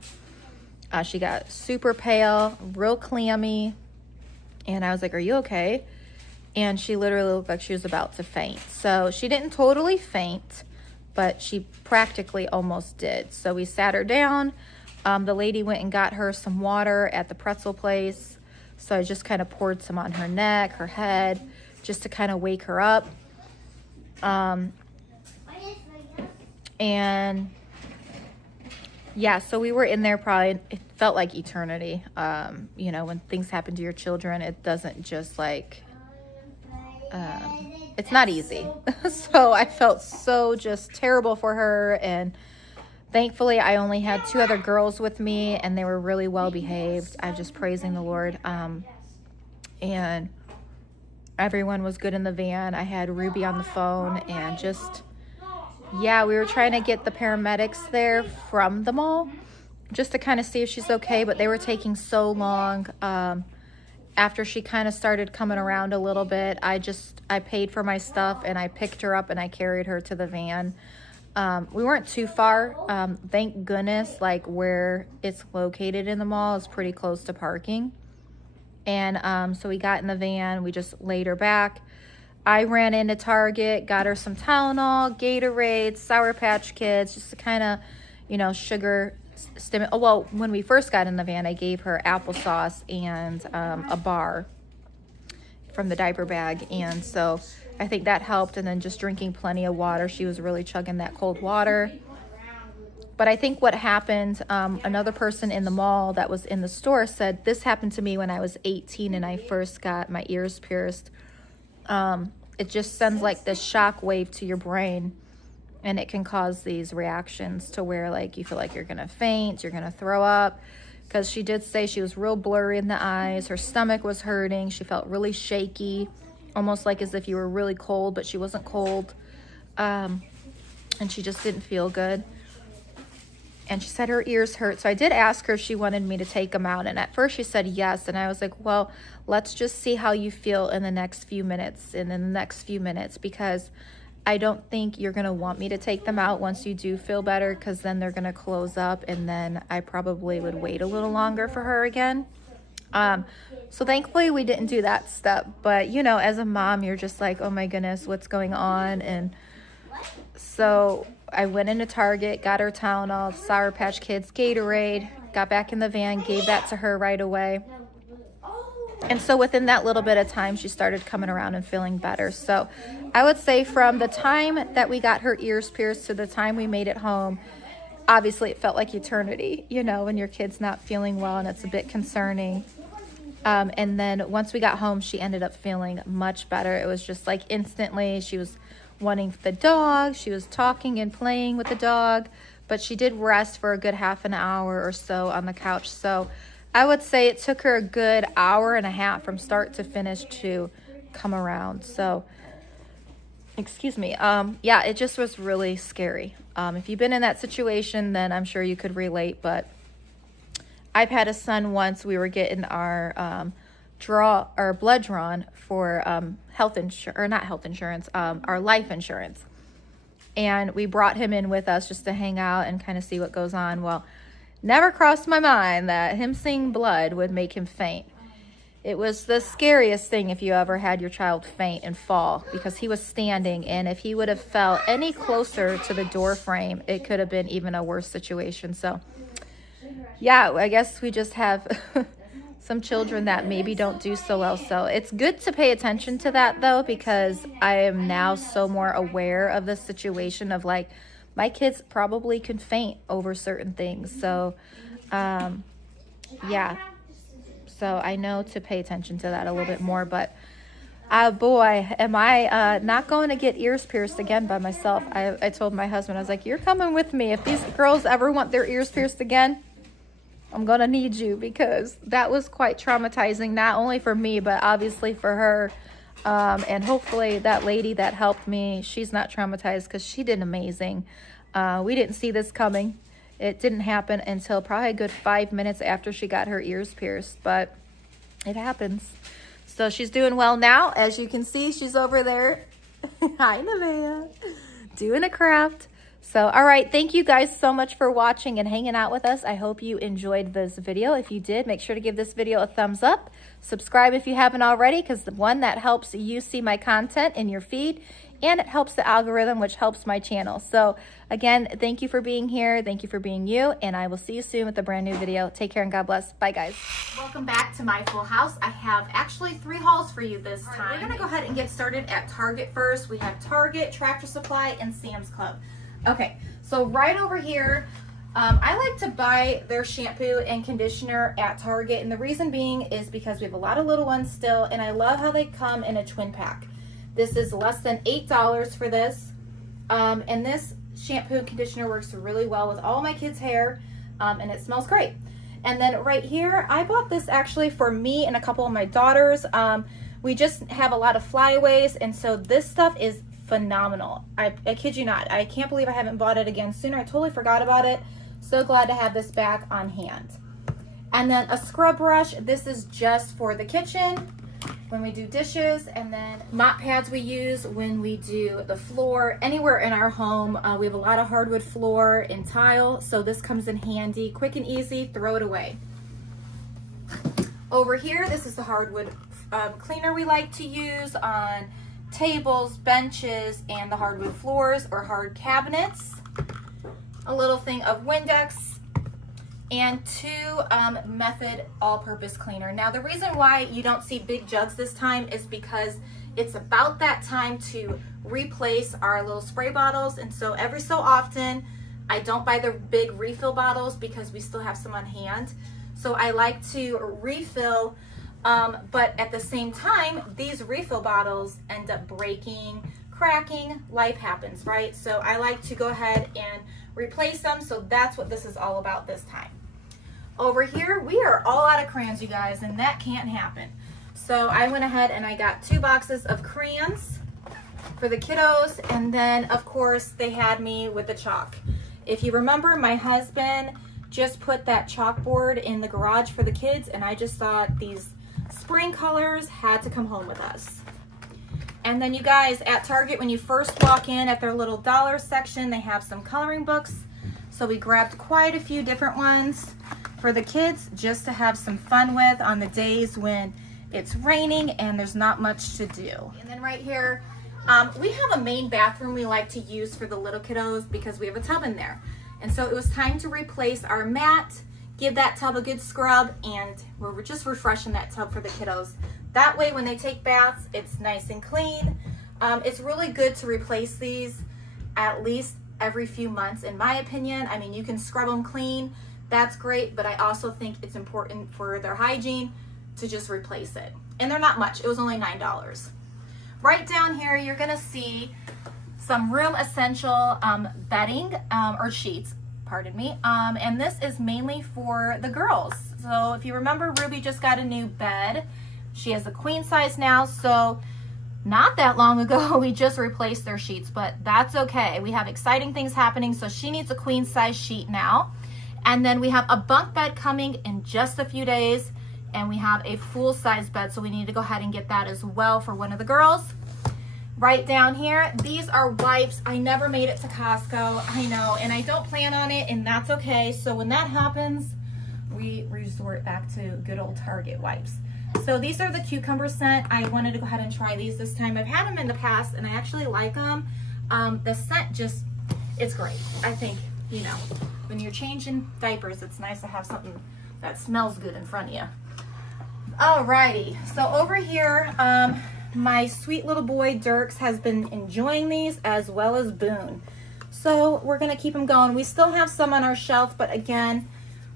She got super pale, real clammy, and I was like, are you okay? And she literally looked like she was about to faint. So she didn't totally faint, but she practically almost did. So we sat her down. The lady went and got her some water at the pretzel place. So I just kind of poured some on her neck, her head, just to kind of wake her up. And yeah, so we were in there probably, it felt like eternity. You know, when things happen to your children, it doesn't just like, it's not easy. So I felt so just terrible for her. And thankfully I only had 2 other girls with me and they were really well behaved. I'm just praising the Lord. And everyone was good in the van. I had Ruby on the phone and just, yeah, we were trying to get the paramedics there from the mall just to kind of see if she's okay, but they were taking so long. After she kind of started coming around a little bit, I paid for my stuff and I picked her up and I carried her to the van. We weren't too far. Thank goodness, like where it's located in the mall is pretty close to parking. And so we got in the van, we just laid her back. I ran into Target, got her some Tylenol, Gatorade, Sour Patch Kids, just to kind of, you know, sugar stimulate. Oh, well, when we first got in the van, I gave her applesauce and a bar from the diaper bag. And so I think that helped. And then just drinking plenty of water. She was really chugging that cold water. But I think what happened, another person in the mall that was in the store said, this happened to me when I was 18 and I first got my ears pierced. It just sends like this shock wave to your brain, and it can cause these reactions to where like you feel like you're going to faint, you're going to throw up. Because she did say she was real blurry in the eyes. Her stomach was hurting. She felt really shaky, almost like as if you were really cold, but she wasn't cold. And she just didn't feel good. And she said her ears hurt. So I did ask her if she wanted me to take them out. And at first she said yes. And I was like, well, let's just see how you feel in the next few minutes. And in the next few minutes, because I don't think you're going to want me to take them out once you do feel better, because then they're going to close up. And then I probably would wait a little longer for her again. So thankfully we didn't do that step. But, you know, as a mom, you're just like, oh my goodness, what's going on? And so I went into Target, got her Tylenol, Sour Patch Kids, Gatorade, got back in the van, gave that to her right away. And so within that little bit of time, she started coming around and feeling better. So I would say from the time that we got her ears pierced to the time we made it home, obviously it felt like eternity, you know, when your kid's not feeling well, and it's a bit concerning. And then once we got home, she ended up feeling much better. It was just like instantly she was wanting the dog. She was talking and playing with the dog, but she did rest for a good half an hour or so on the couch. So I would say it took her a good hour and a half from start to finish to come around. So, excuse me. Yeah, it just was really scary. If you've been in that situation, then I'm sure you could relate, but I've had a son once. We were getting our blood drawn for our life insurance. And we brought him in with us just to hang out and kind of see what goes on. Well, never crossed my mind that him seeing blood would make him faint. It was the scariest thing if you ever had your child faint and fall, because he was standing, and if he would have fell any closer to the door frame, it could have been even a worse situation. So yeah, I guess we just have some children that maybe don't do so well. So it's good to pay attention to that though, because I am now so more aware of the situation of like, my kids probably can faint over certain things. So, yeah. So I know to pay attention to that a little bit more, but boy, am I not going to get ears pierced again by myself. I told my husband, I was like, you're coming with me. If these girls ever want their ears pierced again, I'm going to need you, because that was quite traumatizing, not only for me, but obviously for her. And hopefully that lady that helped me, she's not traumatized, because she did amazing. We didn't see this coming. It didn't happen until probably a good 5 minutes after she got her ears pierced, but it happens. So she's doing well now. As you can see, she's over there. Hi, Nevaeh. Doing a craft. So, all right, thank you guys so much for watching and hanging out with us. I hope you enjoyed this video. If you did, make sure to give this video a thumbs up. Subscribe if you haven't already, because that helps you see my content in your feed, and it helps the algorithm, which helps my channel. So, again, thank you for being here. Thank you for being you, and I will see you soon with a brand new video. Take care and God bless. Bye, guys. Welcome back to my full house. I have actually 3 hauls for you this time. We're going to go ahead and get started at Target first. We have Target, Tractor Supply, and Sam's Club. Okay, so right over here, I like to buy their shampoo and conditioner at Target, and the reason being is because we have a lot of little ones still, and I love how they come in a twin pack. This is less than $8 for this, and this shampoo and conditioner works really well with all my kids' hair, and it smells great. And then right here, I bought this actually for me and a couple of my daughters. We just have a lot of flyaways, and so this stuff is phenomenal. I kid you not. I can't believe I haven't bought it again sooner. I totally forgot about it. So glad to have this back on hand. And then a scrub brush. This is just for the kitchen when we do dishes, and then mop pads we use when we do the floor anywhere in our home. We have a lot of hardwood floor and tile, so this comes in handy. Quick and easy, throw it away. Over here, this is the hardwood cleaner we like to use on tables, benches, and the hardwood floors or hard cabinets. A little thing of Windex, and 2 Method all-purpose cleaner. Now the reason why you don't see big jugs this time is because it's about that time to replace our little spray bottles, and so every so often I don't buy the big refill bottles because we still have some on hand. So I like to refill, but at the same time, these refill bottles end up breaking, cracking, life happens, right? So I like to go ahead and replace them. So that's what this is all about this time. Over here, we are all out of crayons, you guys, and that can't happen. So I went ahead and I got 2 boxes of crayons for the kiddos, and then of course they had me with the chalk. If you remember, my husband just put that chalkboard in the garage for the kids, and I just thought these spring colors had to come home with us. And then you guys, at Target, when you first walk in at their little dollar section, they have some coloring books. So we grabbed quite a few different ones for the kids just to have some fun with on the days when it's raining and there's not much to do. And then right here, we have a main bathroom we like to use for the little kiddos because we have a tub in there. And so it was time to replace our mat, give that tub a good scrub, and we're just refreshing that tub for the kiddos. That way when they take baths, it's nice and clean. It's really good to replace these at least every few months, in my opinion. I mean, you can scrub them clean, that's great, but I also think it's important for their hygiene to just replace it. And they're not much, it was only $9. Right down here, you're gonna see some room essential bedding or sheets, pardon me. And this is mainly for the girls. So if you remember, Ruby just got a new bed. She has a queen size now, so not that long ago we just replaced their sheets, but that's okay. We have exciting things happening, so she needs a queen size sheet now. And then we have a bunk bed coming in just a few days, and we have a full size bed, so we need to go ahead and get that as well for one of the girls. Right down here, these are wipes. I never made it to Costco, I know, and I don't plan on it, and that's okay. So when that happens, we resort back to good old Target wipes. So these are the cucumber scent. I wanted to go ahead and try these this time. I've had them in the past, and I actually like them. The scent just, it's great. I think, you know, when you're changing diapers, it's nice to have something that smells good in front of you. Alrighty, so over here, my sweet little boy Dirks has been enjoying these, as well as Boone. So we're gonna keep them going. We still have some on our shelf, but again,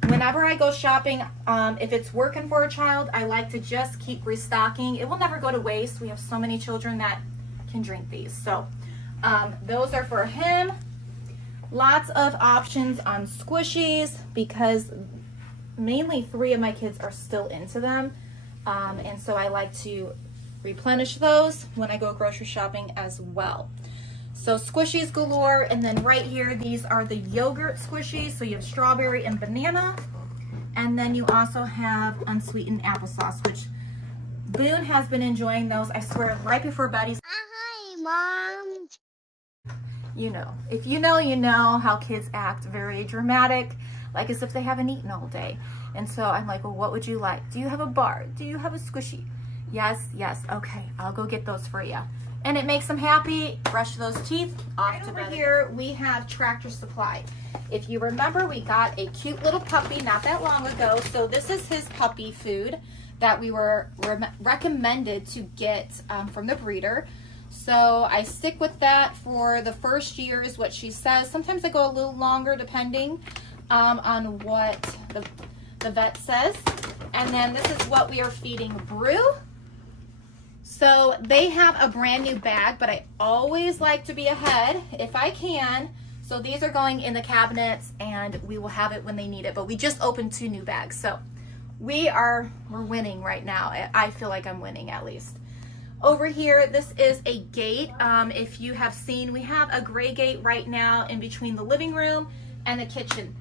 whenever I go shopping, if it's working for a child, I like to just keep restocking. It will never go to waste. We have so many children that can drink these. So those are for him. Lots of options on squishies because mainly 3 of my kids are still into them. And so I like to replenish those when I go grocery shopping as well. So squishies galore, and then right here, these are the yogurt squishies. So you have strawberry and banana, and then you also have unsweetened applesauce, which Boone has been enjoying those, I swear, right before bed. He's, Hi, Mom. you know, if you know how kids act, very dramatic, like as if they haven't eaten all day. And so I'm like, well, what would you like? Do you have a bar? Do you have a squishy? Yes, yes, okay, I'll go get those for you. And it makes them happy. Brush those teeth, off to bed. Over here, we have Tractor Supply. If you remember, we got a cute little puppy not that long ago. So this is his puppy food that we were recommended to get from the breeder. So I stick with that for the first year is what she says. Sometimes I go a little longer depending on what the vet says. And then this is what we are feeding Brew. So they have a brand new bag, but I always like to be ahead if I can. So these are going in the cabinets and we will have it when they need it. But we just opened 2 new bags. So we're winning right now. I feel like I'm winning at least. Over here, this is a gate. If you have seen, we have a gray gate right now in between the living room and the kitchen.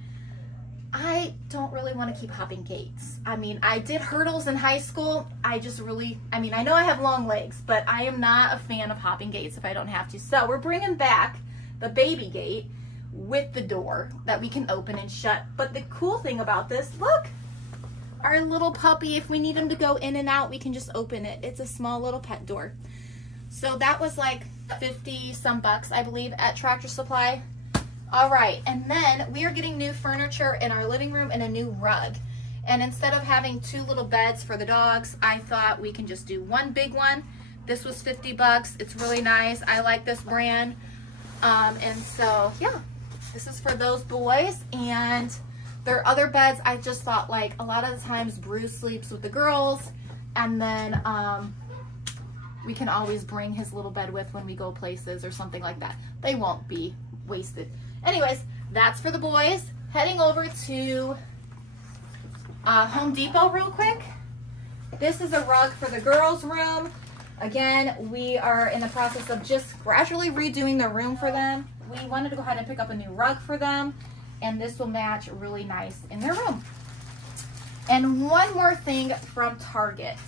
I don't really want to keep hopping gates. I mean, I did hurdles in high school. I know I have long legs, but I am not a fan of hopping gates if I don't have to. So we're bringing back the baby gate with the door that we can open and shut. But the cool thing about this, look, our little puppy, if we need him to go in and out, we can just open it. It's a small little pet door. So that was like 50 some bucks, I believe, at Tractor Supply. All right, and then we are getting new furniture in our living room and a new rug. And instead of having 2 little beds for the dogs, I thought we can just do one big one. This was 50 bucks. It's really nice. I like this brand. And so, yeah, this is for those boys. And there are other beds. I just thought, like, a lot of the times Bruce sleeps with the girls. And then we can always bring his little bed with when we go places or something like that. They won't be wasted. Anyways, that's for the boys. Heading over to Home Depot real quick. This is a rug for the girls' room. Again, we are in the process of just gradually redoing the room for them. We wanted to go ahead and pick up a new rug for them, and this will match really nice in their room. And one more thing from Target.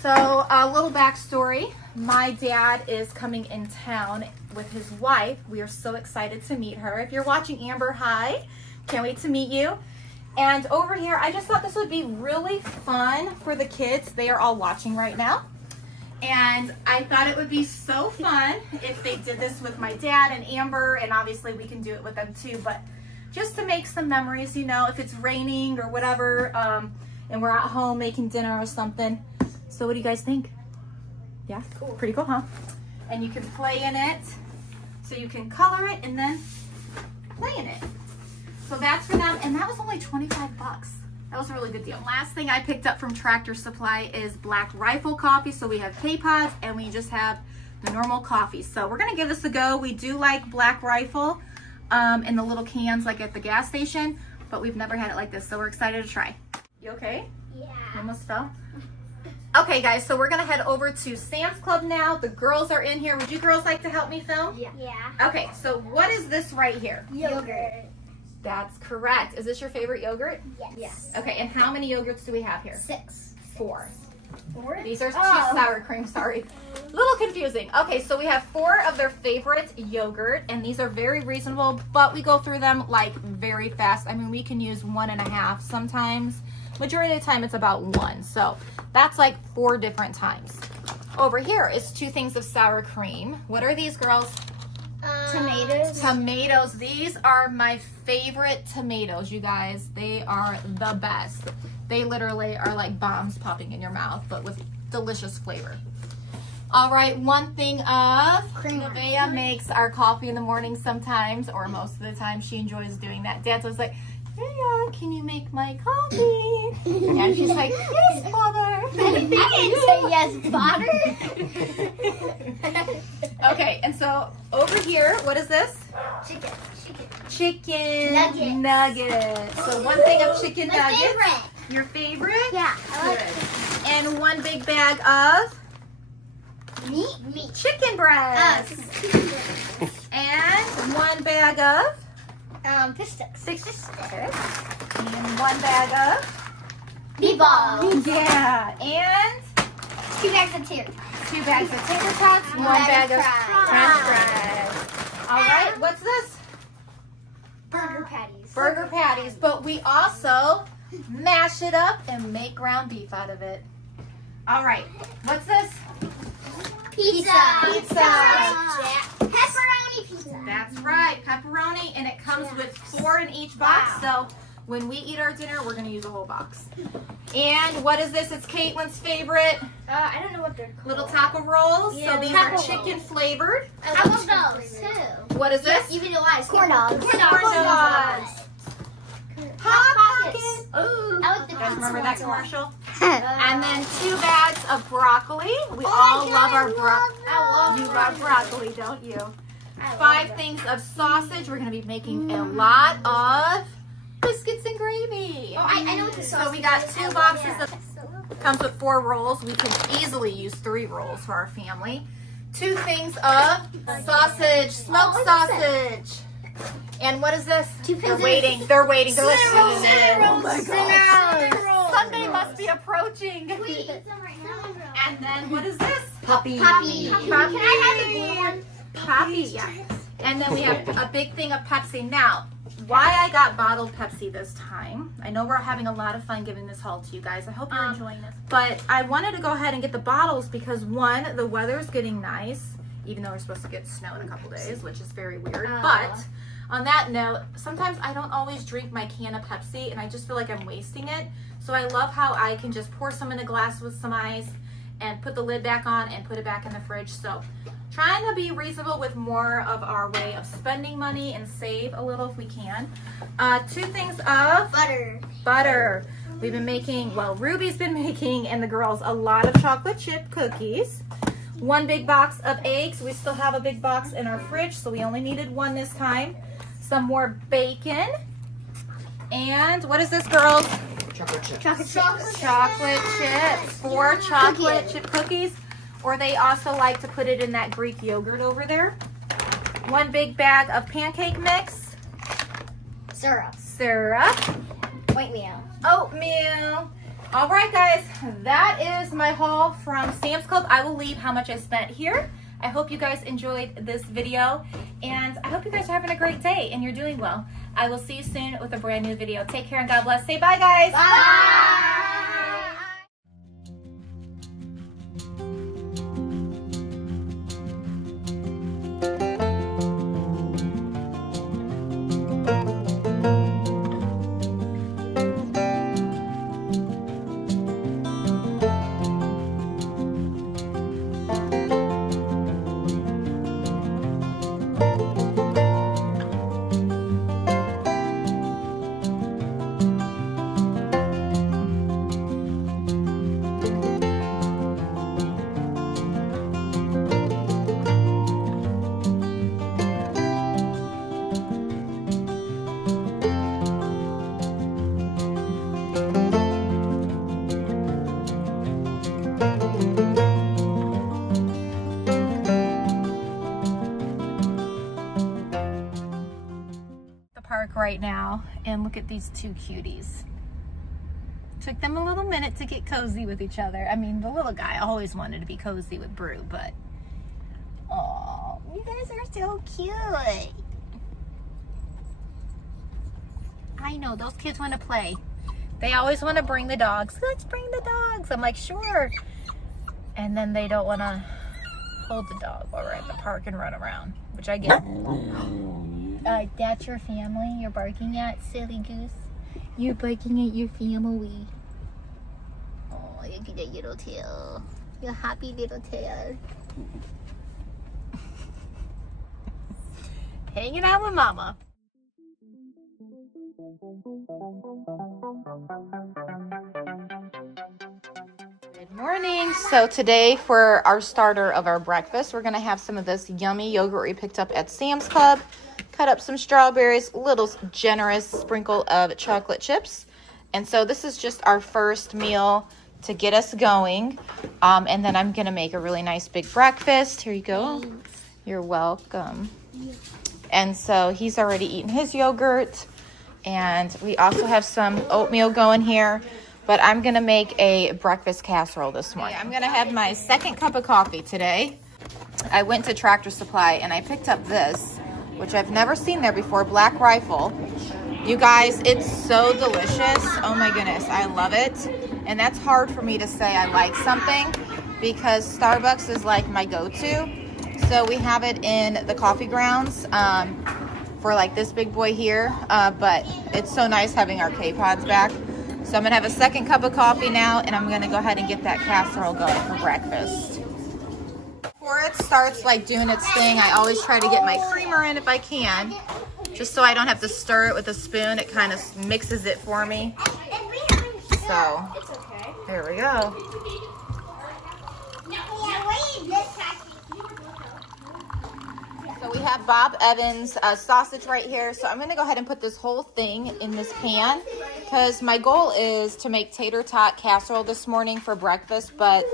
So a little backstory. My dad is coming in town with his wife. We are so excited to meet her. If you're watching, Amber, hi. Can't wait to meet you. And over here, I just thought this would be really fun for the kids. They are all watching right now. And I thought it would be so fun if they did this with my dad and Amber, and obviously we can do it with them too, but just to make some memories, you know, if it's raining or whatever, and we're at home making dinner or something. So what do you guys think? Yeah, cool. Pretty cool, huh? And you can play in it, so you can color it and then play in it. So that's for them, and that was only 25 bucks. That was a really good deal. Last thing I picked up from Tractor Supply is Black Rifle coffee. So we have K-Pods and we just have the normal coffee. So we're gonna give this a go. We do like Black Rifle in the little cans like at the gas station, but we've never had it like this, so we're excited to try. You okay? Yeah. You almost fell? Okay guys, so we're gonna head over to Sam's Club now. The girls are in here. Would you girls like to help me film? Yeah. Okay, so what is this right here? Yogurt. That's correct. Is this your favorite yogurt? Yes. Okay, and how many yogurts do we have here? 6. 4. 4? These are sour cream, sorry. A little confusing. Okay, so we have 4 of their favorite yogurt, and these are very reasonable, but we go through them like very fast. I mean, we can use 1.5 sometimes. Majority of the time it's about 1. So that's like 4 different times. Over here is 2 things of sour cream. What are these, girls? Tomatoes. Tomatoes. These are my favorite tomatoes, you guys. They are the best. They literally are like bombs popping in your mouth, but with delicious flavor. All right, one thing of Nevaeh makes our coffee in the morning sometimes, or most of the time she enjoys doing that. Dad's always like, "Hey, can you make my coffee?" And she's like, "Yes, Mother." I didn't say yes, Father. Okay, and so over here, what is this? Chicken nuggets. So one thing of chicken nuggets. Favorite. Your favorite? Yeah, I like Good. And one big bag of meat. chicken breast. And one bag of Fish sticks. fish sticks. And one bag of Meatballs. yeah. And 2 bags of tater. 2 bags of tater tots. One bag of French fries. All right. What's this? Burger patties. Burger patties. But we also mash it up and make ground beef out of it. All right. What's this? Pizza. Pepperoni pizza. That's right, pepperoni, and it comes with 4 in each box. So when we eat our dinner, we're gonna use a whole box. And what is this? It's Caitlin's favorite I don't know what they're called. little taco rolls. Yeah, So these taco are chicken flavored. I love those too. What is this? Even though I corn dogs. Corn dogs. Hot Pockets. Ooh. I like the You guys remember that commercial? And And then 2 bags of broccoli. We all love our broccoli. I love You love broccoli, don't you? 5 things of sausage. We're gonna be making a lot of biscuits and gravy. Oh, I know what the So we got 2 boxes of, comes with 4 rolls. We can easily use 3 rolls for our family. 2 things of sausage, smoked sausage. And what is this? They're waiting. They're waiting. They're listening. Oh my God. Sunday must be approaching. And then what is this? Puppy. Can I have the blue one? Puppy, yeah. And then we have a big thing of Pepsi. Now, why I got bottled Pepsi this time. I know we're having a lot of fun giving this haul to you guys. I hope you're enjoying this. But I wanted to go ahead and get the bottles because one, the weather's getting nice, even though we're supposed to get snow in a couple days, which is very weird. But on that note, sometimes I don't always drink my can of Pepsi and I just feel like I'm wasting it. So I love how I can just pour some in a glass with some ice and put the lid back on and put it back in the fridge. So trying to be reasonable with more of our way of spending money and save a little if we can. 2 things of butter. We've been making, well, Ruby's been making and the girls a lot of chocolate chip cookies. 1 big box of eggs. We still have a big box in our fridge, so we only needed 1 this time. Some more bacon. And what is this, girls? Chocolate chips. Chocolate chips. 4 chocolate chip cookies. Or they also like to put it in that Greek yogurt over there. 1 big bag of pancake mix. Syrup. Oatmeal. All right, guys, that is my haul from Sam's Club. I will leave how much I spent here. I hope you guys enjoyed this video, and I hope you guys are having a great day and you're doing well. I will see you soon with a brand new video. Take care and God bless. Say bye, guys. Bye. Park right now and look at these 2 cuties. Took them a little minute to get cozy with each other. I mean, the little guy always wanted to be cozy with Brew, but oh, you guys are so cute. I know, those kids want to play. They always want to bring the dogs. Let's bring the dogs. I'm like, sure. And then they don't want to hold the dog while we're at the park and run around, which I get. That's your family you're barking at, silly goose? You're barking at your family. Oh, look at that little tail. Your happy little tail. Hanging out with Mama. Good morning. So today for our starter of our breakfast, we're going to have some of this yummy yogurt we picked up at Sam's Club. Cut up some strawberries, little generous sprinkle of chocolate chips. And so this is just our first meal to get us going. And then I'm going to make a really nice big breakfast. Here you go. Thanks. You're welcome. And so he's already eaten his yogurt. And we also have some oatmeal going here. But I'm going to make a breakfast casserole this morning. I'm going to have my 2nd cup of coffee today. I went to Tractor Supply and I picked up this, which I've never seen there before, Black Rifle. You guys, it's so delicious. Oh my goodness, I love it. And that's hard for me to say I like something because Starbucks is like my go-to. So we have it in the coffee grounds for like this big boy here. But it's so nice having our K-Pods back. So I'm gonna have a 2nd cup of coffee now and I'm gonna go ahead and get that casserole going for breakfast. Before it starts like doing its thing, I always try to get my creamer in if I can, just so I don't have to stir it with a spoon. It kind of mixes it for me. So there we go. So we have Bob Evans sausage right here. So I'm gonna go ahead and put this whole thing in this pan because my goal is to make tater tot casserole this morning for breakfast, but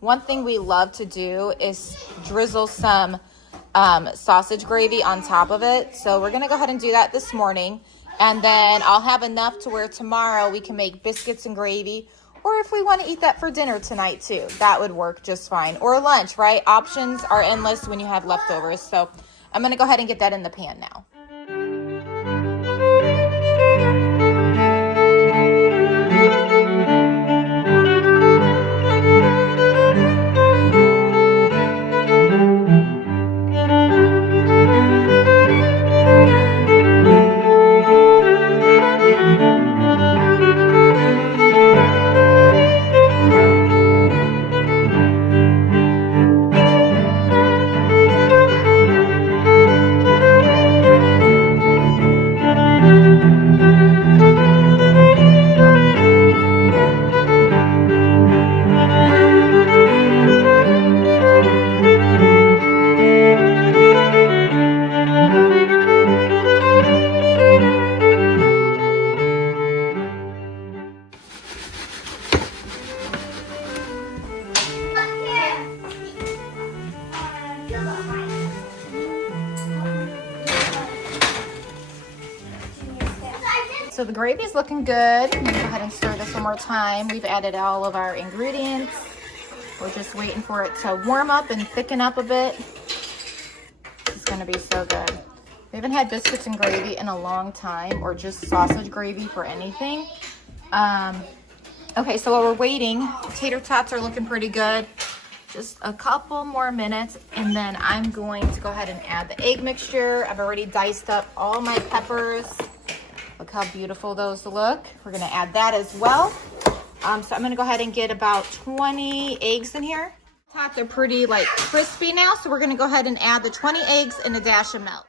one thing we love to do is drizzle some sausage gravy on top of it. So we're going to go ahead and do that this morning. And then I'll have enough to where tomorrow we can make biscuits and gravy. Or if we want to eat that for dinner tonight too, that would work just fine. Or lunch, right? Options are endless when you have leftovers. So I'm going to go ahead and get that in the pan now. so the gravy's looking good. I'm gonna go ahead and stir this one more time. We've added all of our ingredients. We're just waiting for it to warm up and thicken up a bit. It's gonna be so good. We haven't had biscuits and gravy in a long time, or just sausage gravy for anything. Okay, so while we're waiting, tater tots are looking pretty good. Just a couple more minutes, and then I'm going to go ahead and add the egg mixture. I've already diced up all my peppers. Look how beautiful those look. We're gonna add that as well. So I'm gonna go ahead and get about 20 eggs in here. Tots are pretty like crispy now, so we're gonna go ahead and add the 20 eggs and a dash of milk.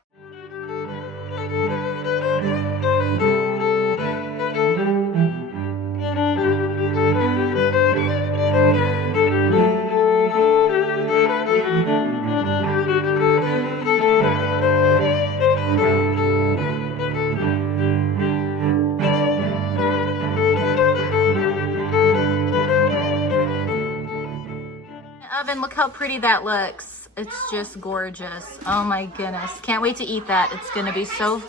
Oven, look how pretty that looks. It's just gorgeous. Oh my goodness, can't wait to eat that. It's gonna be so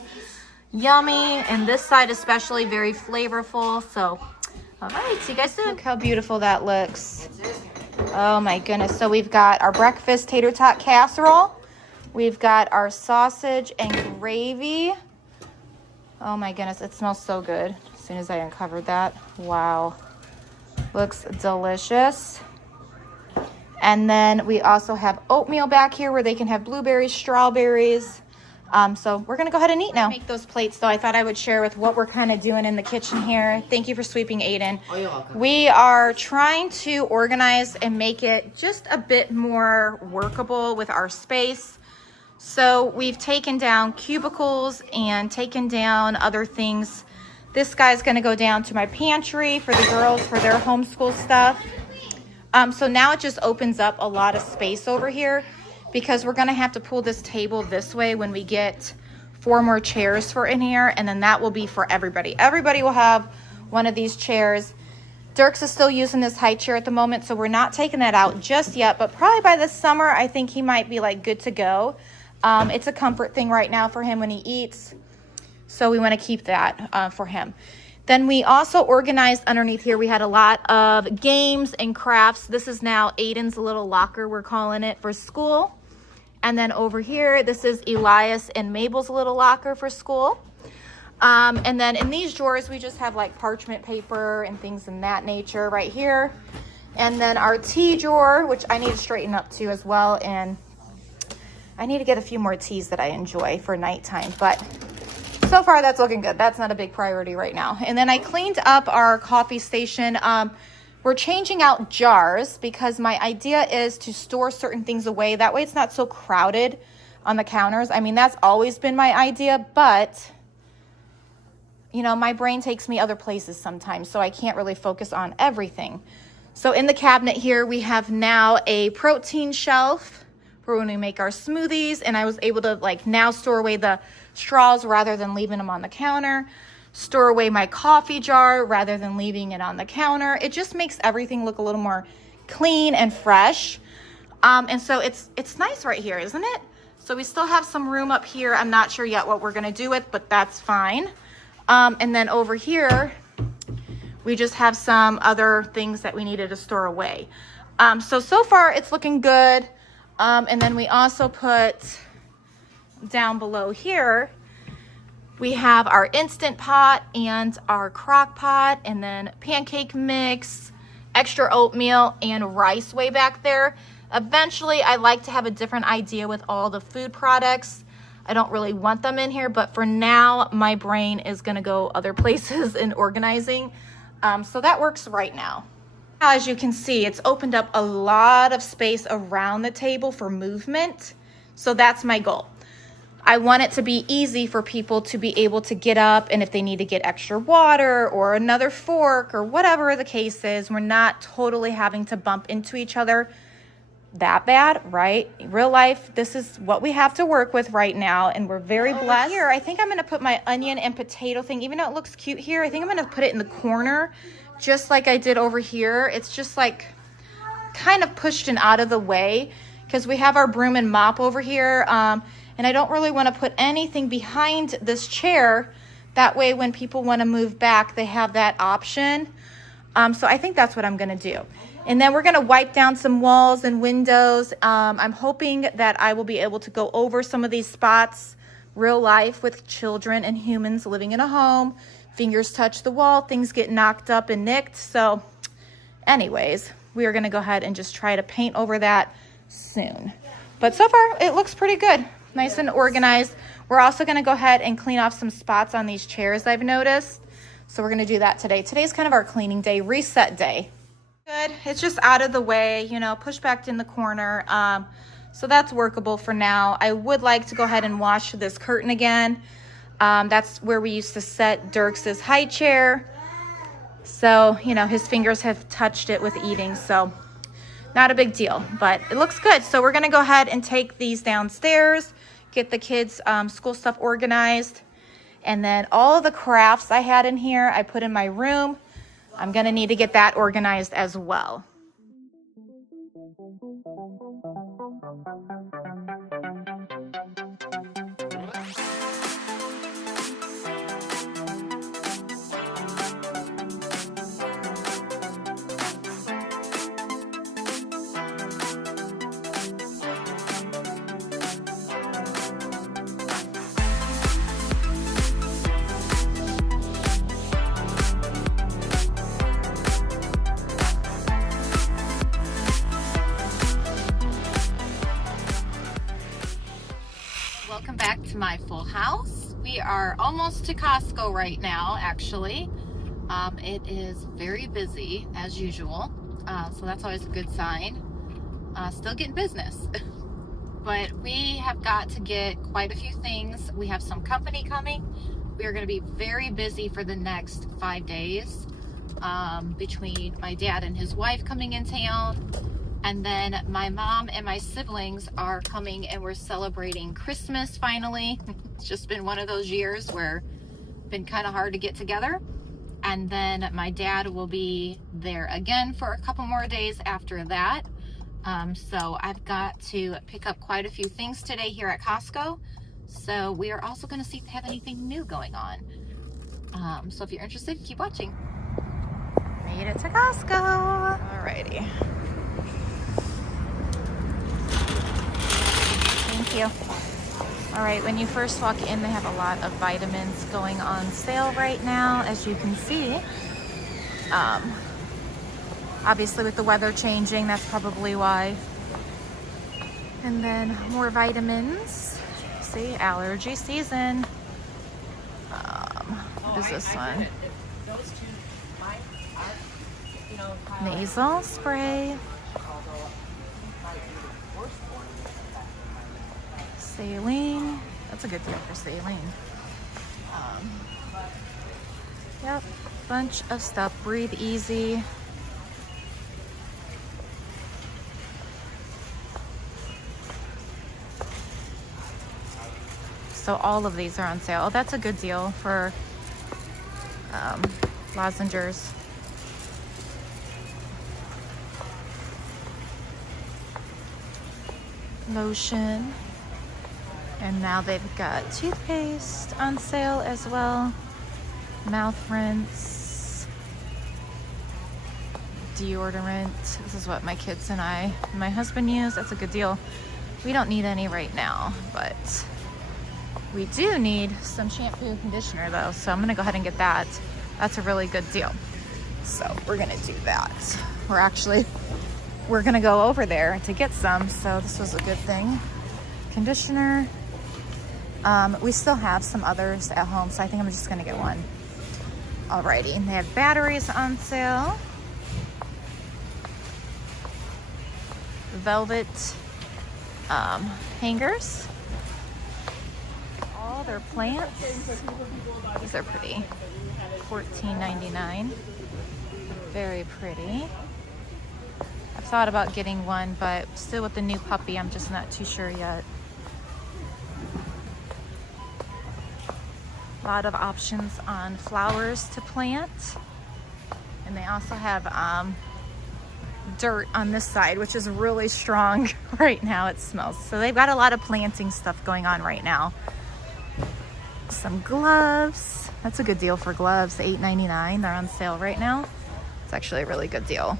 yummy, and this side especially very flavorful. So all right, see you guys soon. Look how beautiful that looks. Oh my goodness. So we've got our breakfast tater tot casserole, we've got our sausage and gravy. Oh my goodness, it smells so good as soon as I uncovered that. Wow, looks delicious. And then we also have oatmeal back here where they can have blueberries, strawberries. So we're gonna go ahead and eat now. Make those plates though. I thought I would share with what we're kind of doing in the kitchen here. Thank you for sweeping, Aiden. Oh, you're welcome. We are trying to organize and make it just a bit more workable with our space. So we've taken down cubicles and taken down other things. This guy's gonna go down to my pantry for the girls for their homeschool stuff. So now it just opens up a lot of space over here, because we're gonna have to pull this table this way when we get 4 more chairs for in here, and then that will be for everybody. Everybody will have one of these chairs. Dirks is still using this high chair at the moment, so we're not taking that out just yet, but probably by this summer, I think he might be like good to go. It's a comfort thing right now for him when he eats, so we wanna keep that for him. Then we also organized underneath here. We had a lot of games and crafts. This is now Aiden's little locker, we're calling it, for school. And then over here, this is Elias and Mabel's little locker for school. And then in these drawers, we just have like parchment paper and things in that nature right here. And then our tea drawer, which I need to straighten up too as well. And I need to get a few more teas that I enjoy for nighttime, but so far that's looking good. That's not a big priority right now. And then I cleaned up our coffee station. We're changing out jars because my idea is to store certain things away. That way it's not so crowded on the counters. I mean, that's always been my idea, but you know, my brain takes me other places sometimes, so I can't really focus on everything. So in the cabinet here, we have now a protein shelf for when we make our smoothies, and I was able to like now store away the straws rather than leaving them on the counter, store away my coffee jar rather than leaving it on the counter. It just makes everything look a little more clean and fresh. And so it's nice right here, isn't it? So we still have some room up here. I'm not sure yet what we're gonna do with, but that's fine. And then over here, we just have some other things that we needed to store away. So far it's looking good. And then we also put down below here, we have our Instant Pot and our crock pot, and then pancake mix, extra oatmeal, and rice way back there. Eventually, I like to have a different idea with all the food products. I don't really want them in here, but for now, my brain is gonna go other places in organizing. So that works right now. As you can see, it's opened up a lot of space around the table for movement. So that's my goal. I want it to be easy for people to be able to get up, and if they need to get extra water or another fork or whatever the case is, we're not totally having to bump into each other that bad, right? In real life, this is what we have to work with right now, and we're very blessed. Here, I think I'm gonna put my onion and potato thing, even though it looks cute here, I think I'm gonna put it in the corner, just like I did over here. It's just like kind of pushed and out of the way, because we have our broom and mop over here, and I don't really want to put anything behind this chair That way when people want to move back, they have that option. So I think that's what I'm going to do. And then we're going to wipe down some walls and windows. I'm hoping that I will be able to go over some of these spots, real life with children and humans living in a home. Fingers touch the wall, things get knocked up and nicked. So anyways, we are going to go ahead and just try to paint over that soon. But so far, it looks pretty good. Nice and organized. We're also going to go ahead and clean off some spots on these chairs I've noticed. So we're going to do that today. Today's kind of our cleaning day, reset day. Good. It's just out of the way, you know, pushed back in the corner. So that's workable for now. I would like to go ahead and wash this curtain again. That's where we used to set Dirks's high chair. So, you know, his fingers have touched it with eating. So not a big deal, but it looks good. So we're going to go ahead and take these downstairs, get the kids' school stuff organized. And then all of the crafts I had in here, I put in my room. I'm going to need to get that organized as well. Welcome back to my full house. We are almost to Costco right now, actually. It is very busy as usual, so that's always a good sign. Still getting business. But we have got to get quite a few things. We have some company coming. We are going to be very busy for the next 5 days, between my dad and his wife coming in town. And then my mom and my siblings are coming and we're celebrating Christmas finally. It's just been one of those years where it's been kind of hard to get together. And then my dad will be there again for a couple more days after that. So I've got to pick up quite a few things today here at Costco. So we are also going to see if they have anything new going on. So if you're interested, keep watching. Made it to Costco. Alrighty. Thank you. All right, when you first walk in, they have a lot of vitamins going on sale right now, as you can see. Obviously with the weather changing, that's probably why. And then more vitamins. See, allergy season. What is this one? Nasal spray. Saline. That's a good deal for saline. Yep, bunch of stuff. Breathe Easy. So all of these are on sale. Oh, that's a good deal for lozenges. Lotion. And now they've got toothpaste on sale as well. Mouth rinse. Deodorant. This is what my kids and my husband use. That's a good deal. We don't need any right now, but we do need some shampoo and conditioner though. So I'm gonna go ahead and get that. That's a really good deal. So we're gonna do that. We're gonna go over there to get some. So this was a good thing. Conditioner. We still have some others at home, so I think I'm just gonna get one. Alrighty, and they have batteries on sale. Velvet hangers. All their plants. These are pretty. $14.99. Very pretty. I've thought about getting one, but still with the new puppy, I'm just not too sure yet. A lot of options on flowers to plant. And they also have dirt on this side, which is really strong right now. It smells. So they've got a lot of planting stuff going on right now. Some gloves. That's a good deal for gloves. $8.99. They're on sale right now. It's actually a really good deal.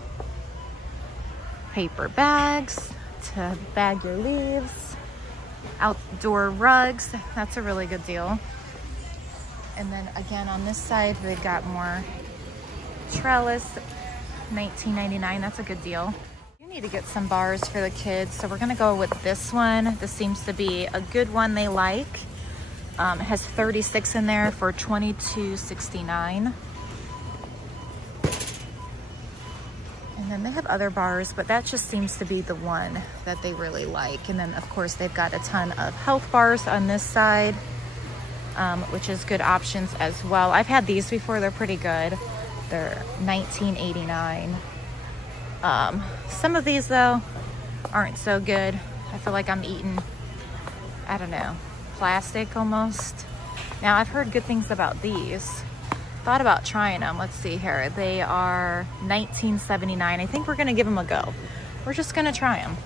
Paper bags to bag your leaves. Outdoor rugs. That's a really good deal. And then again on this side, they've got more trellis. $19.99. That's a good deal. You need to get some bars for the kids, so we're gonna go with this one. This seems to be a good one they like. It has 36 in there for $22.69. And then they have other bars, but that just seems to be the one that they really like. And then of course they've got a ton of health bars on this side, which is good options as well. I've had these before, they're pretty good. They're $19.89. Some of these though aren't so good. I feel like I'm eating, I don't know, plastic almost. Now I've heard good things about these. Thought about trying them. Let's see here. They are $19.79. I think we're gonna give them a go. We're just gonna try them.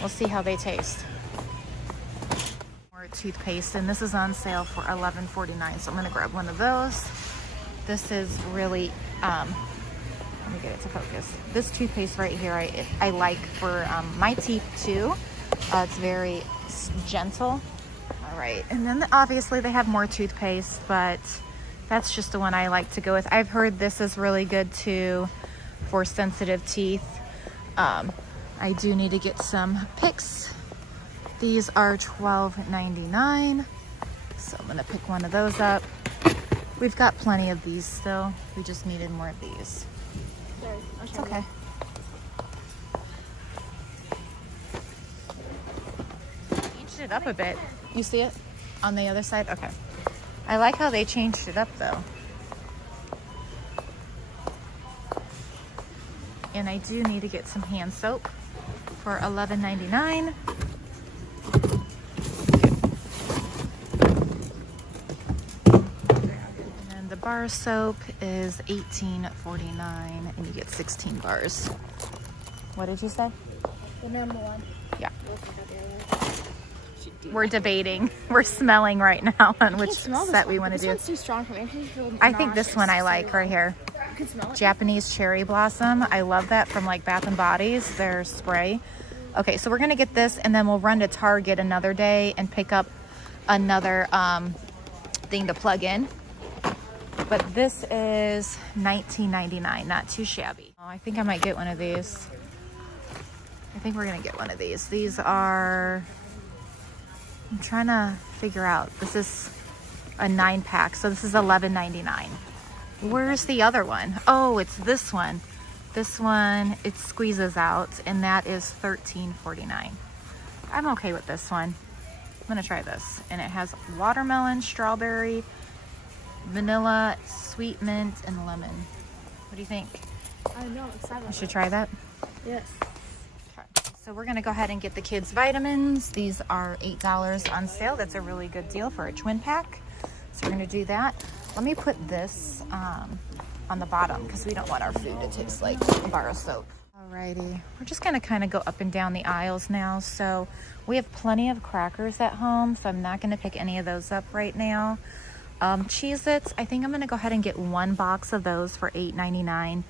We'll see how they taste. More toothpaste, and this is on sale for $11.49. So I'm gonna grab one of those. This is really, let me get it to focus. This toothpaste right here, I like for my teeth too. It's very gentle. All right, and then obviously they have more toothpaste, but that's just the one I like to go with. I've heard this is really good too for sensitive teeth. I do need to get some picks. These are $12.99. So I'm gonna pick one of those up. We've got plenty of these still. We just needed more of these. Sorry, It's okay. Changed it up a bit. You see it on the other side? Okay. I like how they changed it up though. And I do need to get some hand soap for $11.99. And the bar soap is $18.49 and you get 16 bars. What did you say? The normal one. Yeah. We're debating. We're smelling right now on which set we want to do. This one's too strong for me. I think this one I like right here. You can smell it. Japanese cherry blossom. I love that from like Bath and Bodies, their spray. Okay, so we're gonna get this and then we'll run to Target another day and pick up another thing to plug in. But this is $19.99, not too shabby. Oh, I think I might get one of these. I think we're gonna get one of these. These are, I'm trying to figure out, this is a 9-pack, so this is $11.99. Where's the other one? Oh, it's this one. This one, it squeezes out, and that is $13.49. I'm okay with this one. I'm gonna try this. And it has watermelon, strawberry, vanilla, sweet mint, and lemon. What do you think? I know, I'm excited. I should try that? Yes. Okay. So we're gonna go ahead and get the kids vitamins. These are $8 on sale. That's a really good deal for a twin pack. So we're gonna do that. Let me put this on the bottom because we don't want our food to taste like bar of soap. Alrighty, we're just gonna kind of go up and down the aisles now. So we have plenty of crackers at home, so I'm not gonna pick any of those up right now. Cheez-Its, I think I'm gonna go ahead and get one box of those for $8.99.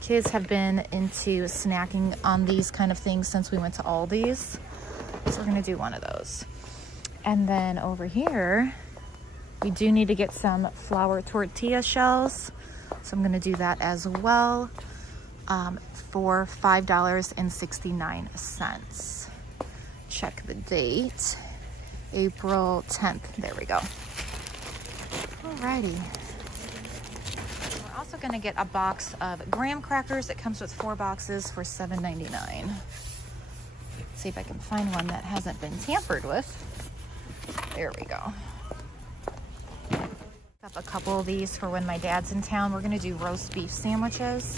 Kids have been into snacking on these kind of things since we went to Aldi's. So we're gonna do one of those. And then over here, we do need to get some flour tortilla shells. So I'm gonna do that as well for $5.69. Check the date, April 10th, there we go. Alrighty. We're also gonna get a box of graham crackers. It comes with 4 boxes for $7.99. See if I can find one that hasn't been tampered with. There we go. Up a couple of these for when my dad's in town. We're gonna do roast beef sandwiches.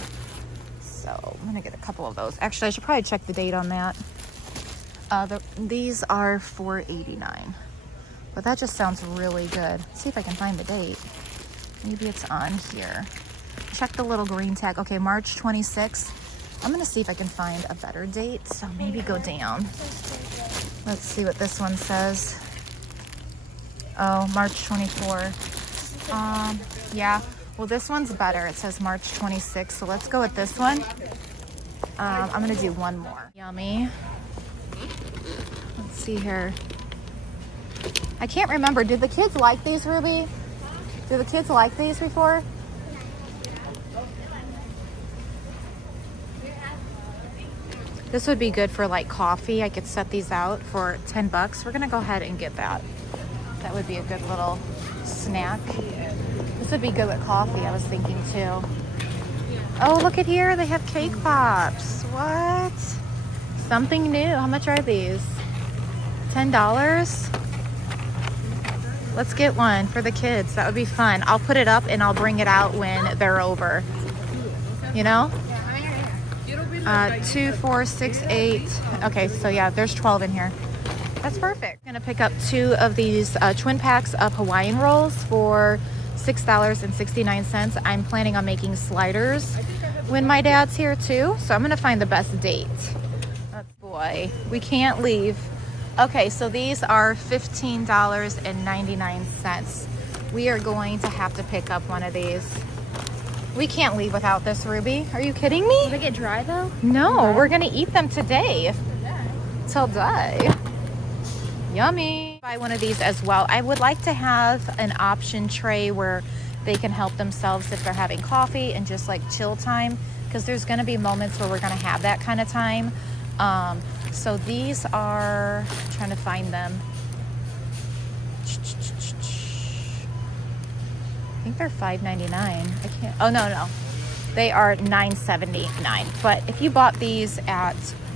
So I'm gonna get a couple of those. Actually, I should probably check the date on that. These are $4.89. But that just sounds really good. Let's see if I can find the date. Maybe it's on here. Check the little green tag. Okay, March 26th. I'm gonna see if I can find a better date. So maybe go down. Let's see what this one says. Oh, March 24. Yeah. Well, this one's better. It says March 26, so let's go with this one. I'm gonna do one more. Yummy. Let's see here. I can't remember. Did the kids like these, Ruby? Do the kids like these before? This would be good for like coffee. I could set these out for 10 bucks. We're gonna go ahead and get that. That would be a good little snack. This would be good with coffee, I was thinking too. Oh, look at here. They have cake pops. What? Something new. How much are these? $10? Let's get one for the kids. That would be fun. I'll put it up and I'll bring it out when they're over. You know? 2, 4, 6, 8. Okay, so yeah, there's 12 in here. That's perfect. I'm gonna pick up 2 of these twin packs of Hawaiian rolls for $6.69. I'm planning on making sliders when my dad's here too, so I'm gonna find the best date. Oh boy, we can't leave. Okay, so these are $15.99. We are going to have to pick up one of these. We can't leave without this, Ruby. Are you kidding me? Will they get dry though? No, we're gonna eat them today. Till die. Yummy. Buy one of these as well. I would like to have an option tray where they can help themselves if they're having coffee and just like chill time, because there's gonna be moments where we're gonna have that kind of time. So these are, I'm trying to find them. I think they're $5.99. I can't, oh no. They are $9.79. But if you bought these at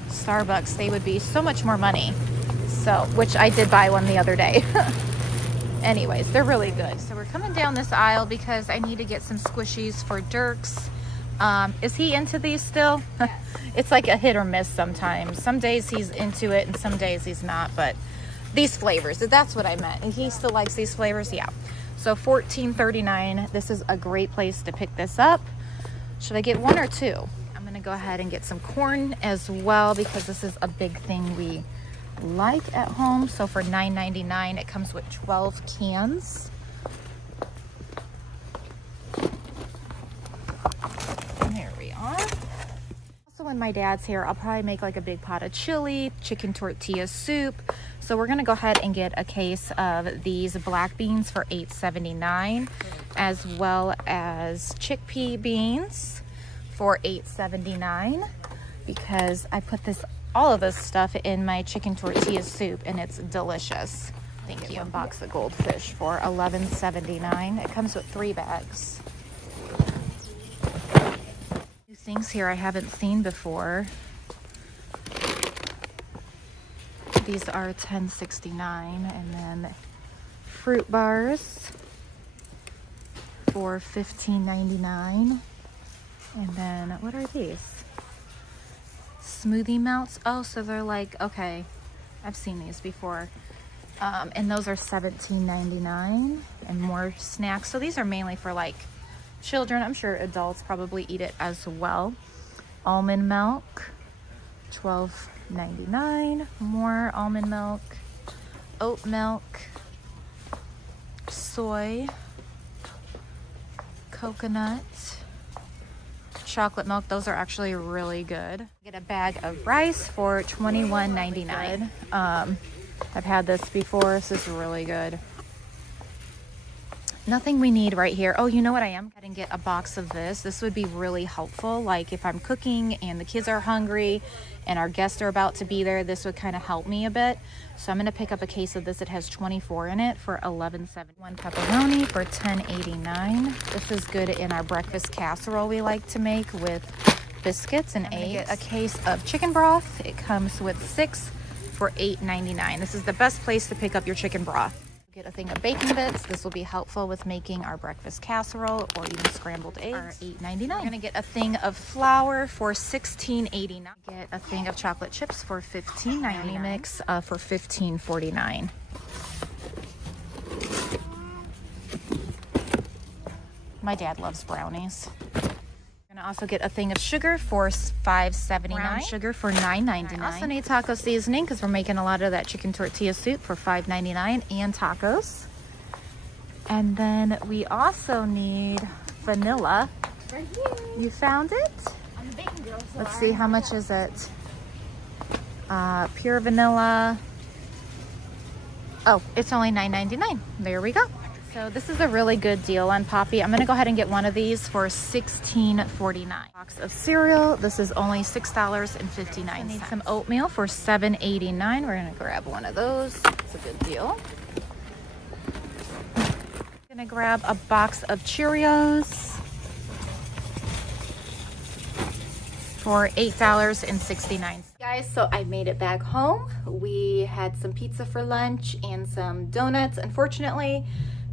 Starbucks, they would be so much more money. So, which I did buy one the other day. Anyways, they're really good. So we're coming down this aisle because I need to get some squishies for Dirks. Is he into these still? It's like a hit or miss sometimes. Some days he's into it and some days he's not, but these flavors, that's what I meant. And he still likes these flavors, yeah. So $14.39. This is a great place to pick this up. Should I get 1 or 2? I'm gonna go ahead and get some corn as well because this is a big thing we like at home. So for $9.99, it comes with 12 cans. And there we are. Also, when my dad's here, I'll probably make like a big pot of chili, chicken tortilla soup. So we're gonna go ahead and get a case of these black beans for $8.79, as well as chickpea beans for $8.79, because I put all of this stuff in my chicken tortilla soup and it's delicious. Thank you. 1 box of goldfish for $11.79. It comes with 3 bags. New things here I haven't seen before. These are $10.69, and then fruit bars for $15.99. And then what are these? Smoothie melts. Oh, so they're like, okay, I've seen these before. And those are $17.99, and more snacks. So these are mainly for like children. I'm sure adults probably eat it as well. Almond milk, $12.99. More almond milk, oat milk, soy, coconut, chocolate milk. Those are actually really good. Get a bag of rice for $21.99. I've had this before. This is really good. Nothing we need right here. Oh, you know what I am? I can get a box of this. This would be really helpful. Like if I'm cooking and the kids are hungry and our guests are about to be there, this would kind of help me a bit. So I'm going to pick up a case of this. It has 24 in it for $11.71. One pepperoni for $10.89. This is good in our breakfast casserole we like to make with biscuits and eggs. Get a case of chicken broth. It comes with 6 for $8.99. This is the best place to pick up your chicken broth. Get a thing of bacon bits. This will be helpful with making our breakfast casserole or even scrambled eggs. $8.99. We're gonna get a thing of flour for $16.89. Get a thing of chocolate chips for $15.99. Mix for $15.49. My dad loves brownies. Gonna also get a thing of sugar for $5.79. Brown sugar for $9.99. I also need taco seasoning because we're making a lot of that chicken tortilla soup for $5.99, and tacos. And then we also need vanilla. Right here. You found it? I'm a baking girl, so Let's see, how much is it? Pure vanilla. Oh, it's only $9.99. There we go. So this is a really good deal on Poppy. I'm gonna go ahead and get one of these for $16.49. Box of cereal. This is only $6.59. I need some oatmeal for $7.89. We're gonna grab one of those. It's a good deal. Gonna grab a box of Cheerios for $8.69. Guys, so I made it back home. We had some pizza for lunch and some donuts. Unfortunately,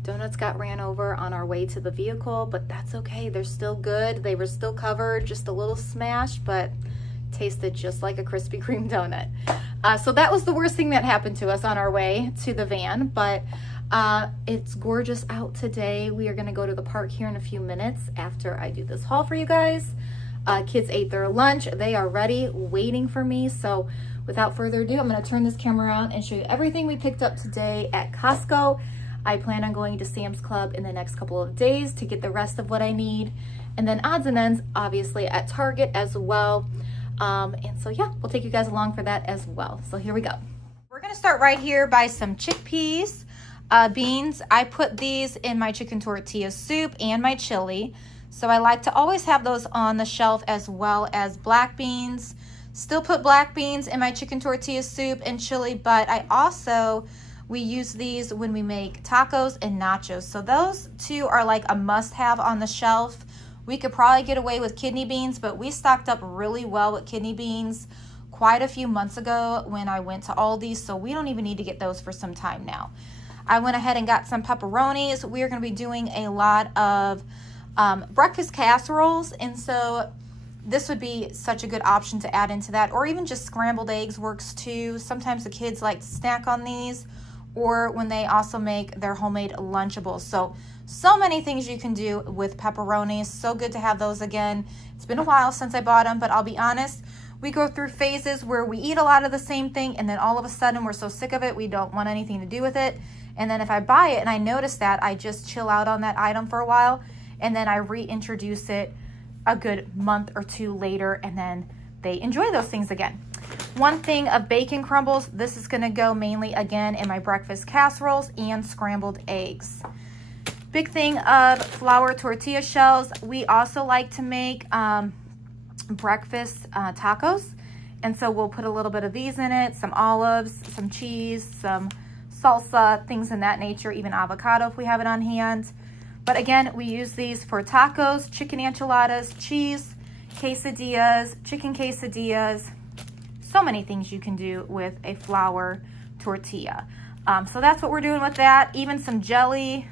donuts got ran over on our way to the vehicle, but that's okay. They're still good. They were still covered, just a little smashed, but tasted just like a Krispy Kreme donut. So that was the worst thing that happened to us on our way to the van, but it's gorgeous out today. We are gonna go to the park here in a few minutes after I do this haul for you guys. Kids ate their lunch. They are ready, waiting for me. So without further ado, I'm gonna turn this camera around and show you everything we picked up today at Costco. I plan on going to Sam's Club in the next couple of days to get the rest of what I need. And then odds and ends, obviously, at Target as well. And so yeah, we'll take you guys along for that as well. So here we go. We're gonna start right here by some chickpeas, beans. I put these in my chicken tortilla soup and my chili. So I like to always have those on the shelf, as well as black beans. Still put black beans in my chicken tortilla soup and chili, but we use these when we make tacos and nachos. So those two are like a must-have on the shelf. We could probably get away with kidney beans, but we stocked up really well with kidney beans quite a few months ago when I went to Aldi, so we don't even need to get those for some time now. I went ahead and got some pepperonis. We are gonna be doing a lot of breakfast casseroles, and so this would be such a good option to add into that, or even just scrambled eggs works too. Sometimes the kids like to snack on these, or when they also make their homemade Lunchables. So many things you can do with pepperonis. So good to have those again. It's been a while since I bought them, but I'll be honest, we go through phases where we eat a lot of the same thing, and then all of a sudden we're so sick of it, we don't want anything to do with it. And then if I buy it and I notice that, I just chill out on that item for a while, and then I reintroduce it a good month or two later, and then they enjoy those things again. One thing of bacon crumbles. This is gonna go mainly again in my breakfast casseroles and scrambled eggs. Big thing of flour tortilla shells. We also like to make breakfast tacos, and so we'll put a little bit of these in it, some olives, some cheese, some salsa, things in that nature, even avocado if we have it on hand. But again, we use these for tacos, chicken enchiladas, cheese, quesadillas, chicken quesadillas. So many things you can do with a flour tortilla. So that's what we're doing with that. Even some jelly.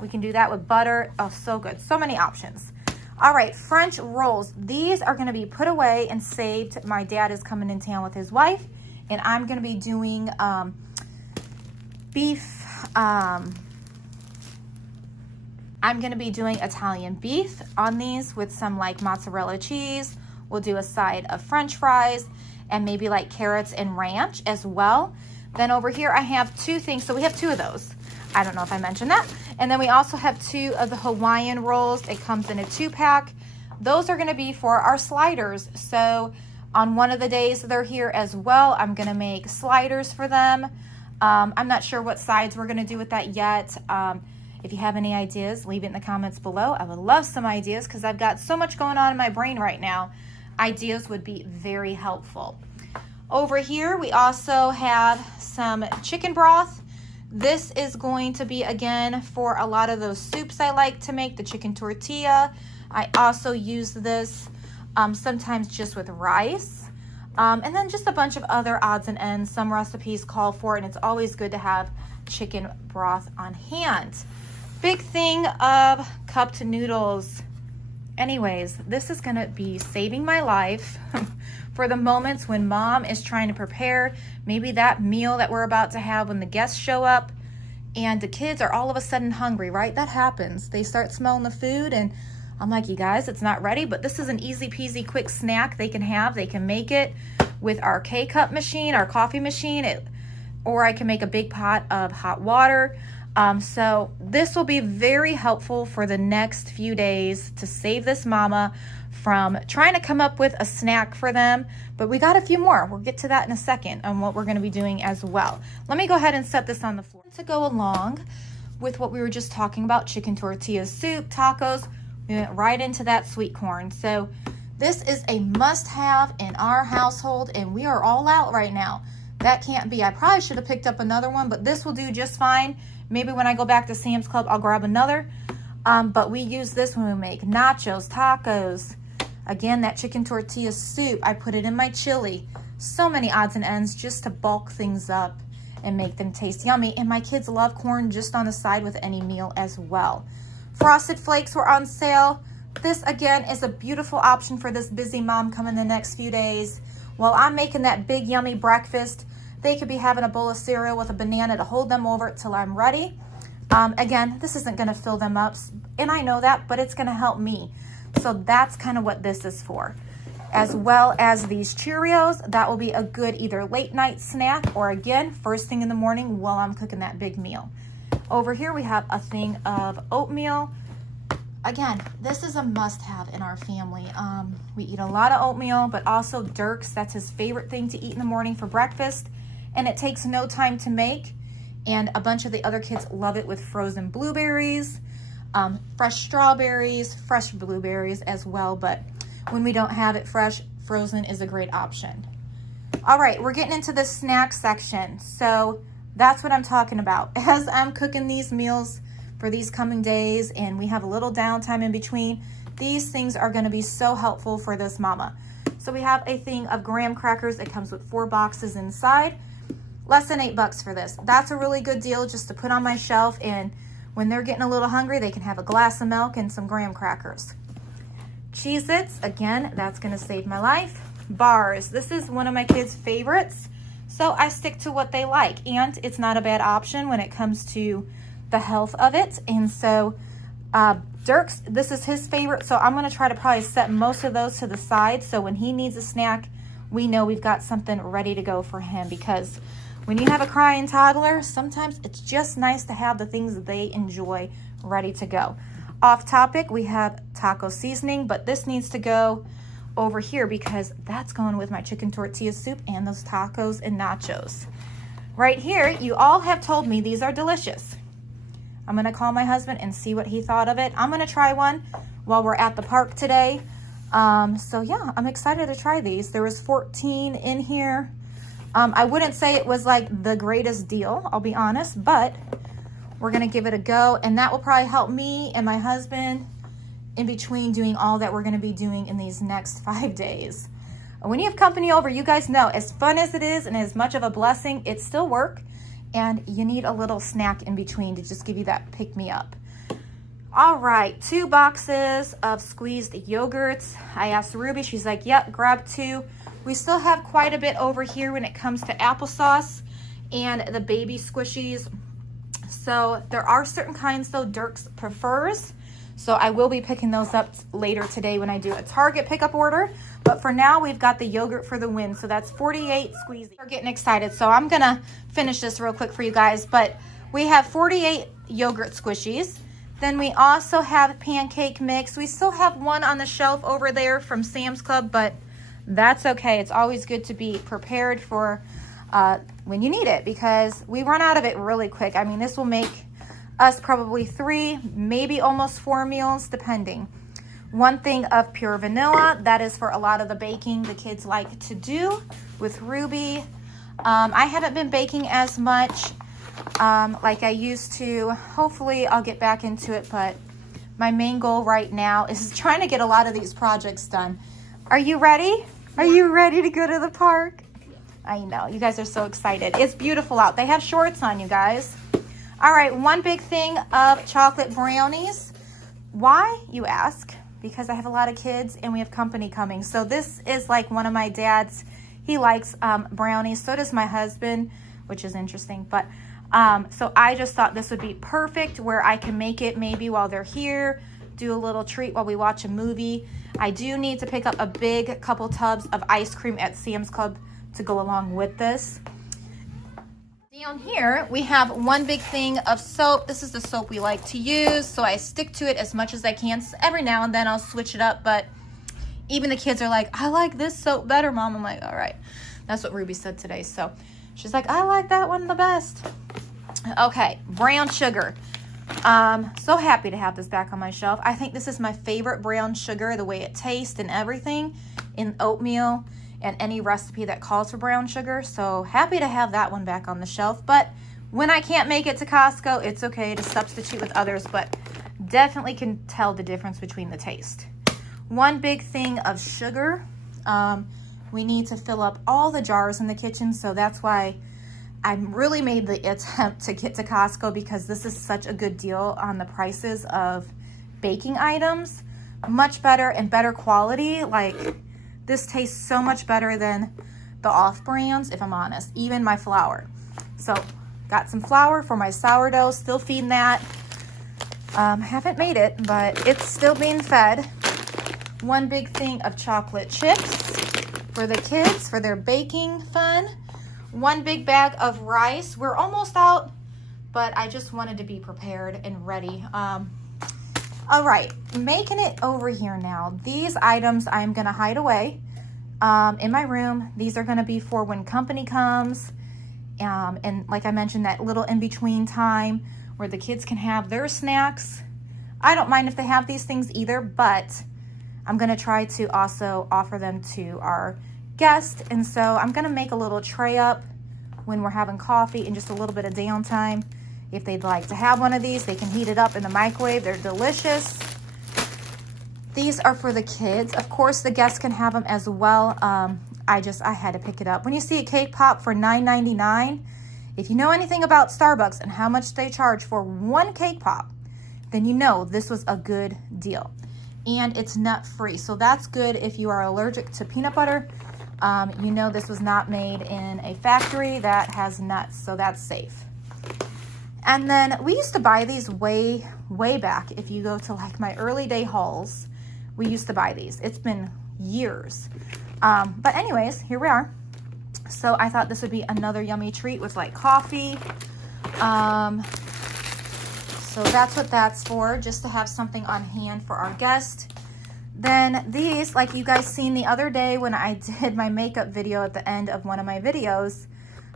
We can do that with butter. Oh, so good. So many options. All right, French rolls. These are going to be put away and saved. My dad is coming in town with his wife, and I'm going to be doing beef. I'm going to be doing Italian beef on these with some like mozzarella cheese. We'll do a side of French fries and maybe like carrots and ranch as well. Then over here I have two things. So we have two of those. I don't know if I mentioned that. And then we also have two of the Hawaiian rolls. It comes in a 2-pack. Those are going to be for our sliders. So on one of the days they're here as well, I'm going to make sliders for them. I'm not sure what sides we're going to do with that yet. If you have any ideas, leave it in the comments below. I would love some ideas because I've got so much going on in my brain right now. Ideas would be very helpful. Over here, we also have some chicken broth. This is going to be, again, for a lot of those soups I like to make, the chicken tortilla. I also use this sometimes just with rice. And then just a bunch of other odds and ends. Some recipes call for it, and it's always good to have chicken broth on hand. Big thing of cupped noodles. Anyways, this is gonna be saving my life for the moments when mom is trying to prepare maybe that meal that we're about to have when the guests show up and the kids are all of a sudden hungry, right? That happens. They start smelling the food and I'm like, you guys, it's not ready, but this is an easy peasy quick snack they can have. They can make it with our K-cup machine, our coffee machine, or I can make a big pot of hot water. So this will be very helpful for the next few days to save this mama from trying to come up with a snack for them. But we got a few more. We'll get to that in a second on what we're going to be doing as well. Let me go ahead and set this on the floor. To go along with what we were just talking about, chicken tortilla soup, tacos, we went right into that sweet corn. So this is a must-have in our household, and we are all out right now. That can't be. I probably should have picked up another one, but this will do just fine. Maybe when I go back to Sam's Club, I'll grab another. But we use this when we make nachos, tacos. Again, that chicken tortilla soup, I put it in my chili. So many odds and ends just to bulk things up and make them taste yummy. And my kids love corn just on the side with any meal as well. Frosted Flakes were on sale. This, again, is a beautiful option for this busy mom coming the next few days. While I'm making that big, yummy breakfast, they could be having a bowl of cereal with a banana to hold them over till I'm ready. Again, this isn't going to fill them up, and I know that, but it's going to help me. So that's kind of what this is for. As well as these Cheerios, that will be a good either late night snack or, again, first thing in the morning while I'm cooking that big meal. Over here we have a thing of oatmeal. Again, this is a must-have in our family. We eat a lot of oatmeal, but also Dirk's, that's his favorite thing to eat in the morning for breakfast. And it takes no time to make. And a bunch of the other kids love it with frozen blueberries, fresh strawberries, fresh blueberries as well. But when we don't have it fresh, frozen is a great option. All right, we're getting into the snack section. So that's what I'm talking about. As I'm cooking these meals for these coming days and we have a little downtime in between, these things are going to be so helpful for this mama. So we have a thing of graham crackers. It comes with 4 boxes inside. Less than $8 for this. That's a really good deal just to put on my shelf, and when they're getting a little hungry, they can have a glass of milk and some graham crackers. Cheez-Its, again, that's going to save my life. Bars, this is one of my kids' favorites, so I stick to what they like, and it's not a bad option when it comes to the health of it. And so Dirk's, this is his favorite, so I'm going to try to probably set most of those to the side, so when he needs a snack, we know we've got something ready to go for him, because when you have a crying toddler, sometimes it's just nice to have the things that they enjoy ready to go. Off topic, we have taco seasoning, but this needs to go over here because that's going with my chicken tortilla soup and those tacos and nachos. Right here, you all have told me these are delicious. I'm going to call my husband and see what he thought of it. I'm going to try one while we're at the park today. So yeah, I'm excited to try these. There was 14 in here. I wouldn't say it was like the greatest deal, I'll be honest, but we're going to give it a go, and that will probably help me and my husband in between doing all that we're going to be doing in these next 5 days. When you have company over, you guys know, as fun as it is and as much of a blessing, it's still work, and you need a little snack in between to just give you that pick-me-up. All right, 2 boxes of squeezed yogurts. I asked Ruby, she's like, yep, grab 2. We still have quite a bit over here when it comes to applesauce and the baby squishies. So there are certain kinds though Dirk's prefers. So I will be picking those up later today when I do a Target pickup order. But for now, we've got the yogurt for the win. So that's 48 squeezy. We're getting excited. So I'm gonna finish this real quick for you guys. But we have 48 yogurt squishies. Then we also have pancake mix. We still have one on the shelf over there from Sam's Club, but that's okay. It's always good to be prepared for when you need it, because we run out of it really quick. I mean, this will make us probably 3, maybe almost 4 meals, depending. One thing of pure vanilla, that is for a lot of the baking the kids like to do with Ruby. I haven't been baking as much like I used to. Hopefully I'll get back into it, but my main goal right now is trying to get a lot of these projects done. Are you ready? Are you ready to go to the park? I know, you guys are so excited. It's beautiful out. They have shorts on, you guys. All right, one big thing of chocolate brownies. Why, you ask? Because I have a lot of kids and we have company coming. So this is like one of my dad's. He likes brownies. So does my husband, which is interesting. But so I just thought this would be perfect where I can make it maybe while they're here, do a little treat while we watch a movie. I do need to pick up a big couple tubs of ice cream at Sam's Club to go along with this. Down here, we have one big thing of soap. This is the soap we like to use, so I stick to it as much as I can. So every now and then I'll switch it up, but even the kids are like, I like this soap better, Mom. I'm like, all right. That's what Ruby said today. So she's like, I like that one the best. Okay, brown sugar. So happy to have this back on my shelf. I think this is my favorite brown sugar, the way it tastes and everything in oatmeal and any recipe that calls for brown sugar. So happy to have that one back on the shelf. But when I can't make it to Costco, it's okay to substitute with others, but definitely can tell the difference between the taste. One big thing of sugar. We need to fill up all the jars in the kitchen, so that's why I really made the attempt to get to Costco, because this is such a good deal on the prices of baking items. Much better and better quality. Like, this tastes so much better than the off brands, if I'm honest. Even my flour. So, got some flour for my sourdough. Still feeding that. Haven't made it, but it's still being fed. One big thing of chocolate chips for the kids, for their baking fun. One big bag of rice. We're almost out, but I just wanted to be prepared and ready. All right, making it over here now. These items I'm gonna hide away in my room. These are gonna be for when company comes. And like I mentioned, that little in-between time where the kids can have their snacks. I don't mind if they have these things either, but I'm gonna try to also offer them to our guests. And so I'm gonna make a little tray up when we're having coffee and just a little bit of downtime. If they'd like to have one of these, they can heat it up in the microwave. They're delicious. These are for the kids. Of course, the guests can have them as well. I had to pick it up. When you see a cake pop for $9.99, if you know anything about Starbucks and how much they charge for one cake pop, then you know this was a good deal. And it's nut free, so that's good if you are allergic to peanut butter. You know this was not made in a factory that has nuts, so that's safe. And then we used to buy these way back. If you go to like my early day hauls, we used to buy these. It's been years. But anyways, here we are. So I thought this would be another yummy treat with like coffee. So that's what that's for, just to have something on hand for our guest. Then these, like you guys seen the other day when I did my makeup video at the end of one of my videos,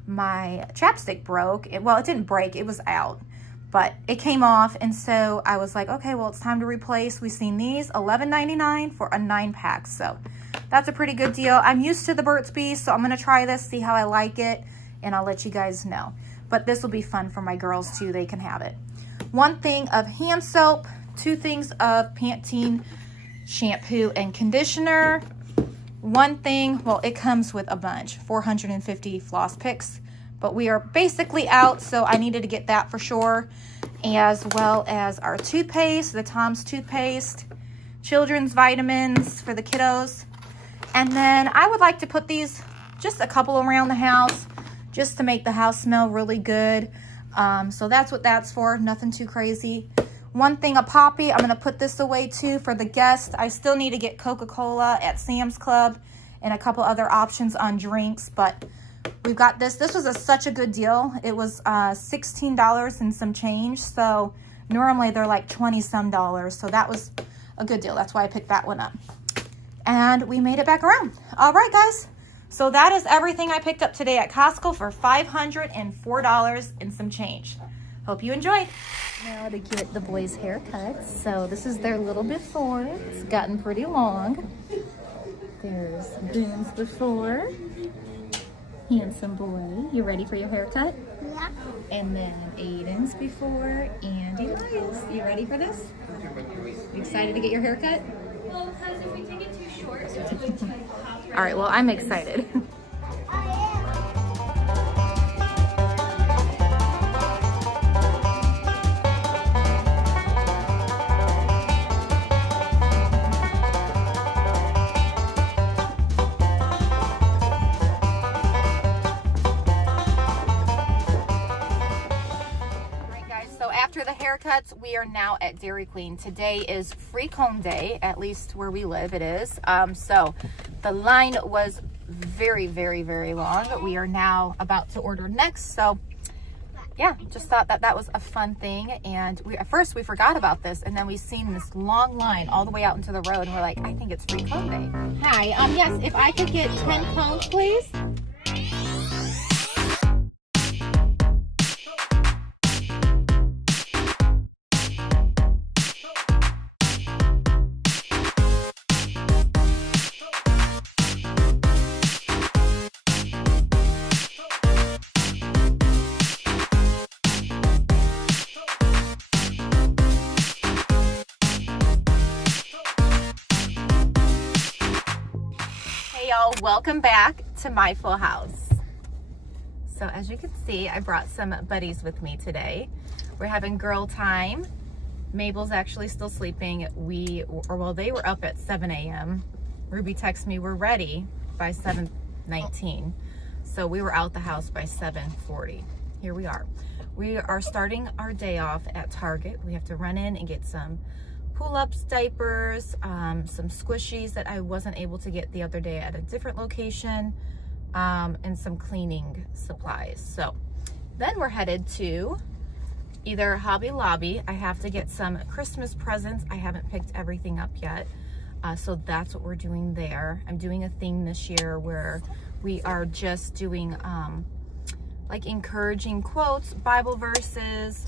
my chapstick broke. Well, it didn't break, it was out, but it came off. And so I was like, okay, well, it's time to replace. We've seen these, $11.99 for a 9-pack. So that's a pretty good deal. I'm used to the Burt's Bees, so I'm gonna try this, see how I like it, and I'll let you guys know. But this will be fun for my girls too, they can have it. One thing of hand soap, 2 things of Pantry shampoo and conditioner. One thing, well, it comes with a bunch, 450 floss picks, but we are basically out, so I needed to get that for sure, as well as our toothpaste, the Tom's toothpaste, children's vitamins for the kiddos. And then I would like to put these, just a couple around the house, just to make the house smell really good. So that's what that's for, nothing too crazy. One thing of Poppy, I'm gonna put this away too for the guests. I still need to get Coca-Cola at Sam's Club and a couple other options on drinks, but we've got this. This was such a good deal. It was $16 and some change. So normally they're like 20 some dollars. So that was a good deal. That's why I picked that one up. And we made it back around. All right, guys. So that is everything I picked up today at Costco for $504 and some change. Hope you enjoyed. Now to get the boys' haircuts. So this is their little before. It's gotten pretty long. There's Boone's before. Handsome boy. You ready for your haircut? Yeah. And then Aiden's before and Elias. You ready for this? You excited to get your haircut? Well, because if we take it too short, it's going to pop right. All right, well, I'm excited. After the haircuts, we are now at Dairy Queen. Today is free cone day, at least where we live it is. So the line was very, very, very long. We are now about to order next. So yeah, just thought that that was a fun thing. And at first we forgot about this, and then we seen this long line all the way out into the road, and we're like, I think it's free cone day. Hi, yes, if I could get 10 cones, please. Hey y'all, welcome back to my full house. So as you can see, I brought some buddies with me today. We're having girl time. Mabel's actually still sleeping. They were up at 7 a.m. Ruby texted me, we're ready by 7:19. So we were out the house by 7:40. Here we are. We are starting our day off at Target. We have to run in and get some pull-ups, diapers, some squishies that I wasn't able to get the other day at a different location, and some cleaning supplies. So then we're headed to either Hobby Lobby. I have to get some Christmas presents. I haven't picked everything up yet. So that's what we're doing there. I'm doing a theme this year where we are just doing like encouraging quotes, Bible verses,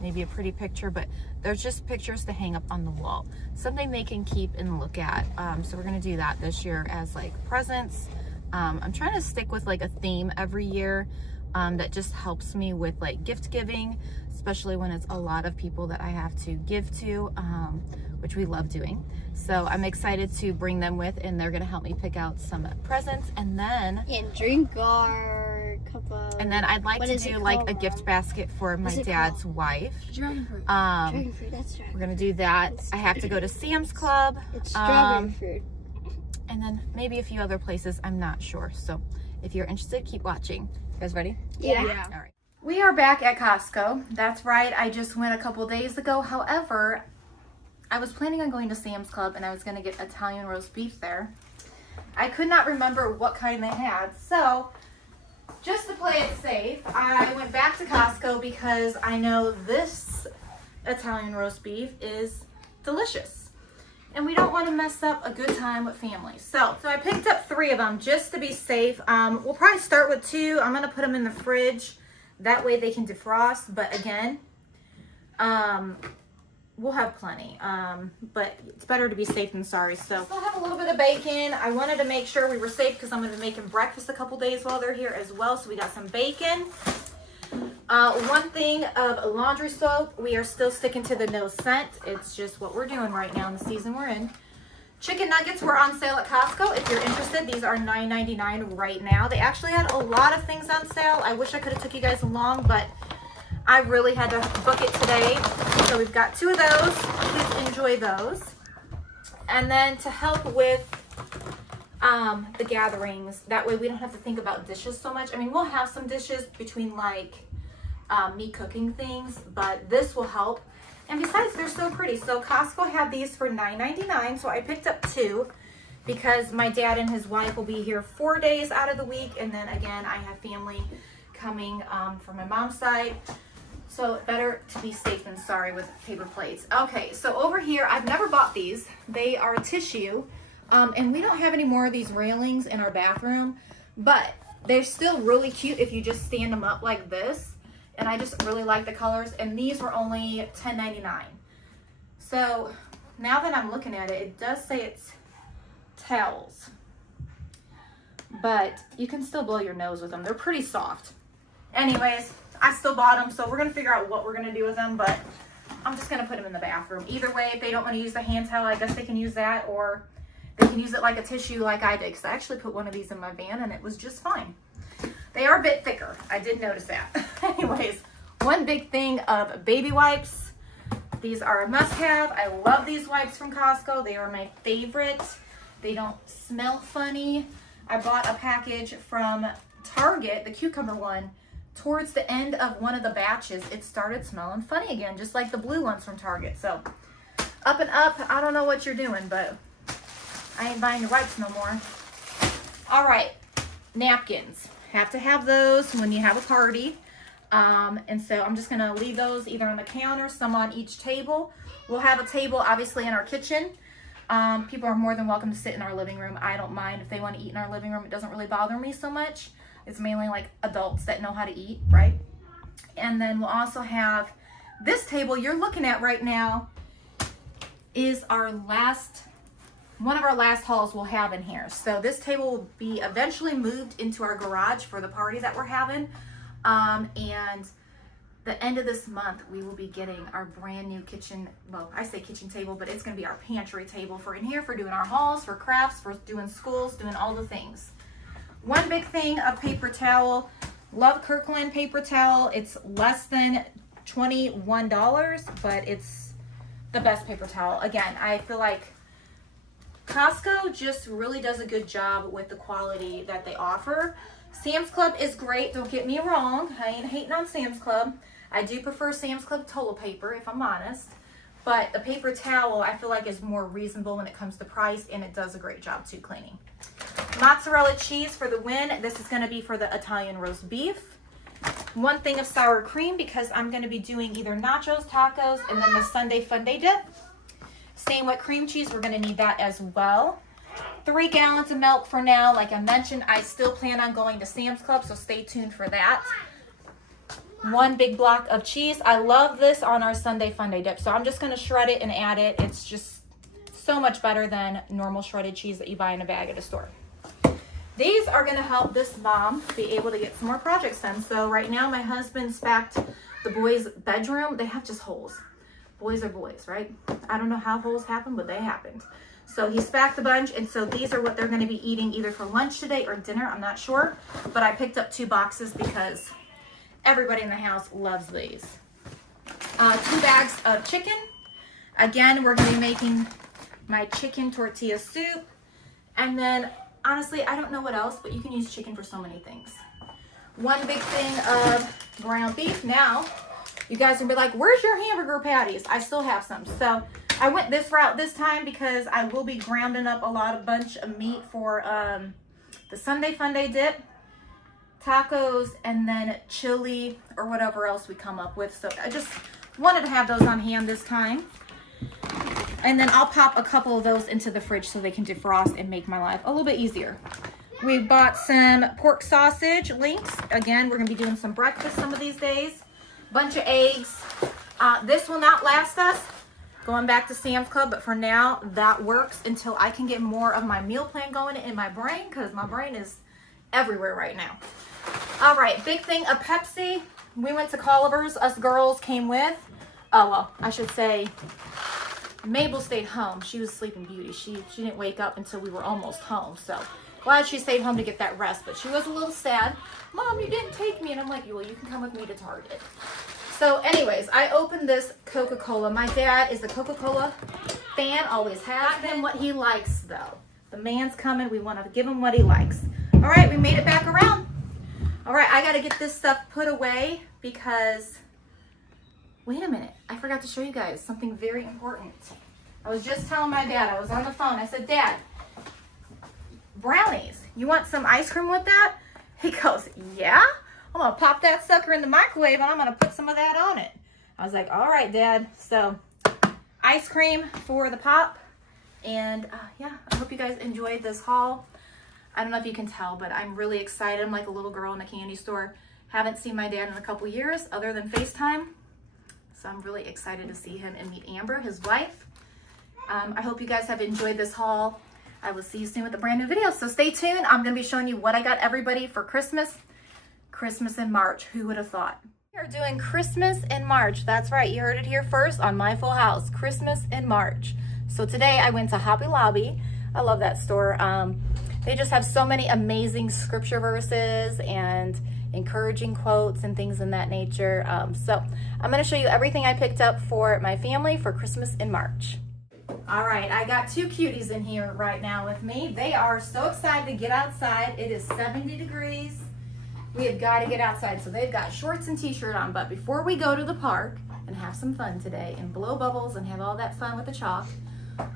maybe a pretty picture, but there's just pictures to hang up on the wall, something they can keep and look at. So we're gonna do that this year as like presents. I'm trying to stick with like a theme every year that just helps me with like gift giving, especially when it's a lot of people that I have to give to, which we love doing. So I'm excited to bring them with, and they're gonna help me pick out some presents, and then drink our cup of... And then I'd like to do like a gift basket for my dad's wife. Dragon fruit. Dragon fruit, that's dragon. We're gonna do that. I have to go to Sam's Club. It's strawberry fruit. And then maybe a few other places, I'm not sure. So if you're interested, keep watching. You guys ready? Yeah. All right. We are back at Costco. That's right, I just went a couple days ago. However, I was planning on going to Sam's Club and I was gonna get Italian roast beef there. I could not remember what kind they had. So just to play it safe, I went back to Costco because I know this Italian roast beef is delicious. And we don't want to mess up a good time with family. So I picked up 3 of them just to be safe. We'll probably start with 2. I'm going to put them in the fridge. That way they can defrost. But again, we'll have plenty. But it's better to be safe than sorry. So I'll have a little bit of bacon. I wanted to make sure we were safe because I'm going to be making breakfast a couple days while they're here as well. So we got some bacon. 1 thing of laundry soap. We are still sticking to the no scent. It's just what we're doing right now in the season we're in. Chicken nuggets were on sale at Costco. If you're interested, these are $9.99 right now. They actually had a lot of things on sale. I wish I could have took you guys along, but I really had to book it today. So we've got 2 of those. Please enjoy those. And then to help with the gatherings, that way we don't have to think about dishes so much. I mean, we'll have some dishes between like me cooking things, but this will help. And besides, they're so pretty. So Costco had these for $9.99, so I picked up 2 because my dad and his wife will be here 4 days out of the week, and then again I have family coming from my mom's side, so better to be safe than sorry with paper plates. Okay, so over here, I've never bought these. They are tissue, and we don't have any more of these railings in our bathroom, but they're still really cute if you just stand them up like this. And I just really like the colors, and these were only $10.99. So now that I'm looking at it, it does say it's towels, but you can still blow your nose with them. They're pretty soft. Anyways, I still bought them, so we're gonna figure out what we're gonna do with them, but I'm just gonna put them in the bathroom. Either way, if they don't want to use the hand towel, I guess they can use that, or they can use it like a tissue like I did, because I actually put one of these in my van and it was just fine. They are a bit thicker. I did notice that. Anyways, 1 big thing of baby wipes. These are a must-have. I love these wipes from Costco. They are my favorite. They don't smell funny. I bought a package from Target, the cucumber one. Towards the end of one of the batches, it started smelling funny again, just like the blue ones from Target. So, up and up. I don't know what you're doing, but I ain't buying your wipes no more. All right, napkins. Have to have those when you have a party. And so I'm just gonna leave those either on the counter, some on each table. We'll have a table obviously in our kitchen. People are more than welcome to sit in our living room. I don't mind if they want to eat in our living room. It doesn't really bother me so much. It's mainly like adults that know how to eat, right? And then we'll also have this table you're looking at right now is one of our last hauls we'll have in here. So this table will be eventually moved into our garage for the party that we're having. And the end of this month, we will be getting our brand new kitchen, well, I say kitchen table, but it's gonna be our pantry table for in here for doing our hauls, for crafts, for doing schools, doing all the things. One big thing of paper towel, love Kirkland paper towel. It's less than $21, but it's the best paper towel. Again, I feel like Costco just really does a good job with the quality that they offer. Sam's Club is great, don't get me wrong. I ain't hating on Sam's Club. I do prefer Sam's Club toilet paper, if I'm honest. But the paper towel, I feel like is more reasonable when it comes to price, and it does a great job too cleaning. Mozzarella cheese for the win. This is gonna be for the Italian roast beef. One thing of sour cream because I'm gonna be doing either nachos, tacos, and then the Sunday Funday dip. Same with cream cheese, we're gonna need that as well. 3 gallons of milk for now. Like I mentioned, I still plan on going to Sam's Club, so stay tuned for that. 1 big block of cheese. I love this on our Sunday Funday dip, so I'm just gonna shred it and add it. It's just so much better than normal shredded cheese that you buy in a bag at a store. These are gonna help this mom be able to get some more projects done. So right now my husband spacked the boys' bedroom. They have just holes. Boys are boys, right? I don't know how holes happen, but they happened. So he spacked a bunch, and so these are what they're gonna be eating either for lunch today or dinner, I'm not sure. But I picked up 2 boxes because everybody in the house loves these. 2 bags of chicken. Again, we're gonna be making my chicken tortilla soup. And then, honestly, I don't know what else, but you can use chicken for so many things. 1 big thing of ground beef. Now, you guys can be like, where's your hamburger patties? I still have some. So I went this route this time because I will be grounding up a bunch of meat for the Sunday Funday dip, tacos, and then chili or whatever else we come up with. So I just wanted to have those on hand this time. And then I'll pop a couple of those into the fridge so they can defrost and make my life a little bit easier. We bought some pork sausage links. Again, we're gonna be doing some breakfast some of these days. Bunch of eggs. This will not last us going back to Sam's Club, but for now that works until I can get more of my meal plan going in my brain, because my brain is everywhere right now. All right, big thing of Pepsi. We went to Culver's, us girls came with. Oh, well, I should say Mabel stayed home. She was sleeping beauty. She didn't wake up until we were almost home. So glad she stayed home to get that rest, but she was a little sad. Mom, you didn't take me. And I'm like, well, you can come with me to Target. So anyways, I opened this Coca-Cola. My dad is a Coca-Cola fan, always has been. What he likes though. The man's coming. We want to give him what he likes. All right, we made it back around. All right, I got to get this stuff put away because, wait a minute. I forgot to show you guys something very important. I was just telling my dad, I was on the phone. I said, Dad, brownies, you want some ice cream with that? He goes, yeah. I'm gonna pop that sucker in the microwave and I'm gonna put some of that on it. I was like, all right, Dad. So ice cream for the pop. And yeah, I hope you guys enjoyed this haul. I don't know if you can tell, but I'm really excited. I'm like a little girl in a candy store. Haven't seen my dad in a couple years other than FaceTime. So I'm really excited to see him and meet Amber, his wife. I hope you guys have enjoyed this haul. I will see you soon with a brand new video. So stay tuned. I'm gonna be showing you what I got everybody for Christmas in March. Who would have thought? We are doing Christmas in March. That's right. You heard it here first on My Full House. Christmas in March. So today I went to Hobby Lobby. I love that store. They just have so many amazing scripture verses and encouraging quotes and things in that nature. So I'm going to show you everything I picked up for my family for Christmas in March. All right, I got 2 cuties in here right now with me. They are so excited to get outside. It is 70 degrees. We have got to get outside. So they've got shorts and t-shirt on. But before we go to the park and have some fun today and blow bubbles and have all that fun with the chalk,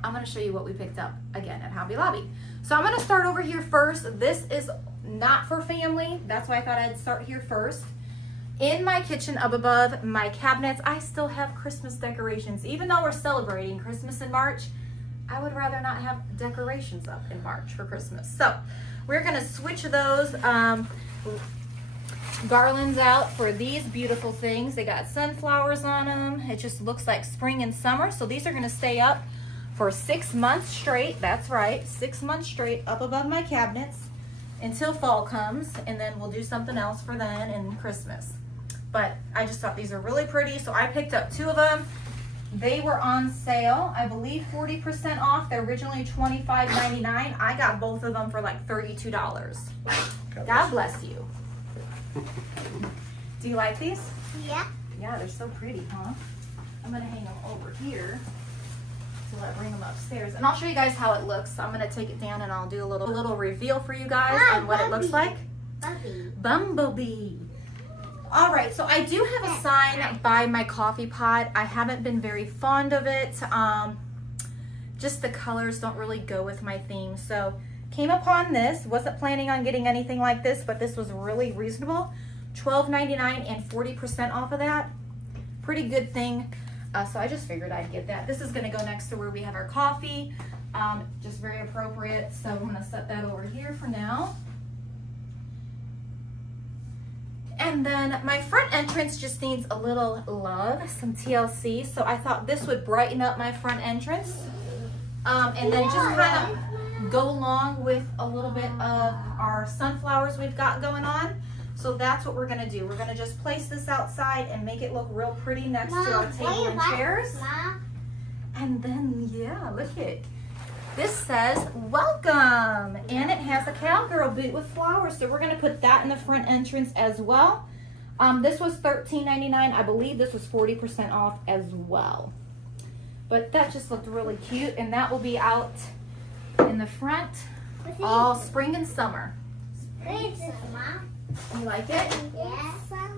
I'm going to show you what we picked up again at Hobby Lobby. So I'm going to start over here first. This is not for family. That's why I thought I'd start here first. in my kitchen up above my cabinets, I still have Christmas decorations. Even though we're celebrating Christmas in March, I would rather not have decorations up in March for Christmas. So we're gonna switch those garlands out for these beautiful things. They got sunflowers on them. It just looks like spring and summer. So these are gonna stay up for 6 months straight. That's right, 6 months straight up above my cabinets until fall comes, and then we'll do something else for then and Christmas. But I just thought these are really pretty, so I picked up 2 of them. They were on sale, I believe 40% off. They're originally $25.99. I got both of them for like $32. God bless you. Do you like these? Yeah. Yeah, they're so pretty, huh? I'm gonna hang them over here till I bring them upstairs. And I'll show you guys how it looks. I'm gonna take it down and I'll do a little reveal for you guys on what it looks like. Bumblebee. All right, so I do have a sign by my coffee pot. I haven't been very fond of it. Just the colors don't really go with my theme. So came upon this, wasn't planning on getting anything like this, but this was really reasonable. $12.99 and 40% off of that. Pretty good thing. So I just figured I'd get that. This is gonna go next to where we have our coffee. Just very appropriate. So I'm gonna set that over here for now. And then my front entrance just needs a little love, some TLC. So I thought this would brighten up my front entrance. And then just kind of go along with a little bit of our sunflowers we've got going on. So that's what we're gonna do. We're gonna just place this outside and make it look real pretty next to our table and chairs. And then, yeah, look it. This says, welcome, and it has a cowgirl boot with flowers. So we're gonna put that in the front entrance as well. This was $13.99. I believe this was 40% off as well. But that just looked really cute, and that will be out in the front all spring and summer. You like it? Yes, I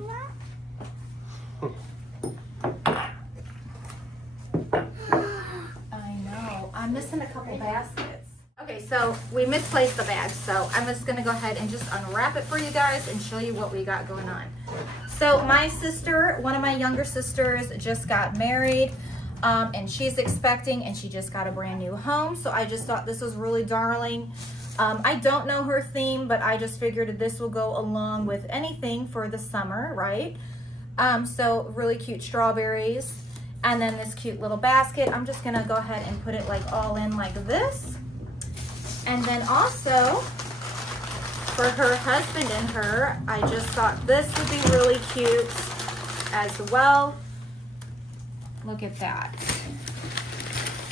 know. I'm missing a couple baskets. Okay, so we misplaced the bag, so I'm just gonna go ahead and just unwrap it for you guys and show you what we got going on. So my sister, one of my younger sisters, just got married, and she's expecting, and she just got a brand new home. So I just thought this was really darling. I don't know her theme, but I just figured this will go along with anything for the summer, right? So really cute strawberries. And then this cute little basket. I'm just gonna go ahead and put it like all in like this. And then also, for her husband and her, I just thought this would be really cute as well. Look at that.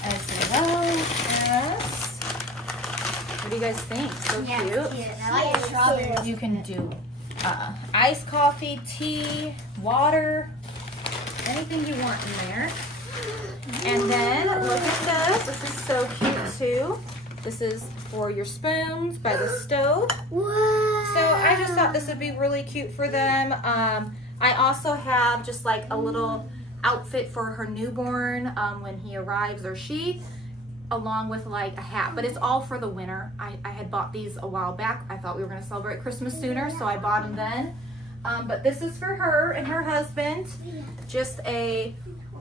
As well as, what do you guys think? So cute. I like strawberries. You can do iced coffee, tea, water, anything you want in there. And then look at this. This is so cute too. This is for your spoons by the stove. Wow. So I just thought this would be really cute for them. I also have just like a little outfit for her newborn when he arrives, or she, along with like a hat, but it's all for the winter. I had bought these a while back. I thought we were going to celebrate Christmas sooner, so I bought them then. But this is for her and her husband. Just a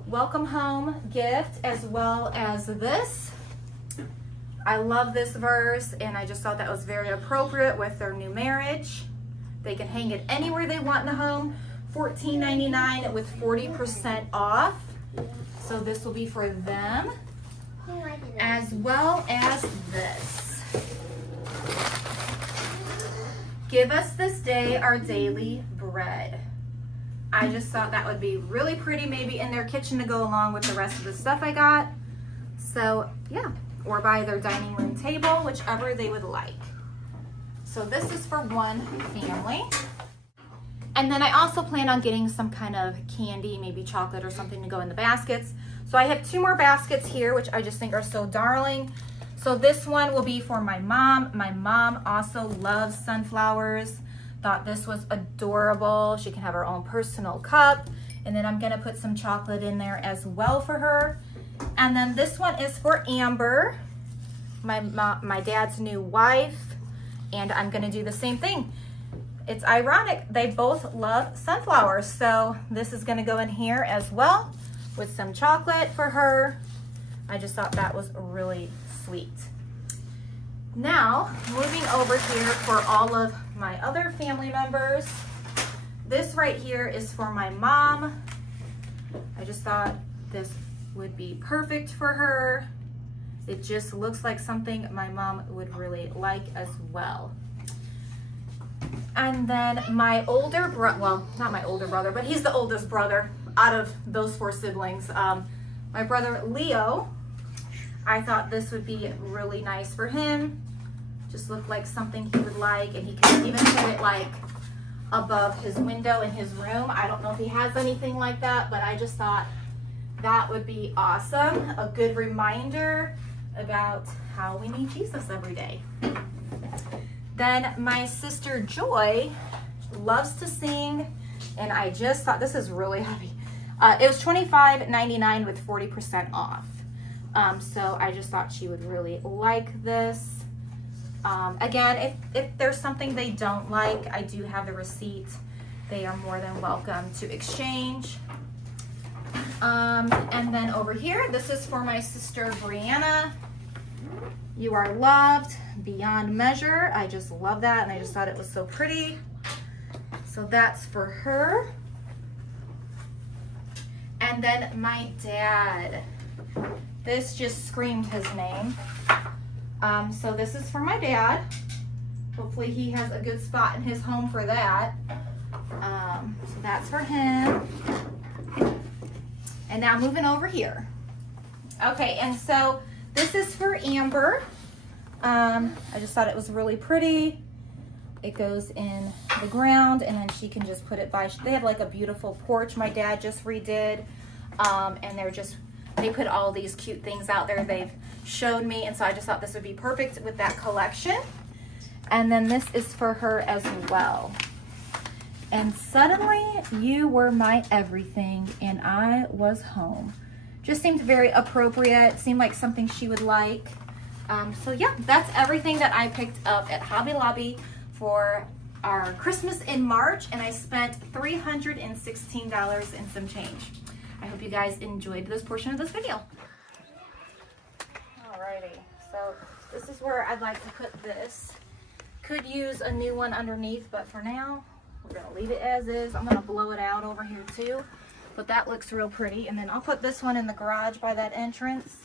welcome home gift, as well as this. I love this verse, and I just thought that was very appropriate with their new marriage. They can hang it anywhere they want in the home. $14.99 with 40% off. So this will be for them, as well as this. Give us this day our daily bread. I just thought that would be really pretty, maybe in their kitchen to go along with the rest of the stuff I got. So yeah, or by their dining room table, whichever they would like. So this is for one family. And then I also plan on getting some kind of candy, maybe chocolate or something to go in the baskets. So I have 2 more baskets here, which I just think are so darling. So this one will be for my mom. My mom also loves sunflowers. Thought this was adorable. She can have her own personal cup. And then I'm gonna put some chocolate in there as well for her. And then this one is for Amber, my dad's new wife. And I'm gonna do the same thing. it's ironic, they both love sunflowers. So this is gonna go in here as well with some chocolate for her. I just thought that was really sweet. Now, moving over here for all of my other family members. This right here is for my mom. I just thought this would be perfect for her. It just looks like something my mom would really like as well. And then my older brother, well, not my older brother, but he's the oldest brother out of those 4 siblings. My brother Leo, I thought this would be really nice for him. Just looked like something he would like, and he could even put it like above his window in his room. I don't know if he has anything like that, but I just thought that would be awesome. A good reminder about how we need Jesus every day. Then my sister Joy loves to sing, and I just thought this is really heavy. It was $25.99 with 40% off. So I just thought she would really like this. Again, if there's something they don't like, I do have the receipt. They are more than welcome to exchange. And then over here, this is for my sister Brianna. You are loved beyond measure. I just love that, and I just thought it was so pretty. So that's for her. And then my dad. This just screamed his name. So this is for my dad. Hopefully he has a good spot in his home for that. So that's for him. And now moving over here. Okay, and so this is for Amber. I just thought it was really pretty. It goes in the ground, and then she can just put it by. They have like a beautiful porch my dad just redid. And they put all these cute things out there they've showed me, and so I just thought this would be perfect with that collection. And then this is for her as well. And suddenly you were my everything, and I was home. Just seemed very appropriate, seemed like something she would like. So yeah, that's everything that I picked up at Hobby Lobby for our Christmas in March, and I spent $316 and some change. I hope you guys enjoyed this portion of this video. Alrighty, so this is where I'd like to put this. Could use a new one underneath, but for now, we're gonna leave it as is. I'm gonna blow it out over here too, but that looks real pretty. And then I'll put this one in the garage by that entrance.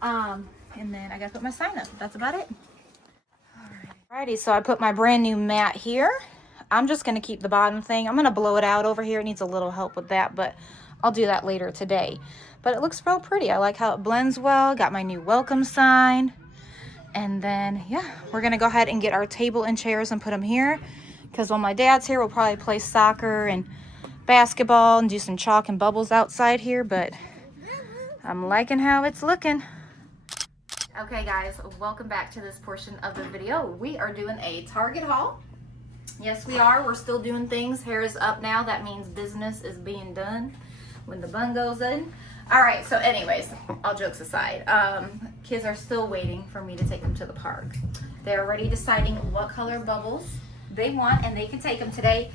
And then I gotta put my sign up. That's about it. Alrighty, so I put my brand new mat here. I'm just gonna keep the bottom thing. I'm gonna blow it out over here. It needs a little help with that, but I'll do that later today. But it looks real pretty. I like how it blends well. Got my new welcome sign. And then, yeah, we're gonna go ahead and get our table and chairs and put them here. Because when my dad's here, we'll probably play soccer and basketball and do some chalk and bubbles outside here. But I'm liking how it's looking. Okay guys, welcome back to this portion of the video. We are doing a Target haul. Yes, we are. We're still doing things. Hair is up now. That means business is being done when the bun goes in. All right, so anyways, all jokes aside, kids are still waiting for me to take them to the park. They're already deciding what color bubbles they want, and they can take them today.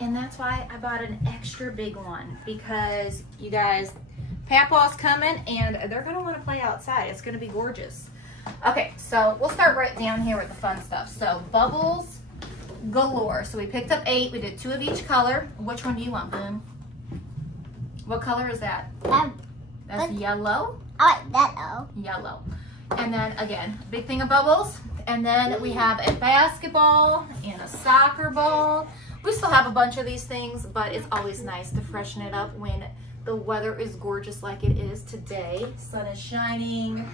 And that's why I bought an extra big one, because you guys, Papaw's coming and they're gonna wanna play outside. It's gonna be gorgeous. Okay, so we'll start right down here with the fun stuff. So bubbles galore. So we picked up 8, we did 2 of each color. Which one do you want, Boom? What color is that? That's yellow. I like that though. Yellow. And then again, big thing of bubbles. And then we have a basketball and a soccer ball. We still have a bunch of these things, but it's always nice to freshen it up when the weather is gorgeous like it is today. Sun is shining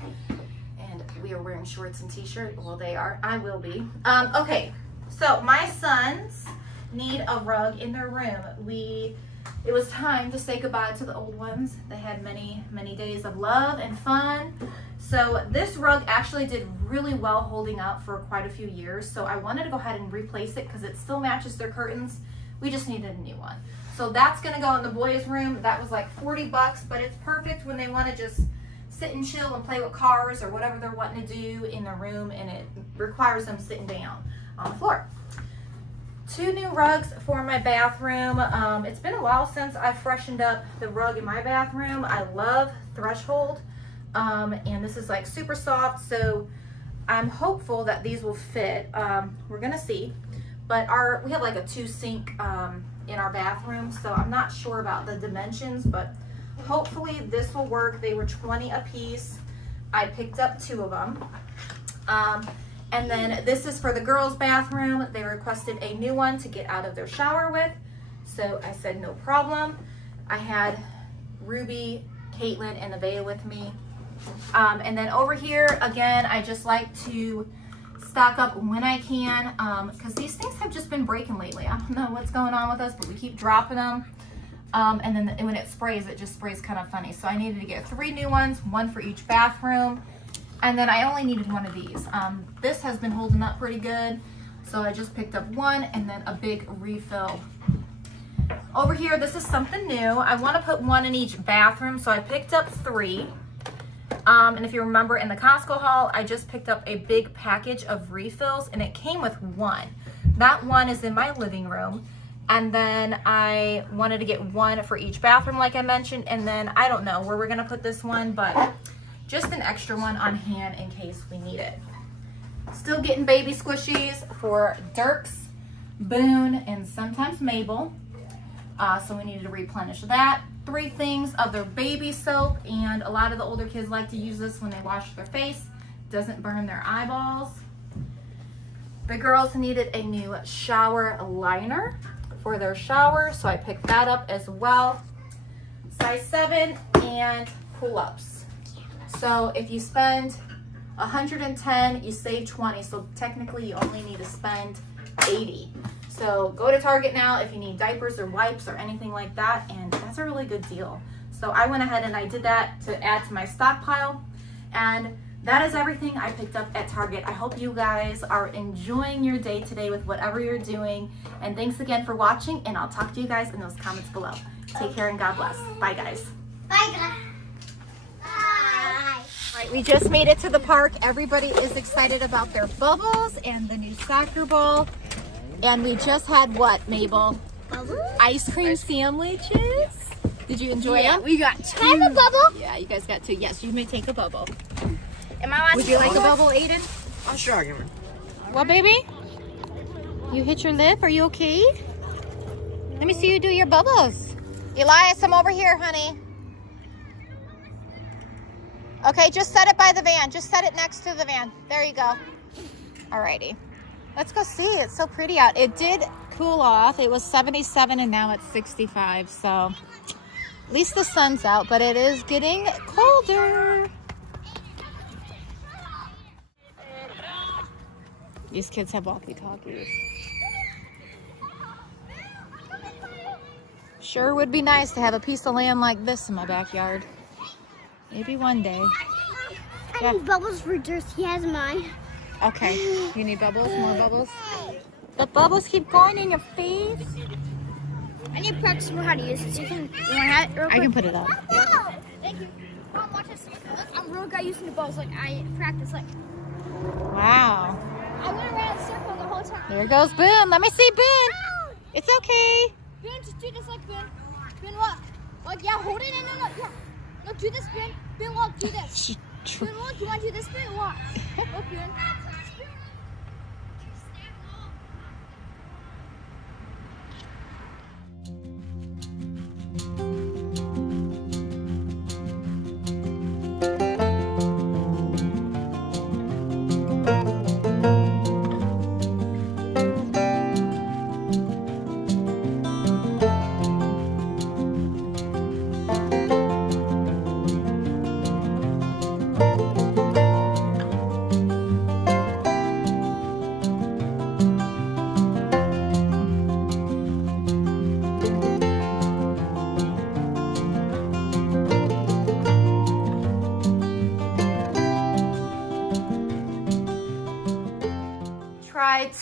and we are wearing shorts and t-shirt. Well, they are. I will be. Okay, so my sons need a rug in their room. It was time to say goodbye to the old ones. They had many, many days of love and fun. So this rug actually did really well holding up for quite a few years. So I wanted to go ahead and replace it because it still matches their curtains. We just needed a new one. So that's gonna go in the boys' room. That was like 40 bucks, but it's perfect when they wanna just sit and chill and play with cars or whatever they're wanting to do in the room, and it requires them sitting down on the floor. 2 new rugs for my bathroom. It's been a while since I've freshened up the rug in my bathroom. I love Threshold, and this is like super soft, so I'm hopeful that these will fit. We're gonna see, but we have like a 2 sink in our bathroom, so I'm not sure about the dimensions, but hopefully this will work. They were 20 a piece. I picked up 2 of them. And then this is for the girls' bathroom. They requested a new one to get out of their shower with, so I said no problem. I had Ruby, Caitlin, and Nevaeh with me. And then over here, again, I just like to stock up when I can, because these things have just been breaking lately. I don't know what's going on with us, but we keep dropping them. And then when it just sprays kind of funny. So I needed to get 3 new ones, 1 for each bathroom. And then I only needed 1 of these. This has been holding up pretty good. So I just picked up 1 and then a big refill. Over here, this is something new. I want to put 1 in each bathroom, so I picked up 3. And if you remember in the Costco haul, I just picked up a big package of refills and it came with 1. That 1 is in my living room. And then I wanted to get 1 for each bathroom like I mentioned. And then I don't know where we're gonna put this one, but just an extra one on hand in case we need it. Still getting baby squishies for Dirks, Boone, and sometimes Mabel. So we needed to replenish that. 3 things of their baby soap, and a lot of the older kids like to use this when they wash their face. Doesn't burn their eyeballs. The girls needed a new shower liner for their shower, so I picked that up as well. Size 7 and pull-ups. So if you spend 110, you save 20. So technically you only need to spend 80. So go to Target now if you need diapers or wipes or anything like that, and that's a really good deal. So I went ahead and I did that to add to my stockpile, and that is everything I picked up at Target. I hope you guys are enjoying your day today with whatever you're doing, and thanks again for watching, and I'll talk to you guys in those comments below. Take care and God bless. Bye guys. Bye, guys. Bye. All right, we just made it to the park. Everybody is excited about their bubbles and the new soccer ball. And we just had what, Mabel? Bubbles? Ice cream sandwiches. Did you enjoy them? We got 2. Can I have a bubble? Yeah, you guys got 2. Yes, you may take a bubble. Am I allowed Would you like a bubble, Aiden? Oh, sure, I'll give her. What, baby? You hit your lip? Are you okay? Let me see you do your bubbles. Elias, I'm over here, honey. Okay, just set it by the van. Just set it next to the van. There you go. Alrighty. Let's go see. It's so pretty out. It did cool off. It was 77 and now it's 65. So at least the sun's out, but it is getting colder. These kids have walkie-talkies. Sure would be nice to have a piece of land like this in my backyard. Maybe one day. I need bubbles for Durst. He has mine. Okay. You need bubbles? More bubbles? The bubbles keep going in your face. I need to practice more how to use it. So you want to have it real quick? I can put it up. Thank you. Mom, watch this. I'm a real guy using the balls. Like, I practice, like... Wow. I went around in a circle the whole time. There goes Boone. Let me see Boone. It's okay. Ben, just do this like Ben. Ben, look. Like, yeah, hold it. No. Yeah. Look, do this, Ben. Ben, look, do this. Ben, look, you want to do this, Ben? Watch. Look, Ben.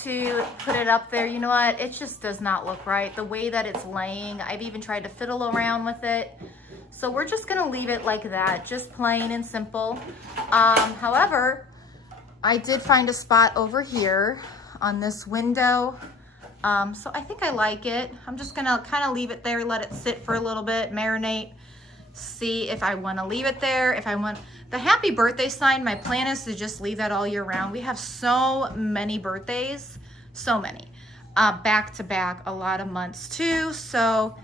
To put it up there, you know what, it just does not look right the way that it's laying. I've even tried to fiddle around with it, so we're just gonna leave it like that, just plain and simple. However, I did find a spot over here on this window So I think I like it. I'm just gonna kind of leave it there, let it sit for a little bit, marinate, see if I want to leave it there. If I want the happy birthday sign, my plan is to just leave that all year round. We have so many birthdays, so many, back to back, a lot of months too. So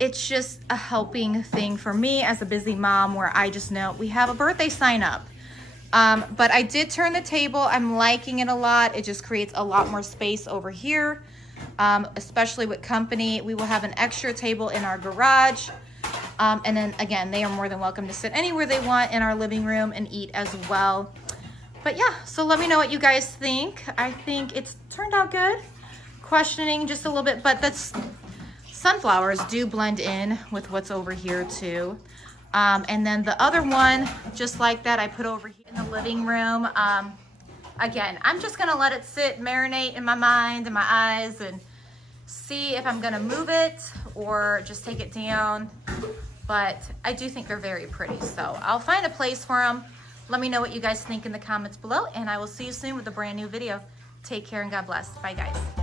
it's just a helping thing for me as a busy mom, where I just know we have a birthday sign up. But I did turn the table. I'm liking it a lot. It just creates a lot more space over here, especially with company. We will have an extra table in our garage. And then again, they are more than welcome to sit anywhere they want in our living room and eat as well. But yeah, so let me know what you guys think. I think it's turned out good. Questioning just a little bit, but that's sunflowers do blend in with what's over here too. And then the other one, just like that, I put over here in the living room. Again, I'm just gonna let it sit, marinate in my mind and my eyes, and see if I'm gonna move it or just take it down. But I do think they're very pretty, so I'll find a place for them. Let me know what you guys think in the comments below, and I will see you soon with a brand new video. Take care and God bless. Bye, guys.